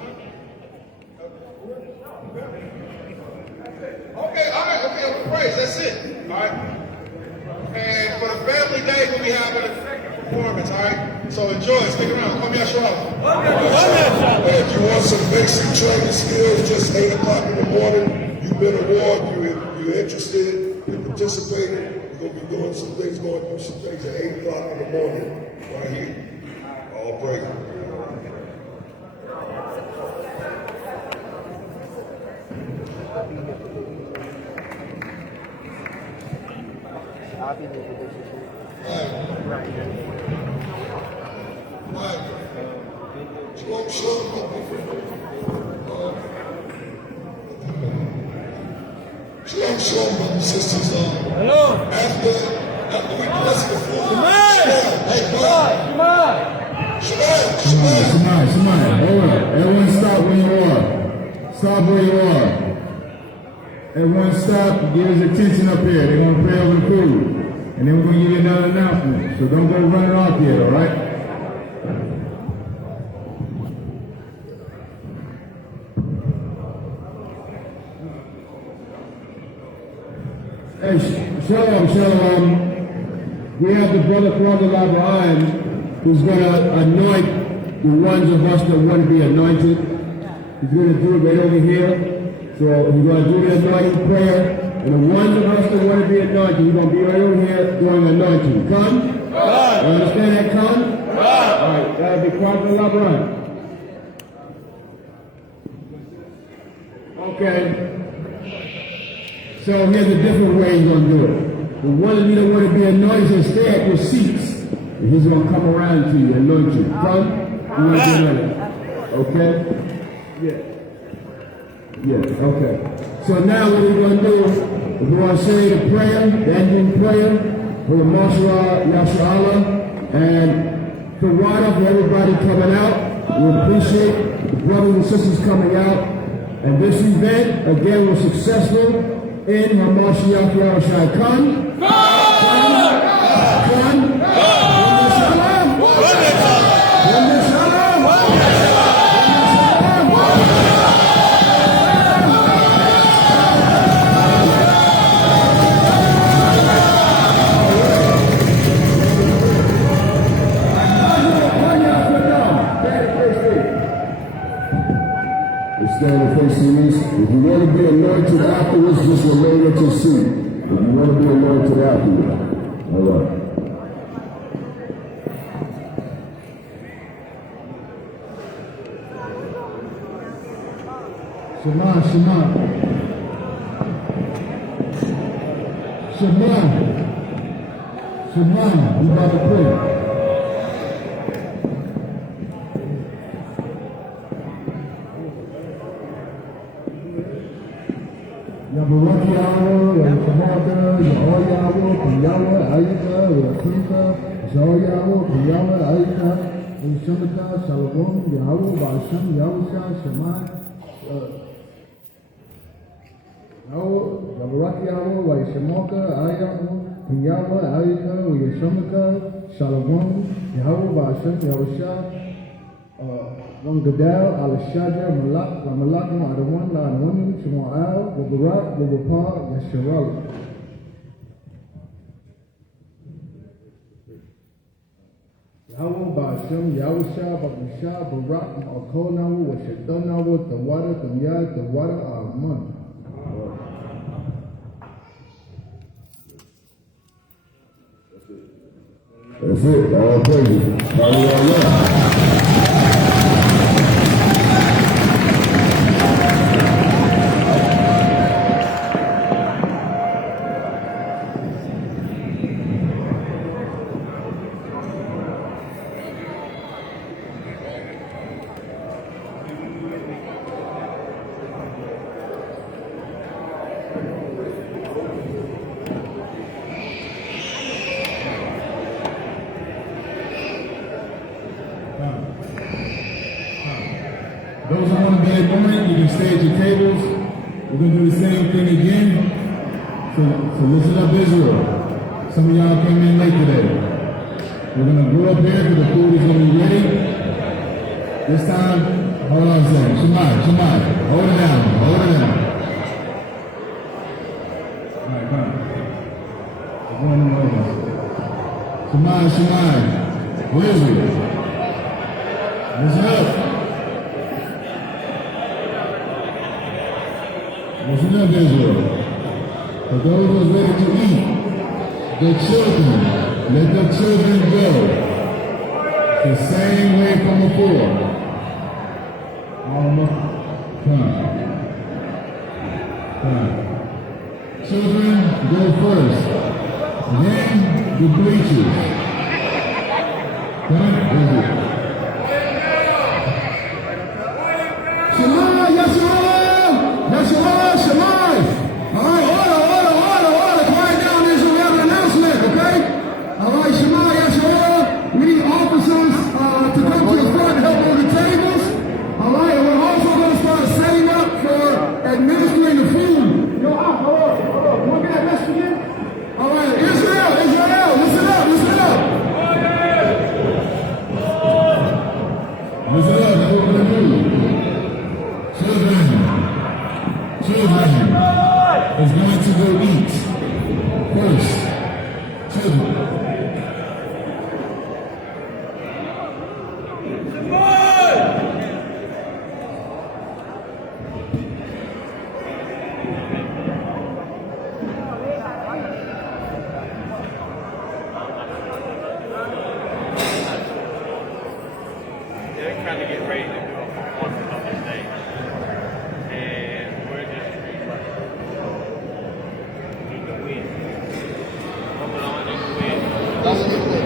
Okay, all right, okay, praise, that's it. All right. And for the family day, we'll be having a performance, all right? So enjoy, stick around. Come here, Yasharahla. If you want some basic training skills, just 8 o'clock in the morning, you've been awarded, you're interested, you're participating, we're going to be doing some things, going through some things at 8 o'clock in the morning, right here. All praise. Shalom, brothers and sisters. After we bless the floor, Shemai. Hold up. Everyone stop where you are. Stop where you are. Everyone stop and give his attention up here. They're going to pray over the food. And then we're going to give you another announcement. So don't go running off yet, all right? Hey, Shalom. We have the brother Abraham who's going to anoint the ones of us that want to be anointed. He's going to do it right over here. So he's going to do the anointing prayer. And the ones of us that want to be anointed, we're going to be right over here doing anointing. Come? You understand that, come? All right, that'll be Prophet Abraham. Okay. So here's a different way he's going to do it. The one of you that want to be anointed, stay at your seats. And he's going to come around to you and anoint you. Come? You want to be anointed. Okay? Yeah. Yeah, okay. So now what we're going to do is we're going to say the prayer, the ending prayer for the Masharah Yasharahla. And for right up for everybody coming out, we appreciate the brothers and sisters coming out. And this event, again, was successful. In Masharah Yasharahla, come. Stand facing this. If you want to be anointed afterwards, just remain at your seat. If you want to be anointed afterwards. All right. Shema, you about to pray. Yabaraki Yahweh, Yahweh, Yahweh, Yahweh, Ayika, Yasunka, Yahweh, Yahweh, Ayika, Yashemaka, Shalom, Yahweh, Ba'ashem, Yahweh, Shema, Yahweh, Yabaraki Yahweh, Yashemaka, Ayika, Yahweh, Ayika, Yashemaka, Shalom, Yahweh, Ba'ashem, Yahweh, One Gadal, Al-Shadra, Malakim, Adawan, La'anwani, Shema'al, Wabarak, Wabapa, Yasharahla. Yahweh Ba'ashem, Yahusha, Babusha, Barak, Ma'akonawu, Washatonawu, Tawada, Tamyad, Tawada, Aman. That's it. All praises. Hallelujah. Those who want to be at morning, you can stay at your tables. We're going to do the same thing again. So listen up, Israel. Some of y'all came in late today. We're going to go up here because the food is going to be ready. This time, hold on a second. Shemai. Hold it down. All right, come on. We're going in order. Shemai. Where is it? Listen up. Listen up, Israel. For those who are ready to eat, their children, let their children go. The same way from before. Come. Children, go first. Then the bleachers. Come. Shema Yasharahla! Shemai! All right, order. Quiet down, Israel. We have an announcement, okay? All right, Shema Yasharahla. We need officers to come to the front and help on the tables. All right, and we're also going to start setting up for administering the food. Yo, hold on. You want to get that message again? All right, Israel, listen up. Listen up, that's what we're going to do. Children is going to go eat first. Children. They're trying to get ready to do a performance on this stage. And we're just need to win. Coming on and win. That's a win.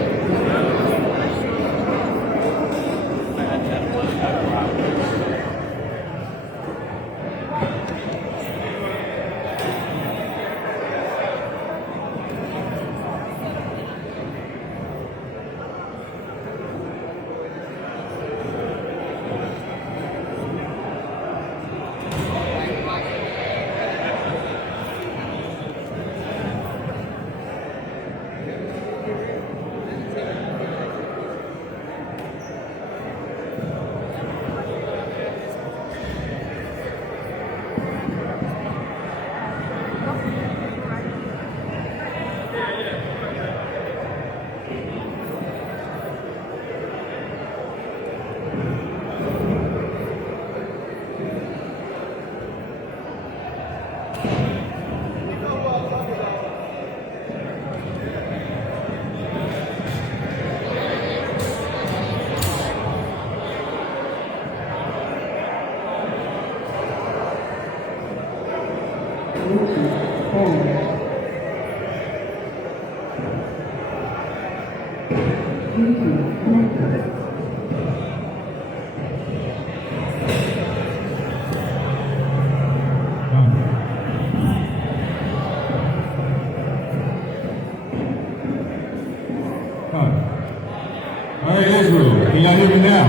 All right, Israel, can y'all hear me now?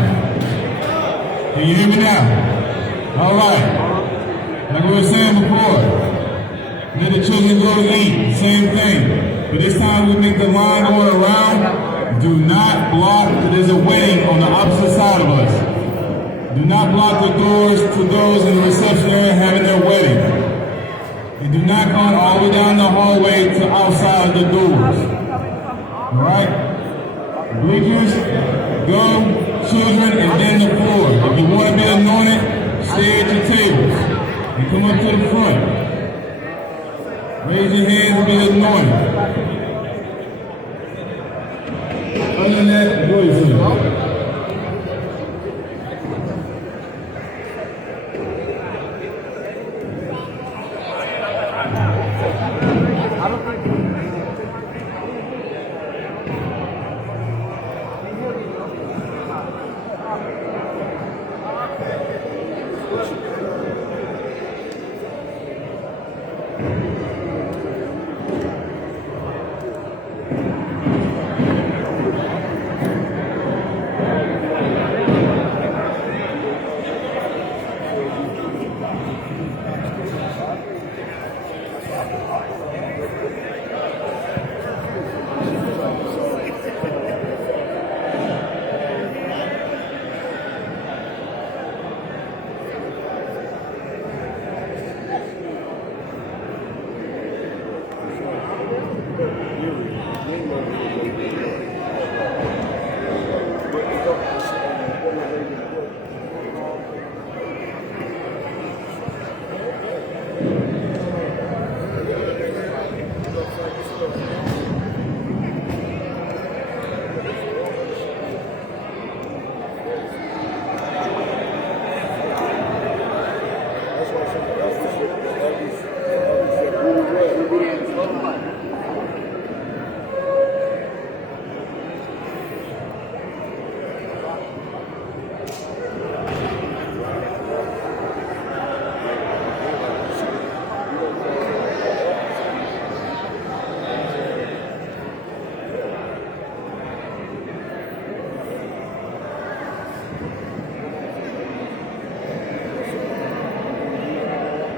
Can you hear me now? All right. Like we were saying before, let the children go to eat. Same thing. But this time we make the line going around. Do not block. There's a wedding on the opposite side of us. Do not block the doors to those in the reception area having their wedding. And do not come all the way down the hallway to outside of the doors. All right? Bleachers, go, children, and then the floor. If you want to be anointed, stay at your tables and come up to the front. Raise your hands and be anointed. Other than that, enjoy yourself.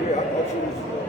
Yeah, I thought she was